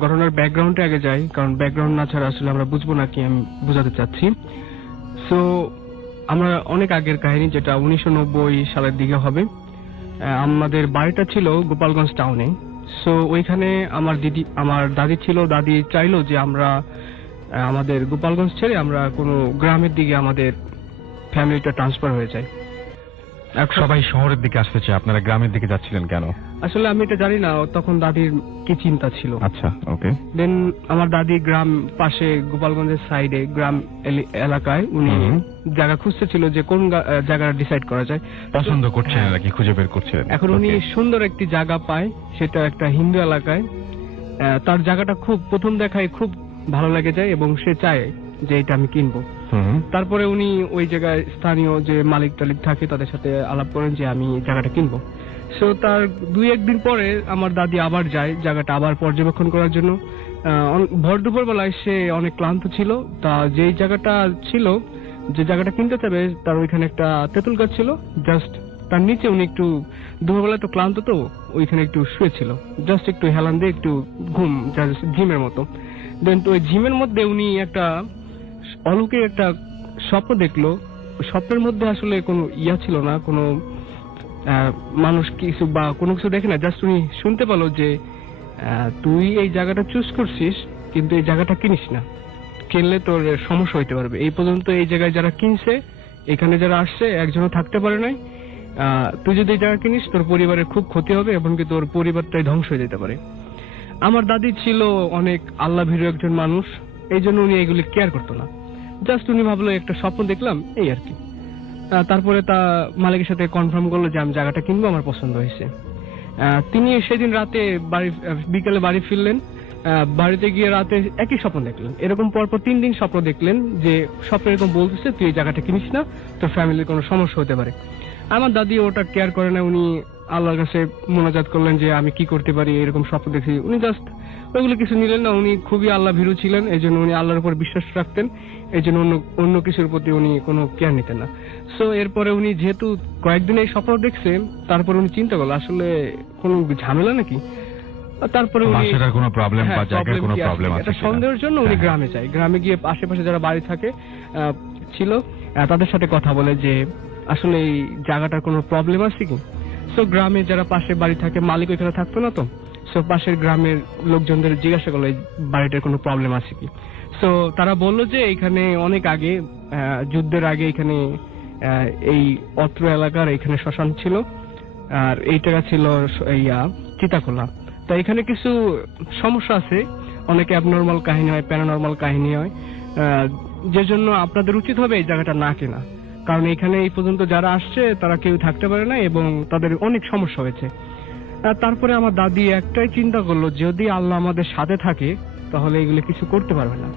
ঘটনার ব্যাকগ্রাউন্ডে আগে যাই, কারণ ব্যাকগ্রাউন্ড না ছাড়া আসলে আমরা বুঝবো না কি আমি বোঝাতে চাচ্ছি। সো আমরা অনেক আগের কাহিনী, যেটা 1990 সালের দিকে হবে। আমাদের বাড়িটা ছিল গোপালগঞ্জ টাউনে। সো ওইখানে আমার দাদি ছিল। দাদি চাইলো যে আমরা আমাদের গোপালগঞ্জ ছেড়ে আমরা কোনো গ্রামের দিকে আমাদের ফ্যামিলিটা ট্রান্সফার হয়ে যায়। সবাই শহরের দিকে আসতে চায়, আপনারা গ্রামের দিকে যাচ্ছিলেন কেন? আসলে আমি এটা জানি না তখন দাদির কি চিন্তা ছিল। আচ্ছা, ওকে। দেন আমার দাদি গ্রাম পাশে গোপালগঞ্জের সাইডে গ্রাম এলাকায় উনি জায়গা খুঁজতেছিল যে কোন জায়গাটা ডিসাইড করা যায়, পছন্দ করছেন নাকি খুঁজে বের করছিলেন। এখন উনি সুন্দর একটি জায়গা পায়, সেটা একটা হিন্দু এলাকায়। তার জায়গাটা খুব প্রথম দেখায় খুব ভালো লেগে যায় এবং সে চায় যে এটা আমি কিনবো। তারপরে উনি ওই জায়গায় স্থানীয় যে মালিক টালিক থাকে তাদের সাথে আলাপ করেন যে আমি জায়গাটা কিনবো। সো তার 2-1 দিন পরে আমার দাদি আবার যায় জায়গাটা আবার পর্যবেক্ষণ করার জন্য। ভর দুপুর বেলায় সে অনেক ক্লান্ত ছিল। তা যেই জায়গাটা ছিল, যে জায়গাটা কিনতে চাবে, তার ওইখানে একটা তেঁতুল গাছ ছিল। জাস্ট তার নিচে উনি একটু দুপুরবেলা তো ক্লান্ত, তো ওইখানে একটু শুয়েছিল, জাস্ট একটু হেলান দিয়ে একটু ঘুম, জাস্ট জিমের মতো। দেন তো ওই জিমের মধ্যে উনি একটা অলৌকিক একটা স্বপ্ন দেখলো। স্বপ্নের মধ্যে আসলে কোনো ছিল না, কোনো মানুষ কিছু বা কোনো কিছু দেখে না। জাস্ট উনি শুনতে পেলো যে তুই এই জায়গাটা চুজ করছিস, কিন্তু এই জায়গাটা কিনিস না, কিনলে তোর সমস্যা হইতে পারবে। এই পর্যন্ত এই জায়গায় যারা কিনছে, এখানে যারা আসছে, একজনও থাকতে পারে নাই। তুই যদি এই জায়গা কিনিস, তোর পরিবারের খুব ক্ষতি হবে, এমনকি তোর পরিবারটাই ধ্বংস হয়ে যেতে পারে। আমার দাদি ছিল অনেক আল্লাহ ভীরু একজন মানুষ, এই জন্য উনি এগুলি কেয়ার করতো না। জাস্ট উনি ভাবলো একটা স্বপ্ন দেখলাম, এই আর কি। তারপরে তা মালিকের সাথে কনফার্ম করলো যে আমি জায়গাটা কিনবো, আমার পছন্দ হয়েছে। তিনি সেদিন রাতে বিকালে বাড়ি ফিরলেন। বাড়িতে গিয়ে রাতে একই স্বপ্ন দেখলেন। এরকম পরপর 3 দিন স্বপ্ন দেখলেন যে স্বপ্ন এরকম বলতেছে তুই এই জায়গাটা কিনিস না, তোর ফ্যামিলির কোনো সমস্যা হতে পারে। আমার দাদি ওটা কেয়ার করে না। উনি আল্লাহর কাছে মোনাজাত করলেন যে আমি কি করতে পারি, এরকম স্বপ্ন দেখছি। উনি জাস্ট ওইগুলো কিছু নিলেন না। উনি খুবই আল্লাহ ভীরু ছিলেন, এই জন্য উনি আল্লাহর উপর বিশ্বাস রাখতেন, এই জন্য অন্য কিছুর প্রতি উনি কোনো কেয়ার নিতেন না। সো এরপরে উনি যেহেতু কয়েকদিন এই স্বপ্ন দেখছে, তারপরে উনি চিন্তা করলো আসলে কোনো ঝামেলা নাকি। তারপরে উনি কোনো প্রবলেম বা জায়গায় কোনো প্রবলেম আছে, এটা সন্দেহের জন্য উনি গ্রামে যায়। গ্রামে গিয়ে আশেপাশে যারা বাড়ি থাকে ছিল তাদের সাথে কথা বলে যে আসলে এই জায়গাটার কোনো প্রবলেম আছে কি। সো গ্রামে যারা পাশে বাড়ি থাকে, মালিক ওইখানে থাকতো না, তো সো পাশের গ্রামের লোকজনদের জিজ্ঞাসা করলো এই বাড়িটার কোনো প্রবলেম আছে কি। সো তারা বললো যে এখানে অনেক আগে, যুদ্ধের আগে এখানে এই অত্র এলাকার এখানে শ্মশান ছিল, আর এই জায়গা ছিল চিতাখোলা। তো এখানে কিছু সমস্যা আছে, অনেকে অ্যাবনর্মাল কাহিনী হয়, প্যারানর্মাল কাহিনী হয়। যে জন্য আপনাদের উচিত হবে এই জায়গাটা না কেনা, কারণ এখানে এই পর্যন্ত যারা আসছে তারা কেউ থাকতে পারে না এবং তাদের অনেক সমস্যা হয়েছে। তারপরে আমার দাদি একটাই চিন্তা করলো, যদি আল্লাহ আমাদের সাথে থাকে তাহলে এগুলো কিছু করতে পারবে না,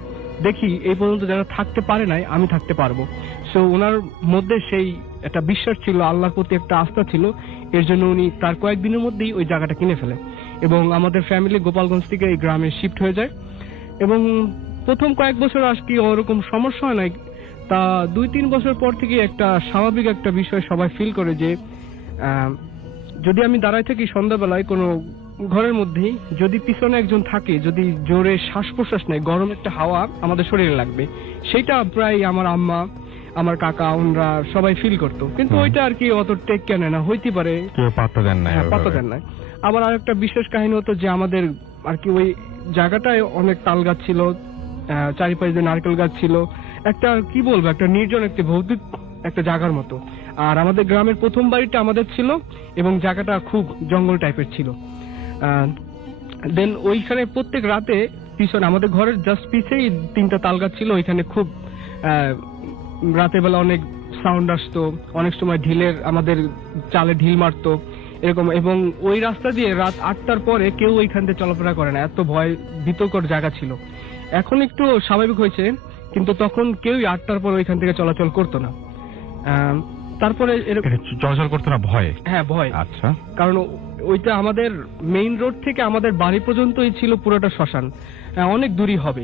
দেখি এই পর্যন্ত যারা থাকতে পারে নাই আমি থাকতে পারবো। সো ওনার মধ্যে সেই একটা বিশ্বাস ছিল, আল্লাহর প্রতি একটা আস্থা ছিল, এর জন্য উনি তার কয়েকদিনের মধ্যেই ওই জায়গাটা কিনে ফেলে এবং আমাদের ফ্যামিলি গোপালগঞ্জ থেকে এই গ্রামে শিফট হয়ে যায়। এবং প্রথম কয়েক বছর আর কি ওরকম সমস্যা হয় নাই, তা 2-3 বছর পর থেকে একটা স্বাভাবিক একটা বিষয় সবাই ফিল করে যে যদি আমি দাঁড়ায় থাকি সন্ধ্যাবেলায় কোনো ঘরের মধ্যেই, যদি পিছনে একজন থাকে, যদি জোরে শ্বাস প্রশ্বাস নেয়, গরম একটা হাওয়া আমাদের শরীরে লাগবে, সেটা প্রায় আমার আম্মা, আমার কাকা, ওনরা সবাই ফিল করতো, কিন্তু ওইটা আর কি অত টেক কেন না, হইতে পারে পাত্তা দেন না। পাত্তা দেন না। আবার আরেকটা বিশেষ কাহিনী হতো যে আমাদের আর কি ওই জায়গাটায় অনেক তাল গাছ ছিল, চারিপাশে নারকেল গাছ ছিল, একটা কি বলবো একটা নির্জন একটা ভৌতিক একটা জায়গার মতো। আর আমাদের গ্রামের প্রথম বাড়িটা আমাদের ছিল এবং জায়গাটা খুব জঙ্গল টাইপের ছিল। দেন ওইখানে প্রত্যেক রাতে পিছনে আমাদের ঘরের জাস্ট পিছেই 3টা তাল গাছ ছিল, ওইখানে খুব রাতের বেলা অনেক সাউন্ড আসতো, অনেক সময় ঢিলের আমাদের চালে ঢিল মারতো এরকম, এবং ওই রাস্তা দিয়ে রাত 8টার পরে কেউ ওইখান থেকে চলাফেরা করে না, এত ভয় ভীতকর জায়গা ছিল। এখন একটু স্বাভাবিক হয়েছে, কিন্তু তখন কেউই 8টার পর ওইখান থেকে চলাচল করতো না। তারপরে চলাচল করতো না ভয়? হ্যাঁ ভয়। আচ্ছা। কারণ ওইটা আমাদের মেইন রোড থেকে আমাদের বাড়ি পর্যন্তই ছিল পুরোটা শ্মশান, অনেক দূরই হবে,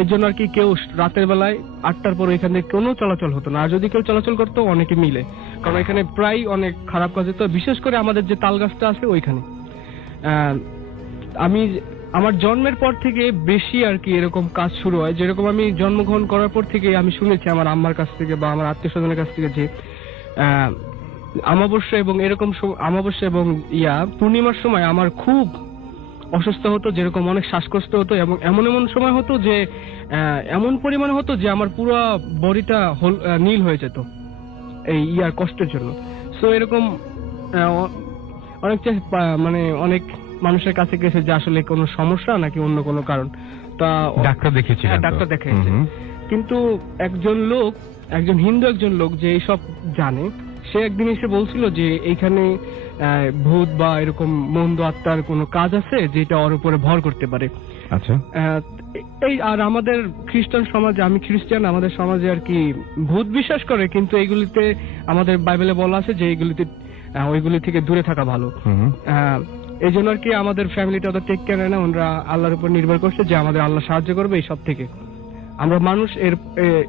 এর জন্য আর কি কেউ রাতের বেলায় 8টার পর ওইখান থেকে কোনো চলাচল হতো না, আর যদি কেউ চলাচল করতো অনেকে মিলে, কারণ এখানে প্রায় অনেক খারাপ কাজ হতো, বিশেষ করে আমাদের যে তাল গাছটা আছে ওইখানে। আমি আমার জন্মের পর থেকে বেশি আর কি এরকম কাজ শুরু হয়, যেরকম আমি জন্মগ্রহণ করার পর থেকে আমি শুনেছি আমার আম্মার কাছ থেকে বা আমার আত্মীয় স্বজনের কাছ থেকে যে অমাবস্যা এবং এরকম অমাবস্যা এবং পূর্ণিমার সময় আমার খুব অসুস্থ হতো, যেরকম অনেক শ্বাসকষ্ট হতো, এবং এমন এমন সময় হতো যে এমন পরিমাণে হতো যে আমার পুরো বডিটা নীল হয়ে যেত এই কষ্টের জন্য। সো এরকম অনেক মানে অনেক মানুষের কাছে গেছে যে আসলে কোনো সমস্যা নাকি অন্য কোনো কারণ, তা ডাক্তার দেখিয়েছি। ডাক্তার দেখিয়েছে, কিন্তু একজন হিন্দু একজন লোক যে এইসব জানে, সে একদিন এসে বলছিল যে এইখানে ভূত বা এরকম মন্দ আত্মার কোনো কাজ আছে যেটা ওর উপরে ভর করতে পারে। আচ্ছা। এই আর আমাদের খ্রিস্টান সমাজে, আমি খ্রিস্টান, আমাদের সমাজে আর কি ভূত বিশ্বাস করে, কিন্তু এইগুলিতে আমাদের বাইবেলে বলা আছে যে ওইগুলি থেকে দূরে থাকা ভালো। এই জন্য আর কি আমাদের ফ্যামিলিটা তো টেক কেয়ার না, ওনারা আল্লাহর উপর নির্ভর করছে যে আমাদের আল্লাহ সাহায্য করবে এই সব থেকে। আমরা মানুষ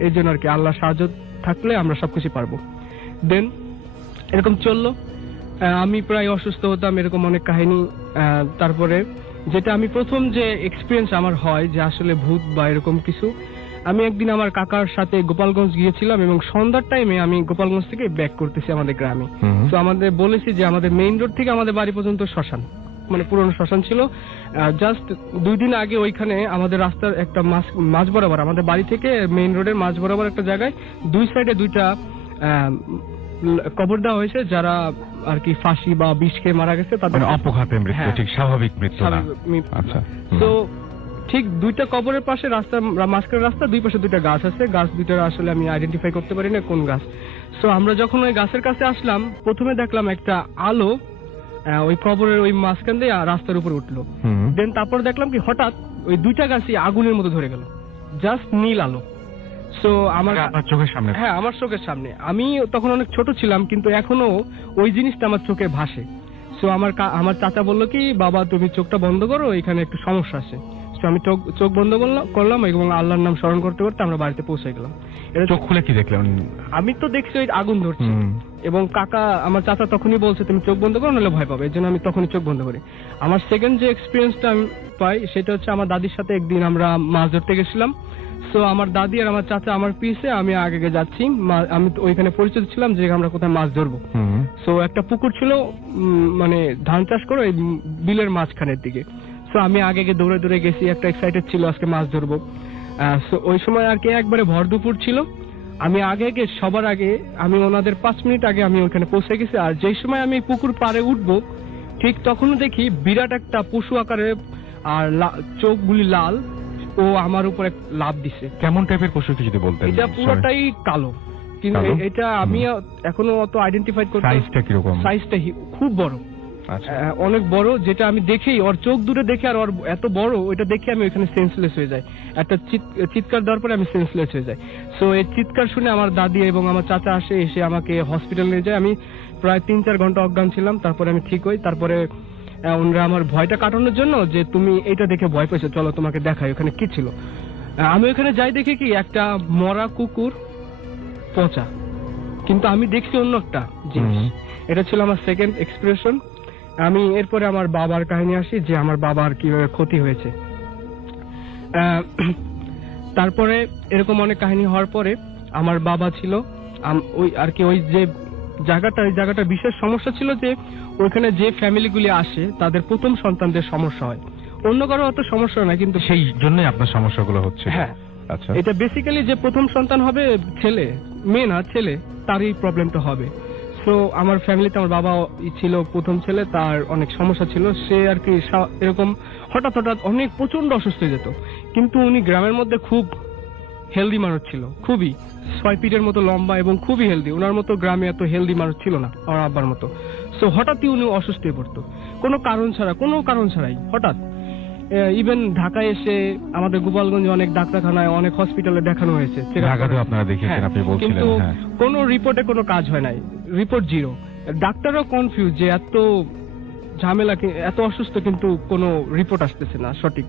এর জন্য আর কি আল্লাহ সাহায্য থাকলে আমরা সবকিছু পারবো। দেন এরকম চললো, আমি প্রায় অসুস্থ হতাম, এরকম অনেক কাহিনী। তারপরে যেটা আমি প্রথম যে এক্সপিরিয়েন্স আমার হয় যে আসলে ভূত বা এরকম কিছু, আমি একদিন আমার কাকার সাথে গোপালগঞ্জ গিয়েছিলাম এবং সন্ধ্যার টাইমে আমি গোপালগঞ্জ থেকে ব্যাক করতেছি আমাদের গ্রামে। তো আমাদের বলেছি যে আমাদের মেইন রোড থেকে আমাদের বাড়ি পর্যন্ত শ্মশান, মানে পুরনো শ্মশান ছিল। জাস্ট 2 দিন আগে ওইখানে আমাদের রাস্তার একটা মাঝ বরাবর, আমাদের বাড়ি থেকে মেইন রোডের মাঝ বরাবর একটা জায়গায় 2 সাইডে 2টা কবর দেওয়া হয়েছে, যারা আর কি ফাঁসি বা বিষ খেয়ে মারা গেছে, তাদের অপঘাতে মৃত্যু, ঠিক স্বাভাবিক মৃত্যু না। আচ্ছা। তো ঠিক 2টা কবরের পাশে রাস্তা, মাঝখানে রাস্তা, 2 পাশে 2টা গাছ আছে, গাছ 2টার আসলে আমি আইডেন্টিফাই করতে পারি না কোন গাছ। সো আমরা যখন ওই গাছের কাছে আসলাম, প্রথমে দেখলাম একটা আলো ওই কবরের ওই মাঝখান দিয়ে রাস্তার উপর উঠলো। দেন তারপর দেখলাম কি হঠাৎ ওই 2টা গাছই আগুনের মতো ধরে গেল, জাস্ট নীল আলো। সো আমার চোখের সামনে? হ্যাঁ, আমার চোখের সামনে। আমি তখন অনেক ছোট ছিলাম, কিন্তু এখনো ওই জিনিসটা আমার চোখে ভাসে। সো আমার চাচা বললো কি, বাবা তুমি চোখটা বন্ধ করো, এখানে একটু সমস্যা আছে। আমি চোখ বন্ধ করলাম এবং আল্লাহর নাম স্মরণ করতে করতে আমরা বাড়িতে পৌঁছে গেলাম। চোখ খুলে কি দেখলেন? আমি তো দেখছি ওই আগুন ধরছে, এবং আমার চাচা তখনই বলছে তুমি চোখ বন্ধ করো নাহলে ভয় পাবে, এর জন্য আমি তখনই চোখ বন্ধ করি। আমার সেকেন্ড যে এক্সপিরিয়েন্সটা আমি পাই সেটা হচ্ছে আমার দাদির সাথে একদিন আমরা মাছ ধরতে গেছিলাম। সো আমার দাদি আর আমার চাচা আমার পিছে, আমি আগে যাচ্ছি, আমি ওইখানে পরিচিত ছিলাম যে আমরা কোথায় মাছ ধরবো। সো একটা পুকুর ছিল, মানে ধান চাষ করে ওই বিলের মাঝখানের দিকে। সো আমি আগে দৌড়ে দৌড়ে গেছি, একটা এক্সাইটেড ছিল আজকে মাছ ধরবো। সো ওই সময় আর কি একবারে ভর দুপুর ছিল। আমি সবার আগে আমি ওনাদের 5 মিনিট আগে আমি ওখানে পৌঁছে গেছি। আর যেই সময় আমি পুকুর পাড়ে উঠবো, ঠিক তখনও দেখি বিরাট একটা পশু আকারে, আর চোখগুলি লাল, ও আমার উপর এক লাফ দিছে। কেমন টাইপের পশু একটু যদি বলতেন? এটা পুরোটাই কালো, কিন্তু কালো? এটা আমি এখনো অত আইডেন্টিফাই করতে। সাইজটা কিরকম? সাইজটা খুব বড়, আচ্ছা, অনেক বড়, যেটা আমি দেখেই ওর চোখ দূরে দেখে আর ওর এত বড় ওইটা দেখে আমি ওইখানে সেন্সলেস হয়ে যাই। একটা চিৎকার দেওয়ার পরে আমি সেন্সলেস হয়ে যাই। সো এই চিৎকার শুনে আমার দাদি এবং আমার চাচা এসে আমাকে হসপিটাল নিয়ে যায়। আমি প্রায় 3-4 ঘন্টা অজ্ঞান ছিলাম, তারপরে আমি ঠিক হই। তারপরে ওনারা আমার ভয়টা কাটানোর জন্য, যে তুমি এটা দেখে ভয় পেয়েছো, চলো তোমাকে দেখাই ওখানে কি ছিল। আমি ওখানে যাই দেখি কি একটা মরা কুকুর পচা, কিন্তু আমি দেখছি অন্য একটা জিনিস। এটা ছিল আমার সেকেন্ড এক্সপ্রেশন। আমি এরপরে আমার বাবার কাহিনী আসি, যে আমার বাবার কিভাবে ক্ষতি হয়েছে। তারপরে এরকম অনেক কাহিনী হওয়ার পরে আমার বাবা ছিল ওই আর কি, ওই যে জায়গাটা বিশেষ সমস্যা ছিল যে ওইখানে যে ফ্যামিলিগুলি আসে তাদের প্রথম সন্তানদের সমস্যা হয়, অন্য কারো অত সমস্যা না, কিন্তু সেই জন্যই আপনার সমস্যাগুলো হচ্ছে। হ্যাঁ, আচ্ছা, এটা বেসিক্যালি যে প্রথম সন্তান হবে ছেলে, মেয়ে না ছেলে, তারই প্রবলেমটা হবে। সো আমার ফ্যামিলিতে আমার বাবা ছিল প্রথম ছেলে, তার অনেক সমস্যা ছিল। সে আর কি এরকম হঠাৎ অনেক প্রচন্ড অসুস্থ হয়ে যেত, কিন্তু উনি গ্রামের মধ্যে খুব হেলদি মানুষ ছিল, খুবই 6 ফিটের মতো লম্বা এবং খুবই হেলদি। ওনার মতো গ্রামে এত হেলদি মানুষ ছিল না আমার আব্বার মতো। সো হঠাৎই উনি অসুস্থ হয়ে পড়তো, কোনো কারণ ছাড়াই হঠাৎ। ইভেন ঢাকায় এসে আমাদের গোপালগঞ্জে অনেক ডাক্তারখানায়, অনেক হসপিটালে দেখানো হয়েছে। ঢাকাতেও আপনারা দেখিয়েছেন, আপনি বলছিলেন। কিন্তু কোনো রিপোর্টে কোনো কাজ হয় নাই, রিপোর্ট জিরো। ডাক্তারও কনফিউজ যে এত ঝামেলা, এত অসুস্থ কিন্তু কোনো রিপোর্ট আসতেছে না সঠিক।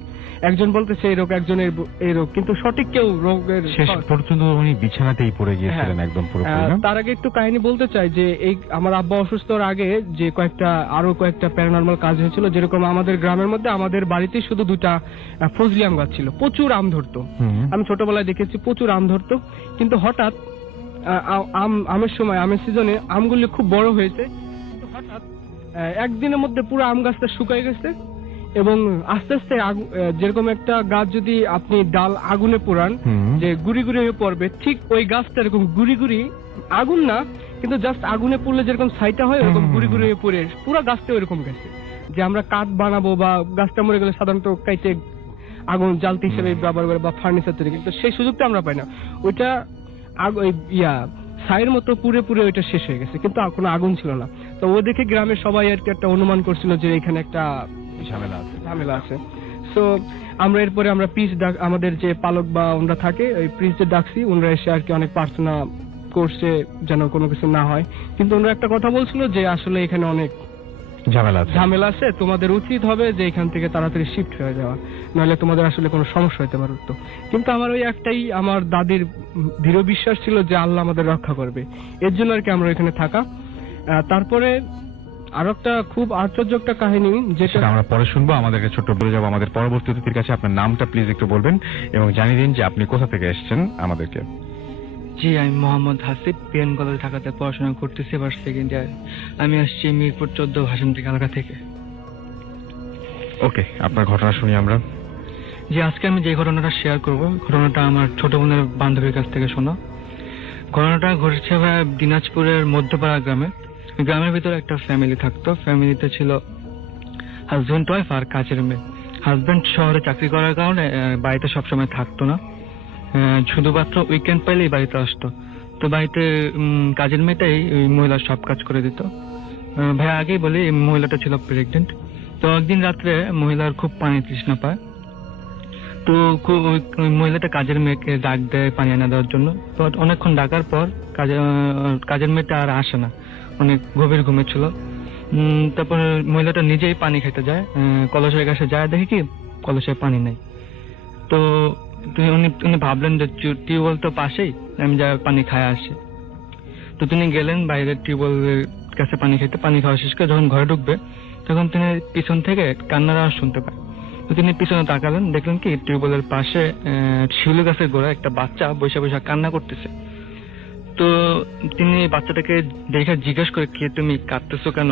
একজন বলতেছে এই রোগ, একজনের এই রোগ, কিন্তু সঠিক কেউ রোগের শেষ পর্যন্ত উনি বিছানাতেই পড়ে গিয়েছিলেন একদম পুরোপুরি। তার আগে একটু কাহিনী বলতে চাই যে এই আমার আব্বা অসুস্থ হওয়ার আগে যে আরো কয়েকটা প্যারানরমাল কাজ হয়েছিল। যেরকম আমাদের গ্রামের মধ্যে আমাদের বাড়িতেই শুধু 2টা ফজলি আম গাছ ছিল, প্রচুর আম ধরতো। আমি ছোটবেলায় দেখেছি প্রচুর আম ধরতো, কিন্তু হঠাৎ আমের সময়, আমের সিজনে আমগুলি খুব বড় হয়েছে, হঠাৎ একদিনের মধ্যে পুরো আম গাছটা শুকায় গেছে। এবং আস্তে আস্তে যেরকম একটা গাছ যদি আপনি ডাল আগুনে পোড়ান যে গুড়ি গুড়ি হয়ে পড়বে, ঠিক ওই গাছটা এরকম গুড়ি গুড়ি, আগুন না কিন্তু জাস্ট আগুনে পড়লে যেরকম ছাইটা হয় ওরকম গুড়ি গুড়ি হয়ে পড়ে পুরো গাছটা ওইরকম গেছে। যে আমরা কাঠ বানাবো বা গাছটা মরে গেলে সাধারণত কাইটে আগুন জ্বালতে হিসেবে ব্যবহার করে বা ফার্নিচার তৈরি, কিন্তু সেই সুযোগটা আমরা পাই না। ওইটা ছাইয়ের মতো পুরে ওইটা শেষ হয়ে গেছে, কিন্তু কোনো আগুন ছিল না। তো ও দেখে গ্রামের সবাই আর কি একটা অনুমান করছিল যে এখানে একটা ঝামেলা আছে। সো আমরা এরপরে আমাদের যে পালক বা ওনারা থাকে ওই প্রিন্সদের ডাকছি, ওনারা এসে আর কি অনেক প্রার্থনা করছে যেন কোনো কিছু না হয়। কিন্তু ওনারা একটা কথা বলছিল যে আসলে এখানে অনেক ঝামেলা আছে, তোমাদের উচিত হবে যে এখান থেকে তাড়াতাড়ি শিফট হয়ে যাওয়া, নাহলে তোমাদের আসলে কোনো সমস্যা হতে পারত। কিন্তু আমার ওই একটাই, আমার দাদির দৃঢ় বিশ্বাস ছিল যে আল্লাহ আমাদের রক্ষা করবে, এর জন্য আর কি আমরা এখানে থাকা। তারপরে আরো একটা খুব আশ্চর্য একটা কাহিনী যেটা আমরা পরে শুনবো, আমাদেরকে ছোট্ট বলে যাবো আমাদের পরবর্তী অতিথির কাছে। আপনার নামটা প্লিজ একটু বলবেন এবং জানিয়ে দিন যে আপনি কোথা থেকে এসেছেন আমাদেরকে। জি, আমি মোহাম্মদ হাসিব, পিএন কলেজ ঢাকাতে পড়াশোনা করতেছি, এবার সেকেন্ড ইয়ার। আমি আসছি মিরপুর 14 ভাষান্তিক এলাকা থেকে। ওকে, আপনার ঘটনা শুনি আমরা। জি, আজকে আমি যে ঘটনাটা শেয়ার করব, ঘটনাটা আমার ছোট বোনের বান্ধবীর কাছ থেকে শোনা। ঘটনাটা ঘটেছে দিনাজপুরের মধ্যপাড়া গ্রামে। গ্রামের ভিতরে একটা ফ্যামিলি থাকতো। ফ্যামিলিতে ছিল হাজবেন্ড ওয়াইফ আর কাজের মেয়ে। হাজবেন্ড শহরে চাকরি করার কারণে বাড়িতে সবসময় থাকতো না, শুধুমাত্র উইকেন্ড পাইলেই বাড়িতে আসতো। তো বাড়িতে কাজের মেয়েটাই ওই মহিলার সব কাজ করে দিত। ভাই আগেই বলি, এই মহিলাটা ছিল প্রেগনেন্ট। তো একদিন রাত্রে মহিলার খুব পানি তৃষ্ণা পায়। তো ওই মহিলাটা কাজের মেয়েকে ডাক দেয় পানি এনে দেওয়ার জন্য। তো অনেকক্ষণ ডাকার পর কাজের মেয়েটা আর আসে না, অনেক গভীর ঘুমে ছিল। তারপর মহিলাটা নিজেই পানি খেতে যায়, কলসের কাছে যায়, দেখে কি কলসে পানি নেই। তো উনি ভাবলেন যে টিউবওয়েল তো পাশেই, আমি যা পানি খায় আসি। তো তিনি গেলেন বাইরের টিউবওয়েলের কাছে পানি খেতে। পানি খাওয়া শেষ করে যখন ঘরে ঢুকবে তখন তিনি পিছন থেকে কান্নার আওয়াজ শুনতে পায়। তো তিনি পিছনে তাকালেন, দেখলেন কি টিউবওয়েলের পাশে শিউলি গাছের গোড়ায় একটা বাচ্চা বসে কান্না করতেছে। তো তিনি বাচ্চাটাকে দেখে জিজ্ঞেস করে, কি তুমি কাঁদতেছো কেন?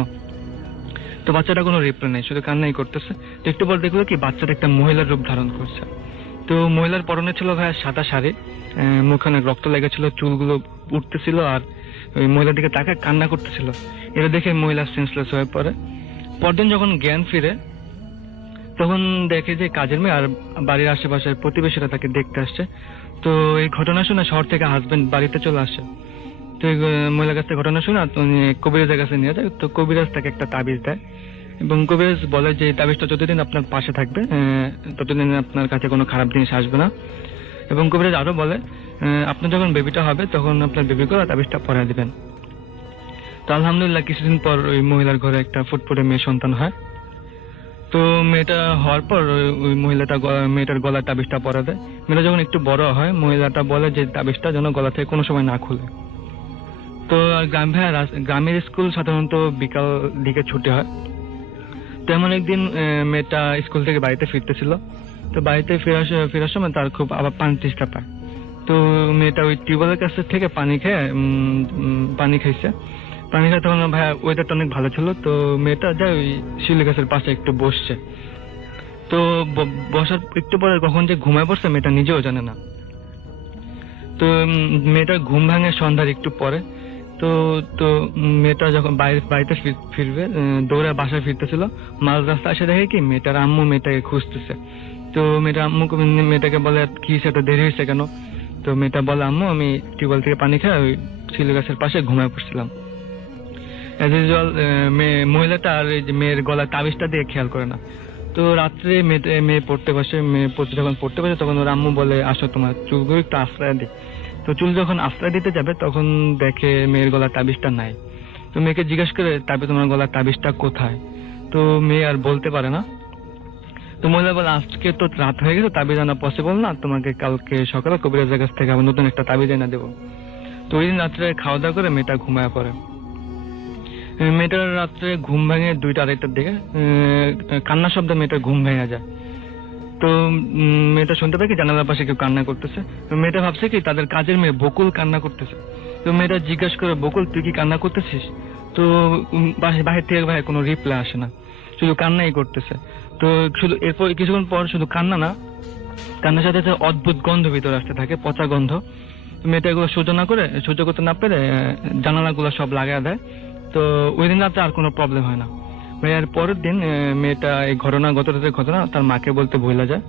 তো বাচ্চাটা কোনো রিপ্লাই নেই, শুধু কান্নাই করতেছে। তো একটু পর দেখলো কি বাচ্চাটা একটা মহিলার রূপ ধারণ করছে। তো মহিলার পরনে ছিল ভাইয়া সাদা শাড়ি, মুখে অনেক রক্ত লেগেছিল, চুলগুলো উঠতেছিল, আর ওই মহিলার দিকে তাকায় কান্না করতেছিল। এটা দেখে মহিলা সেন্সলেস হয়ে পড়ে। পরদিন যখন জ্ঞান ফিরে তখন দেখে যে কাজের মেয়ে আর বাড়ির আশেপাশের প্রতিবেশীরা তাকে দেখতে আসছে। তো এই ঘটনা শুনে শহর থেকে হাজবেন্ড বাড়িতে চলে আসে। তো এই মহিলার কাছে ঘটনা শুনে কবিরাজের কাছে নিয়ে যায়। তো কবিরাজ তাকে একটা তাবিজ দেয় এবং কবিরাজ বলে যে তাবিজটা যতদিন আপনার পাশে থাকবে ততদিন আপনার কাছে কোনো খারাপ জিনিস আসবে না। এবং কবিরাজ আরো বলে আপনার যখন বেবিটা হবে তখন আপনার বেবি করে তাবিজটা পরায় দিবেন। তো আলহামদুলিল্লাহ কিছুদিন পর ওই মহিলার ঘরে একটা ফুটফুটে মেয়ে সন্তান হয়। তো মেয়েটা হওয়ার পর ওই মেয়েটার গলায় তাবিজটা পরা দেয়। মেয়েটা যখন একটু বড় হয় মহিলাটা বলে যে তাবিজটা যেন গলা থেকে কোনো সময় না খুলে। তো গ্রামের স্কুল সাধারণত বিকাল দিকে ছুটি হয়। তো এমন একদিন মেয়েটা স্কুল থেকে বাড়িতে ফিরতেছিল। তো বাড়িতে ফেরার সময় তার খুব আবার পানি তৃষ্ণা পায়। তো মেয়েটা ওই টিউবওয়েলের কাছ থেকে পানি খাইছে। পানি খায় তখন ভাইয়া ওয়েদারটা অনেক ভালো ছিল। তো মেয়েটা যায় ওই শিউলি গাছের পাশে একটু বসছে। তো বসার একটু পরে কখন যে ঘুমায় পড়ছে মেয়েটা নিজেও জানে না। তো মেয়েটার ঘুম ভাঙে সন্ধ্যার একটু পরে। তো মেয়েটা যখন বাড়িতে ফিরবে দৌড়ে বাসায় ফিরতেছিল, মাঝ রাস্তা এসে দেখে কি মেয়েটার আম্মু মেয়েটাকে খুঁজতেছে। তো মেয়েটার আম্মু মেয়েটাকে বলে কি সেটা দেরি হয়েছে কেন? তো মেয়েটা বলে আম্মু আমি টিউবওয়েল থেকে পানি খাই ওই শিউলি গাছের পাশে ঘুমায় পড়ছিলাম। এজ ইউজুয়াল মহিলাটা আর মেয়ের গলায় তাবিজটা দিয়ে খেয়াল করে না। তো রাত্রে মেয়ে পড়তে বসে, যখন পড়তে বসে তখন ওর আম্মু বলে আসো তোমার চুলগুলো একটু আশ্রয় দিই। তো চুল যখন আশ্রয় দিতে যাবে তখন দেখে মেয়ের গলার তাবিজটা নাই। তো মেয়েকে জিজ্ঞেস করে তোমার গলার তাবিজটা কোথায়? তো মেয়ে আর বলতে পারে না। তো মহিলা বলে আজকে তো রাত হয়ে গেছে, তাবিজ আনা পসিবল না, তোমাকে কালকে সকালে কবিরাজের কাছ থেকে আবার নতুন একটা তাবিজ এনে দেবো। তো ওই দিন রাত্রে খাওয়া দাওয়া করে মেয়েটা ঘুমায় পড়ে। মেয়েটার রাত্রে ঘুম ভাঙে 2টা-2:30টার দিকে, কান্নার শব্দে মেয়েটার ঘুম ভেঙে যায়। তো মেয়েটা শুনতে পায় কি জানালার পাশে কেউ কান্না করতেছে। মেয়েটা ভাবছে কি তাদের কাজের মেয়ে বকুল কান্না করতেছে। তো মেয়েটা জিজ্ঞাসা করে বকুল তুই কি কান্না করতেছিস? তো বাহির থেকে ভাই কোনো রিপ্লাই আসে না, শুধু কান্নাই করতেছে। তো শুধু এরপর কিছুক্ষণ পর শুধু কান্না না, কান্নার সাথে সাথে অদ্ভুত গন্ধ ভিতরে আসতে থাকে, পচা গন্ধ। মেয়েটা এগুলো সহ্য করতে না পেরে জানালাগুলো সব লাগায় দেয়। তো ওই দিন রাতে আর কোনো প্রবলেম হয় না। এর পরের দিন মেয়েটা এই গত রাতের ঘটনা তার মাকে বলতে ভুলে যায়।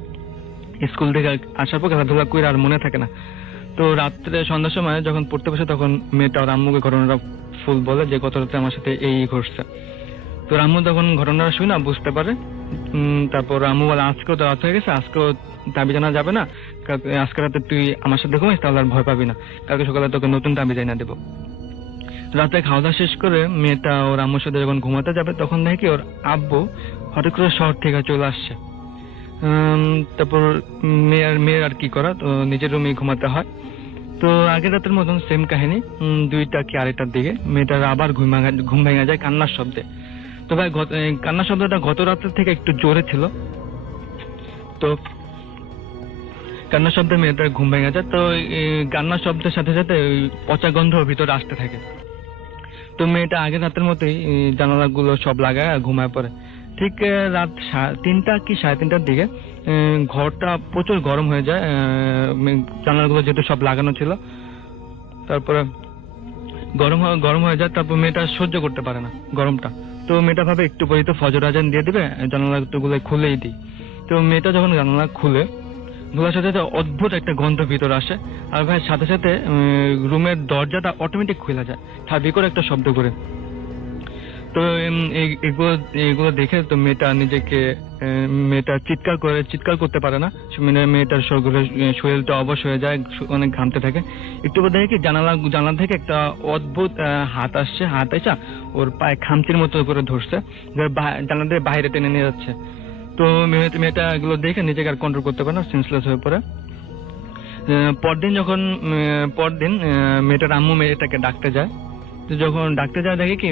স্কুল থেকে আসার পর খেলাধুলা করে আর মনে থাকে না। তো রাত্রে সন্ধ্যার সময় যখন পড়তে বসে তখন মেয়েটা ওর আম্মুকে ঘটনাটা ফুল বলে যে গত রাতে আমার সাথে এই ঘটছে। তো আম্মু তখন ঘটনাটা শুনে বুঝতে পারে। তারপর আম্মু বলে আজকেও তো রাত হয়ে গেছে, আজকেও তাবিজ আনা যাবে না, আজকে রাতে তুই আমার সাথে ঘুমাইস তাহলে আর ভয় পাবি না, কালকে সকালে তোকে নতুন তাবিজ এনে দেবো। রাতে খাওয়া দাওয়া শেষ করে মেয়েটা ওর আম্মুর সাথে যখন ঘুমাতে যাবে তখন দেখি ওর আব্বু হঠাৎ করে শহর থেকে চলে আসছে। তারপর মেয়ের আর কি করা, তো নিজের রুমে ঘুমাতে হয়। তো আগের রাতের মতন সেম কাহিনী, 2টা কি 2:30টার দিকে মেয়েটার আবার ঘুম ভেঙে যায় কান্নার শব্দে। তো ভাই কান্নার শব্দটা গত রাতের থেকে একটু জোরে ছিল। তো কান্নার শব্দে মেয়েটার ঘুম ভেঙে যায়। তো কান্নার শব্দের সাথে সাথে পচা গন্ধ ভিতরে আসতে থাকে। তো মেয়েটা আগের রাতের মতোই জানালাগুলো সব লাগায় ঘুমায় পড়ে। ঠিক রাত 3টা কি 3:30টার দিকে ঘরটা প্রচুর গরম হয়ে যায়, জানালাগুলো যেহেতু সব লাগানো ছিল। তারপরে গরম হয়ে যায়। তারপর মেয়েটা সহ্য করতে পারে না গরমটা। তো মেয়েটা ভাবে একটু পরে তো ফজর আজান দিয়ে দিবে, জানালাগুলো খুলেই দিই। তো মেয়েটা যখন জানালা খোলার সাথে সাথে অদ্ভুত একটা গন্ধ ভিতরে আসে। আর ভাই সাথে সাথে রুমের দরজাটা অটোমেটিক খুলে যায় ঠাবি করে একটা শব্দ করে। তো এগুলো দেখে তো মেয়েটা চিৎকার করতে পারে না। মেয়েটার শরীরটা অবশ হয়ে যায়, অনেক ঘামতে থাকে। একটু পর দেখে কি জানালা থেকে একটা অদ্ভুত হাত আসছে, হাত এসে ওর পায়ে খামচির মতো করে ধরছে, জানালা দিয়ে বাইরে টেনে নিয়ে যাচ্ছে। তো মেয়েটা এগুলো দেখে নিজেকে আর কন্ট্রোল করতে পারে না, সেন্সলেস হয়ে পড়ে। পরদিন মেয়েটার আম্মু মেয়েটাকে ডাকতে যায়। তো যখন ডাকতে যায় দেখে কি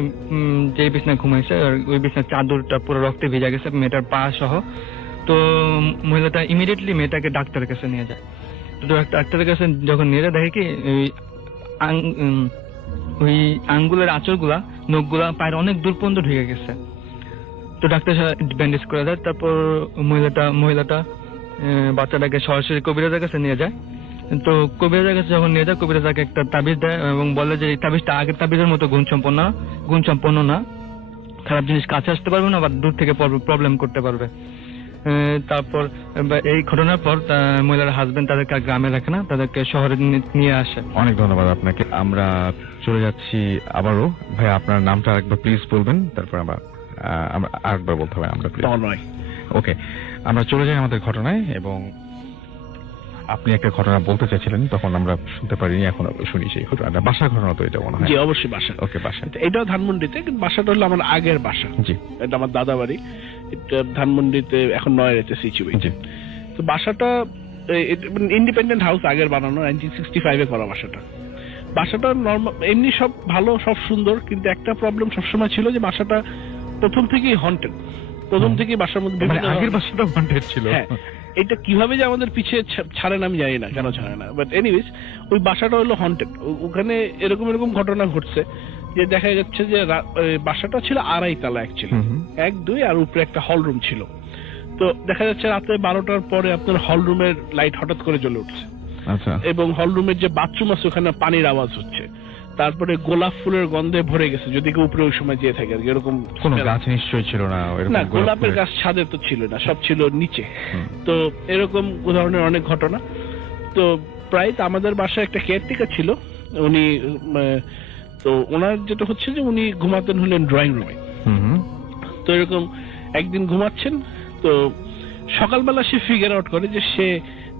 যে বিছানায় ঘুমাইছে ওই বিছানার চাদরটা পুরো রক্তে ভিজে গেছে, মেয়েটার পা সহ। তো মহিলাটা ইমিডিয়েটলি মেয়েটাকে ডাক্তারের কাছে নিয়ে যায়। তো ডাক্তারের কাছে যখন নিয়ে যায় দেখে কি ওই আঙ্গুলের আঁচড়গুলা, নখগুলা পায়ের অনেক দূর পর্যন্ত ঢুকে গেছে। তো ডাক্তার ব্যান্ডেজ করে দেয়। তারপর মহিলাটা বাচ্চাটাকে সরাসরি কবিরাজের কাছে নিয়ে যায়। তো কবিরাজের কাছে যখন নিয়ে যায় কবিরাজ তাকে একটা তাবিজ দেয় এবং বলে যে এই তাবিজটা আগের তাবিজের মতো গুণসম্পন্ন না, খারাপ জিনিস কাছে আসতে পারবে না বা দূর থেকে প্রবলেম করতে পারবে। তারপর এই ঘটনার পর মহিলার হাজবেন্ড তাদেরকে আর গ্রামে রাখে না, তাদেরকে শহরে নিয়ে আসে। অনেক ধন্যবাদ আপনাকে। আমরা চলে যাচ্ছি আবারও। ভাই আপনার নামটা আরেকবার প্লিজ বলবেন, তারপর আমরা আরেকবার বলতে হবে আমরা প্লিজ। ওকে, আমরা চলে যাই আমাদের ঘটনায়। এবং আপনি একটা ঘটনা বলতে চাইছিলেন, তখন আমরা শুনতে পারিনি, এখন শুনি সেই ঘটনাটা। বাসার ঘটনা তো এটা মনে হয়? জি অবশ্যই বাসা। ওকে, বাসা। এটাও ধানমন্ডিতে, কিন্তু বাসাটা হলো আমার আগের বাসা। জি। এটা আমার দাদা বাড়ি, এটা ধানমন্ডিতে এখন নয়রাতে সিচুয়েটেড। তো বাসাটা ইন্ডিপেন্ডেন্ট হাউস, আগের বানানো, 1965 করা বাসাটা। বাসাটা নরমাল এমনি সব ভালো, সব সুন্দর, কিন্তু একটা প্রবলেম সবসময় ছিল যে বাসাটা প্রথম থেকেই হন্টেড। প্রথম থেকেই বাসার মধ্যে আগের বাসাটা হন্টেড ছিল। হ্যাঁ, এটা কিভাবে যে আমাদের পিছিয়ে ছাড়েন আমি জানি না, কেন ছাড়ে না, বাট এনিওয়েজ ওই বাসাটা হলো হন্টেড। ওখানে এরকম ঘটনা ঘটছে যে দেখা যাচ্ছে যে বাসাটা ছিল 2.5 তলা অ্যাকচুয়ালি, 1, 2 আর উপরে একটা হল রুম ছিল। তো দেখা যাচ্ছে রাতে 12টার পরে আপনার হল রুমের লাইট হঠাৎ করে জ্বলে উঠছে। আচ্ছা। এবং হল রুমের যে বাথরুম আছে ওখানে পানির আওয়াজ হচ্ছে। তারপরে গোলাপ ফুলের গন্ধে ভরে গেছে, যদি কেউ উপরে ওই সময় যেয়ে থাকে। এরকম কোন গাছ নিশ্চয়ই ছিল না? না, গোলাপের গাছ ছাদে তো ছিল না, সব ছিল নিচে। তো এরকম ধরনের অনেক ঘটনা। তো প্রায় আমাদের বাসায় একটা কেয়ারটেকার ছিল, উনি তো ওনার যেটা হচ্ছে যে উনি ঘুমাতেন হলেন ড্রয়িং রুমে। তো এরকম একদিন ঘুমাচ্ছেন, তো সকালবেলা সে ফিগার আউট করে যে সে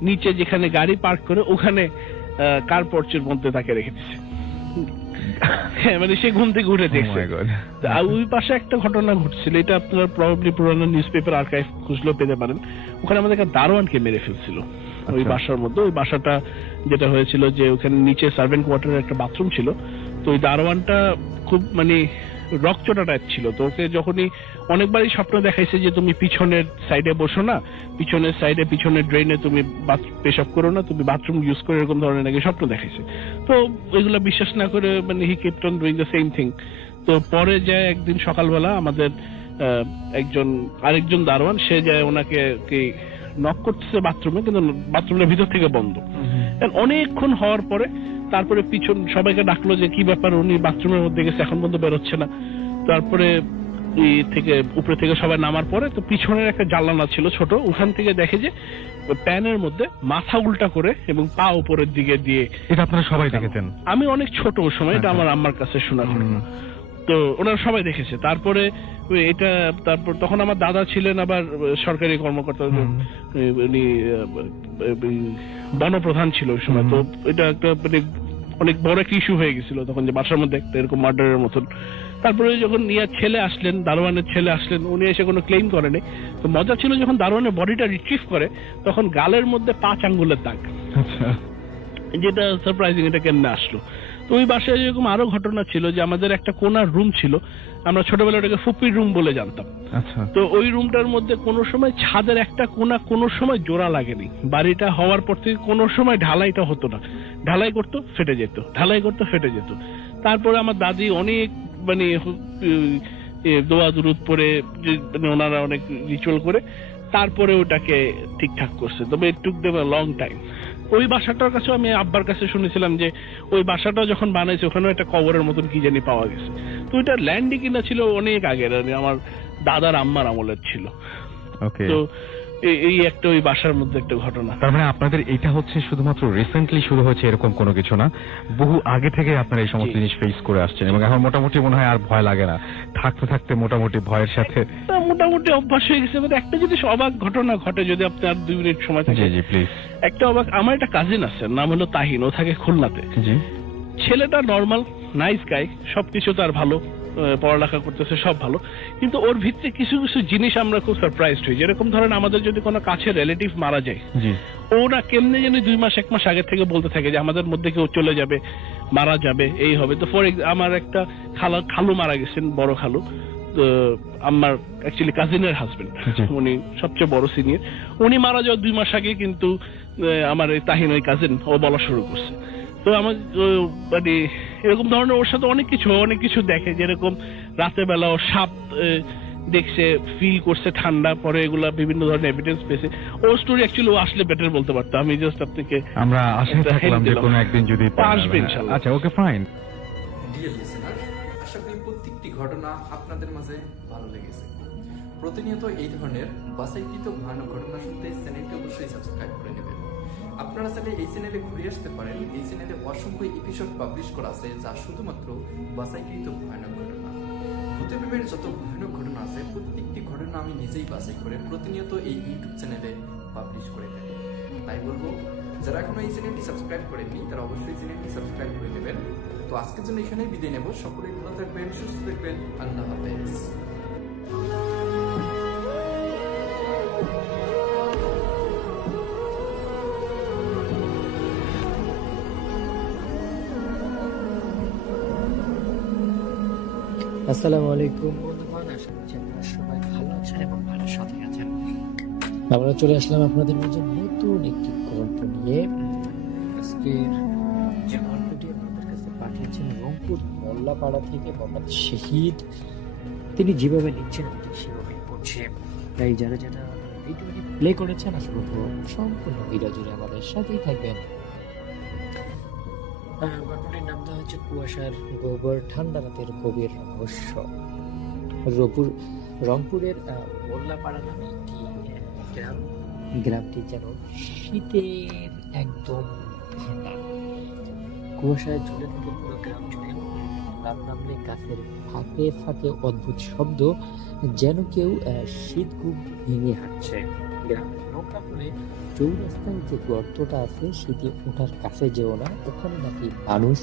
নিচে যেখানে গাড়ি পার্ক করে ওখানে কার পর্চের মধ্যে তাকে রেখে দিচ্ছে। হ্যাঁ, মানে সে ঘুম থেকে উঠে দেখছে। ওই পাশে একটা ঘটনা ঘটছিল, এটা আপনারা প্রবাবলি পুরানো নিউজ পেপার আর্কাইভ খুঁজলেও পেতে পারেন। ওখানে আমাদের একটা দারোয়ানকে মেরে ফেলছিল ওই বাসার মধ্যে। ওই বাসাটা যেটা হয়েছিল যে ওখানে নিচে সার্ভেন্ট কোয়ার্টারের একটা বাথরুম ছিল। তো ওই দারোয়ানটা খুব মানে রকচটা টাইপ ছিল। তো ওকে যখনই অনেকবারই স্বপ্ন দেখাইছে যে তুমি পিছনের সাইডে বসো না, পিছনের সাইডে পিছনের ড্রেনে তুমি পেশাব করো না, তুমি বাথরুম ইউজ করে, এরকম ধরনের নাকি স্বপ্ন দেখাইছে। তো এগুলো বিশ্বাস না করে মানে হি kept on doing the same thing. তো পরে যায় একদিন সকালবেলা আমাদের আরেকজন দারোয়ান, সে যায় ওনাকে নক করতেছে বাথরুমে, কিন্তু বাথরুমের ভিতর থেকে বন্ধ। অনেকক্ষণ হওয়ার পরে তারপরে পিছন সবাইকে ডাকলো যে কি ব্যাপার, উনি বাথরুমের মধ্যে গেছে, এখন পর্যন্ত বেরোচ্ছে না। তারপরে উপরে থেকে সবাই নামার পরে তো পিছনের একটা জানালা ছিল ছোট, ওখান থেকে দেখে যে প্যানের মধ্যে মাথা উল্টা করে এবং পা উপরের দিকে দিয়ে। এটা আপনারা সবাই দেখেছেন? আমি অনেক ছোট ওই সময়, এটা আমার আম্মার কাছে শোনা ঘটনা। তো ওনারা সবাই দেখেছে। তারপরে তখন আমার দাদা ছিলেন আবার সরকারি কর্মকর্তা, উনি বনপ্রধান ছিল ওই সময়। তো এটা একটা মানে অনেক বড় একটা ইস্যু হয়ে গেছিল তখন, যে বাসার মধ্যে একটা এরকম মার্ডারের মতন। তারপরে যখন ছেলে আসলেন, দারোয়ানের ছেলে আসলেন, উনি এসে কোনো ক্লেম করেনি। তো মজা ছিল যখন দারোয়ানের বডিটা রিট্রিভ করে, তখন গালের মধ্যে 5 আঙ্গুলের দাগ। আচ্ছা, যেটা সারপ্রাইজিং, এটা কেমনে আসলো। তো ওই বাসায় এরকম আরো ঘটনা ছিল যে আমাদের একটা কোনার রুম ছিল, আমরা ছোটবেলায় ওটাকে ফুপির রুম বলে জানতাম। আচ্ছা। তো ওই রুমটার মধ্যে কোনো সময় ছাদের একটা কোনা কোনো সময় জোড়া লাগেনি। বাড়িটা হওয়ার পর থেকে কোনো সময় ঢালাইটা হতো না, ঢালাই করতো ফেটে যেত, ঢালাই করতো ফেটে যেত। তারপরে আমার দাদি অনেক মানে দোয়া দুরুদ পরে, মানে ওনারা অনেক রিচুয়াল করে তারপরে ওটাকে ঠিকঠাক করছে। তবে ইট টুক দেম আ লং টাইম। ওই বাসাটার কাছে আমি আব্বার কাছে শুনেছিলাম যে ওই বাসাটা যখন বানাইছে ওখানেও একটা কবরের মতন কি জানি পাওয়া গেছে। তো ওইটা ল্যান্ডই কিনা ছিল অনেক আগের, আমার দাদার আম্মার আমলের ছিল। তো এই একটা ওই বাসার মধ্যে একটা ঘটনা। তার মানে আপনাদের এটা হচ্ছে শুধুমাত্র রিসেন্টলি শুরু হয়েছে এরকম কোনো কিছু না, বহু আগে থেকে আপনারা এই সমস্ত জিনিস ফেস করে আসছেন, এবং এখন মোটামুটি মনে হয় আর ভয় লাগে না, থাকতে থাকতে মোটামুটি ভয়ের সাথে মোটামুটি অভ্যাস হয়ে গেছে। একটা যদি অবাক ঘটনা ঘটে, যদি আপনার 2 মিনিট সময় থাকে। জি প্লিজ। একটা অবাক, আমার একটা কাজিন আছে, নাম হলো তাহিন, ও থাকে খুলনাতে। জি। ছেলেটা নর্মাল নাইস গাই, সবকিছু তার ভালো, পড়ালেখা করতেছে, সব ভালো, কিন্তু ওর ভিতরে কিছু কিছু জিনিস আমরা খুব সারপ্রাইজড হই। যেরকম ধরেন আমাদের যদি কোনো কাছের রিলেটিভ মারা যায়, ওরা কেমনে জানি 2 মাস 1 মাস আগে থেকে বলতে থাকে যে আমাদের মধ্যে কেউ চলে যাবে, মারা যাবে, এই হবে। তো আমার একটা খালু মারা গেছেন, বড় খালু, আমার অ্যাকচুয়ালি কাজিনের হাজবেন্ড, উনি সবচেয়ে বড় সিনিয়র। উনি মারা যাওয়ার 2 মাস আগে কিন্তু আমার এই তাহিন, ওই কাজিন, ও বলা শুরু করছে। তো আমার মানে এরকম ধরনের ওর সাথে অনেক কিছু দেখে, যেরকম রাতের বেলা ও সাপ দেখছে, ফিল করছে ঠান্ডা, পরে এগুলা বিভিন্ন ধরনের এভিডেন্স পেয়েছে। ও স্টোরি অ্যাকচুয়ালি ও আসলে বেটার বলতে পারতো, আমি জাস্ট আপনাকে আমরা আশায় থাকলাম যে কোনো একদিন যদি আসবে ইনশাআল্লাহ। আচ্ছা, ওকে ফাইন। ডিয়ার লিসেনার, আশা করি প্রত্যেকটি ঘটনা আপনাদের মাঝে ভালো লেগেছে। প্রতিনিয়ত এই ধরনের বাছাইকৃত ভয়ানক ঘটনা শুনতে চ্যানেলটি অবশ্যই সাবস্ক্রাইব করে নেবেন। আপনারা চাইলে এই চ্যানেলে ঘুরে আসতে পারেন। এই চ্যানেলে অসংখ্য এপিসোড পাবলিশ করা আছে যা শুধুমাত্র বাছাইকৃত ভয়ানক ঘটনা। ভূতের প্রেমের যত ভয়ানক ঘটনা আছে প্রত্যেকটি ঘটনা আমি নিজেই বাছাই করে প্রতিনিয়ত এই ইউটিউব চ্যানেলে পাবলিশ করে থাকি। তাই বলবো, যারা এখনো এই চ্যানেলটি সাবস্ক্রাইব করেননি তারা অবশ্যই চ্যানেলটি সাবস্ক্রাইব করে নেবেন। তো আজকের জন্য এখানেই বিদায় নেব। সকলেই ভালো থাকবেন, সুস্থ থাকবেন। আল্লাহ হাফেজ। আসসালামু আলাইকুম বন্ধুগণ, আশা করছি আপনারা সবাই ভালো আছেন এবং ভালো সাথে আছেন। আমরা চলে আসলাম আপনাদের মাঝে নতুন একটি গল্প নিয়ে। আজকের যে গল্পটি আমাদের কাছে পাঠিয়েছেন রংপুর মোল্লাপাড়া থেকে মোহাম্মদ শহীদ। তিনি যেভাবে লিখছেন ঠিক সেভাবে করছে। তাই যারা যারা ভিডিওটি প্লে করেছেন আশা করব সম্পূর্ণ ভিডিও জুড়ে আমাদের সাথেই থাকবেন। গল্পটির নাম দেওয়া হচ্ছে কুয়াশার গোবর, ঠান্ডা রাতের গভীর রহস্য। রংপুরের মোল্লাপাড়া নামে একটি গ্রাম। গ্রামটি যেন শীতের একদম ঠান্ডা। কুয়াশায় ঝুলে থেকে পুরো গ্রাম জুড়ে। রাত নামলে গাছের ফাঁকে ফাঁকে অদ্ভুত শব্দ, যেন কেউ শীত ঘুম ভেঙে হাঁটছে। গ্রামের নৌকা করে চৌরাস্তায় যে গর্তটা আছে সেটি ওঠার কাছে যেও না, ওখানে নাকি মানুষ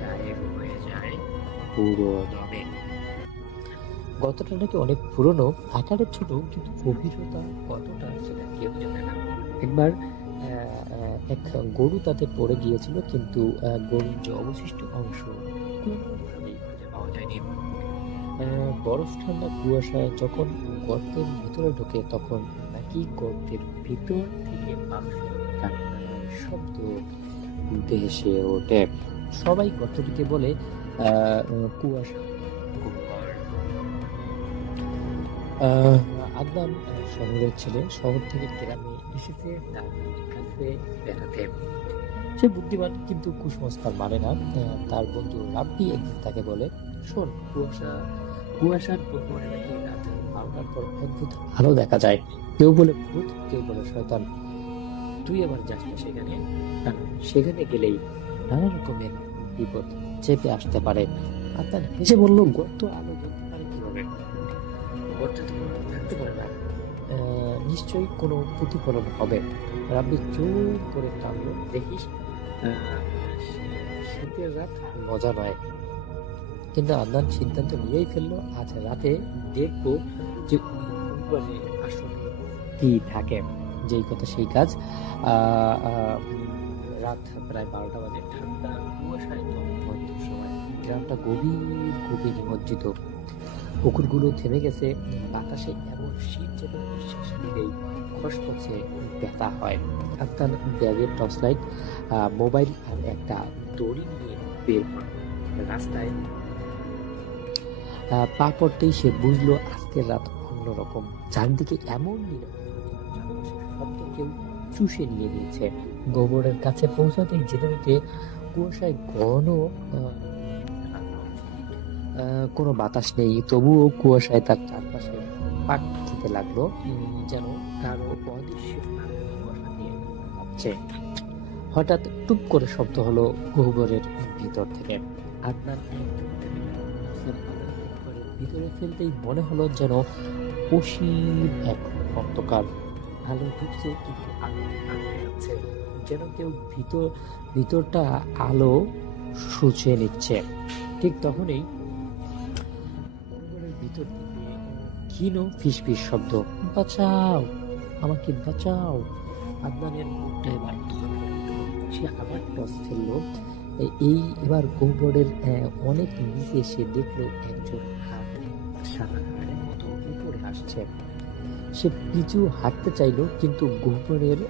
গায়েব হয়ে যায় পুরো দমে। গর্তটা নাকি অনেক পুরনো, আকারে ছোট, কিন্তু গভীরতা কতটা সেটা কেউ জানে না। একবার এক গরু তাতে পড়ে গিয়েছিল, কিন্তু গরুর যে অবশিষ্ট অংশ কোনোভাবেই খুঁজে পাওয়া যায়নি। বরফ ঠান্ডা কুয়াশায় যখন গর্তের ভিতরে ঢোকে তখন নাকি গর্তের ভিতর থেকে মানুষের কান্নার শব্দ ভেসে ওঠে। সবাই গর্তটিকে বলে কুয়াশা গুহার। আদনান শহরের ছেলে, শহর থেকে গ্রামে এসেছে তার কাছে বেড়াতে। সে বুদ্ধিমান কিন্তু কুসংস্কার মানে না। তার বন্ধু রাব্বি একদিন তাকে বলে, শোন, কুয়াশার পুকুরে নাকি রাত 12টার পর অদ্ভুত আলো দেখা যায়। কেউ বলে ভূত, কেউ বলে শয়তান। তুই আবার যাস না সেখানে, কারণ সেখানে গেলেই নানা রকমের বিপদ চেপে আসতে পারে। আদনান হেসে বলল, গর্ত আলো জ্বলতে পারে কিভাবে? গর্তে তো থাকতে পারে না, নিশ্চয়ই কোনো প্রতিফলন হবে। রাব্বি জোর করে কাঁদল, দেখিস শীতের রাত মজা নয়। কিন্তু আদনান সিদ্ধান্ত নিয়েই ফেললো, আজ রাতে দেখবো যে আসলে কি থাকে। যেই কথা সেই কাজ। রাত প্রায় 12টা বাজে, ঠান্ডা কুয়াশায় মধ্যের সময়। গ্রামটা গভীর গভীর নিমজ্জিত। পুকুরগুলো থেমে গেছে। বাতাসে এমন শীত যেন নিঃশ্বাস নিলেই খসখসে ব্যথা হয়। আদনান ব্যাগের টর্চ লাইট, মোবাইল আর একটা দড়ি নিয়ে বের হয়। রাস্তায় পা পড়তেই সে বুঝলো আজকের রাত অন্যরকম। চারদিকে এমন শব্দ কেউ চুষে নিয়ে নিয়েছে। গোবরের কাছে পৌঁছাতেই যেতে যেতে কুয়াশায় ঘন কোনো বাতাস নেই, তবুও কুয়াশায় তার চারপাশে পাক খেতে লাগলো, যেন কারো অদৃশ্য কুয়াশা দিয়ে ভাবছে। হঠাৎ টুপ করে শব্দ হলো গহ্বরের ভিতর থেকে। আদনান ভিতরে ফেলতেই মনে হলো যেন অসীম এক অন্ধকার। আলো ঢুকছে, কিন্তু আলো আটকে যাচ্ছে, যেন কেউ ভিতরটা আলো শুষে নিচ্ছে। ঠিক তখনই ভিতর থেকে ক্ষীণ ফিসফিস শব্দ, বাঁচাও, আমাকে বাঁচাও। আদনানের মুখটা এবার সে আবার টস ফেললো। এবার গহ্বরের অনেক নিচে সে দেখলো একজন হাত সাদা হাড়ের মতো উপরে আসছে। সে পিছু হাঁটতে চাইলো, কিন্তু গহ্বরের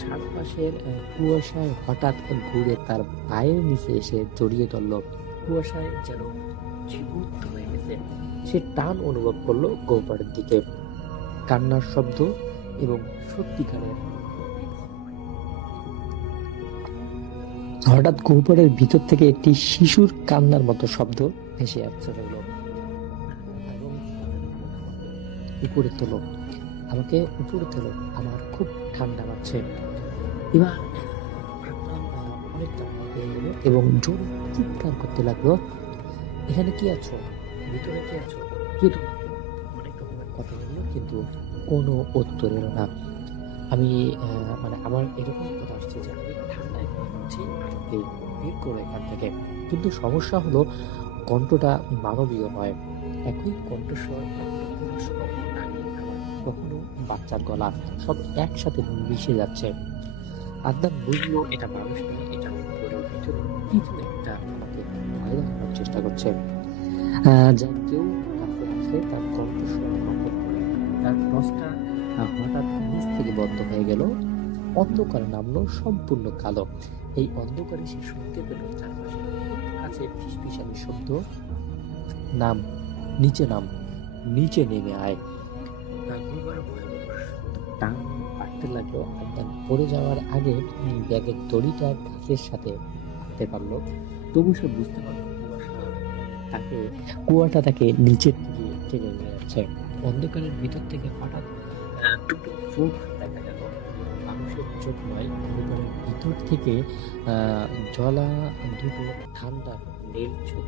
চারপাশের কুয়াশায় হঠাৎ ঘুরে তার পায়ের নিচে এসে জড়িয়ে ধরল। কুয়াশায় যেন জীবন্ত হয়ে গেছে। সে টান অনুভব করলো গহ্বরের দিকে। কান্নার শব্দ এবং সত্যিকারের। হঠাৎ গহ্বরের ভিতর থেকে একটি শিশুর কান্নার মতো শব্দ ভেসে আসতে লাগলো এবং উপরে তোলো, আমাকে উপরে তোলো, আমার খুব ঠান্ডা লাগছে। এবার অনেকটা পেয়ে গেল এবং জোরে চিৎকার করতে লাগলো, এখানে কি আছো, ভিতরে কি আছো, কিন্তু অনেক রকমের কথা বললো কিন্তু কোনো উত্তর এলো না। আমি মানে আমার এরকম কথা আসছে যে আমি ঠান্ডায় বলছি বের করো এখান থেকে, কিন্তু সমস্যা হলো কণ্ঠটা মানবীয় নয়, একই কণ্ঠস্বর, কখনো বাচ্চার গলা, সব একসাথে মিশে যাচ্ছে। আদনান বুঝলো এটা মানুষ নয়, এটা উপরের ভিতরে কিছু একটা আমাকে ভয় দেখানোর চেষ্টা করছে। যা কেউ কাছে আসে তার কণ্ঠস্বর নকল করে, তার নসটা হঠাৎ নিচ থেকে বন্ধ হয়ে গেল, অন্ধকার নামলো সম্পূর্ণ কালো। এই অন্ধকারে সে শুনতে পেল চারপাশে কাছে ফিসফিসানি শব্দ, নাম, নিচে নাম, নিচে নেমে আয়। টান পাঠতে লাগলো। আদনান পড়ে যাওয়ার আগে ব্যাগের দড়িটা গাছের সাথে বাঁধতে পারলো, তবু সে বুঝতে পারলো কুয়াটা তাকে নিচের দিকে টেনে নিয়ে যাচ্ছে। অন্ধকারের ভিতর থেকে হঠাৎ দুটো চোখ দেখা গেল, মানুষের চোখ নয়, অন্ধকারের ভিতর থেকে জলা দুটো ঠান্ডা নীল চোখ,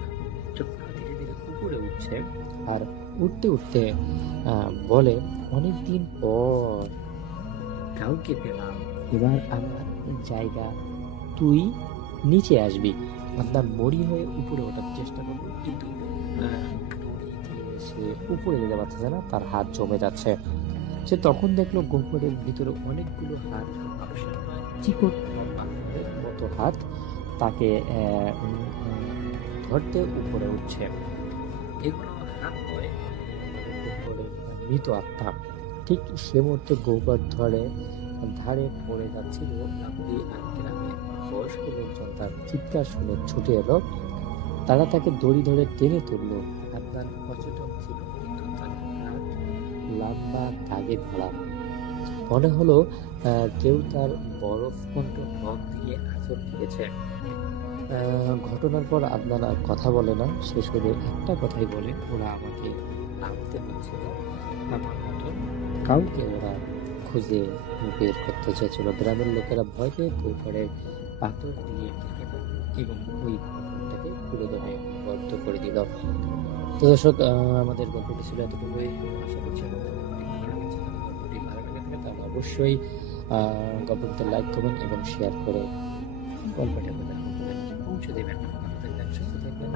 চোখটা ধীরে ধীরে উপরে উঠছে আর উঠতে উঠতে বলে, অনেকদিন পর কাউকে পেলাম, এবার আমার জায়গা, তুই নিচে আসবি। আদনান মরি হয়ে উপরে ওঠার চেষ্টা করলো, কিন্তু সে উপরে যেতে পারছে না, তার হাত জমে যাচ্ছে। সে তখন দেখলো গহ্বরের ভিতরে অনেকগুলো হাত, মানুষের চিকন মতো হাত তাকে ধরতে উপরে উঠছে। এগুলো হাত নয়, গহ্বরের মৃত আত্মা। ঠিক সে মুহূর্তে গহ্বর ধারে পড়ে যাচ্ছিল, বয়স্ক লোকজন তার চিৎকার শুনে ছুটে এলো, তারা তাকে দড়ি ধরে টেনে তুললো। আদনান সচেতন ছিল, কিন্তু তার হাত লম্বা দাগে ধরা, মনে হলো কেউ তার বরফ কণ্ঠ নখ দিয়ে আঁচড় দিয়েছে। ঘটনার পর আদনান আর কথা বলে না, সে শুধু একটা কথাই বলে, ওরা আমাকে নামতে পারছে না, আমার মতো কাউকে ওরা খুঁজে বের করতে চেয়েছিল। গ্রামের লোকেরা ভয় পেয়ে পুকুরের পাথর দিয়ে এবং ওই পুকুরটাকে তুলে ধরে বদ্ধ করে দিল। তো দর্শক, আমাদের গল্পটি ছিল এতটুকুই। আশা করছি গল্পটি ভালো লেগে থাকে, তাহলে অবশ্যই গল্পটিতে লাইক করবেন এবং শেয়ার করে গল্পটি আপনাদের পৌঁছে দেবেন। সুস্থ থাকবেন।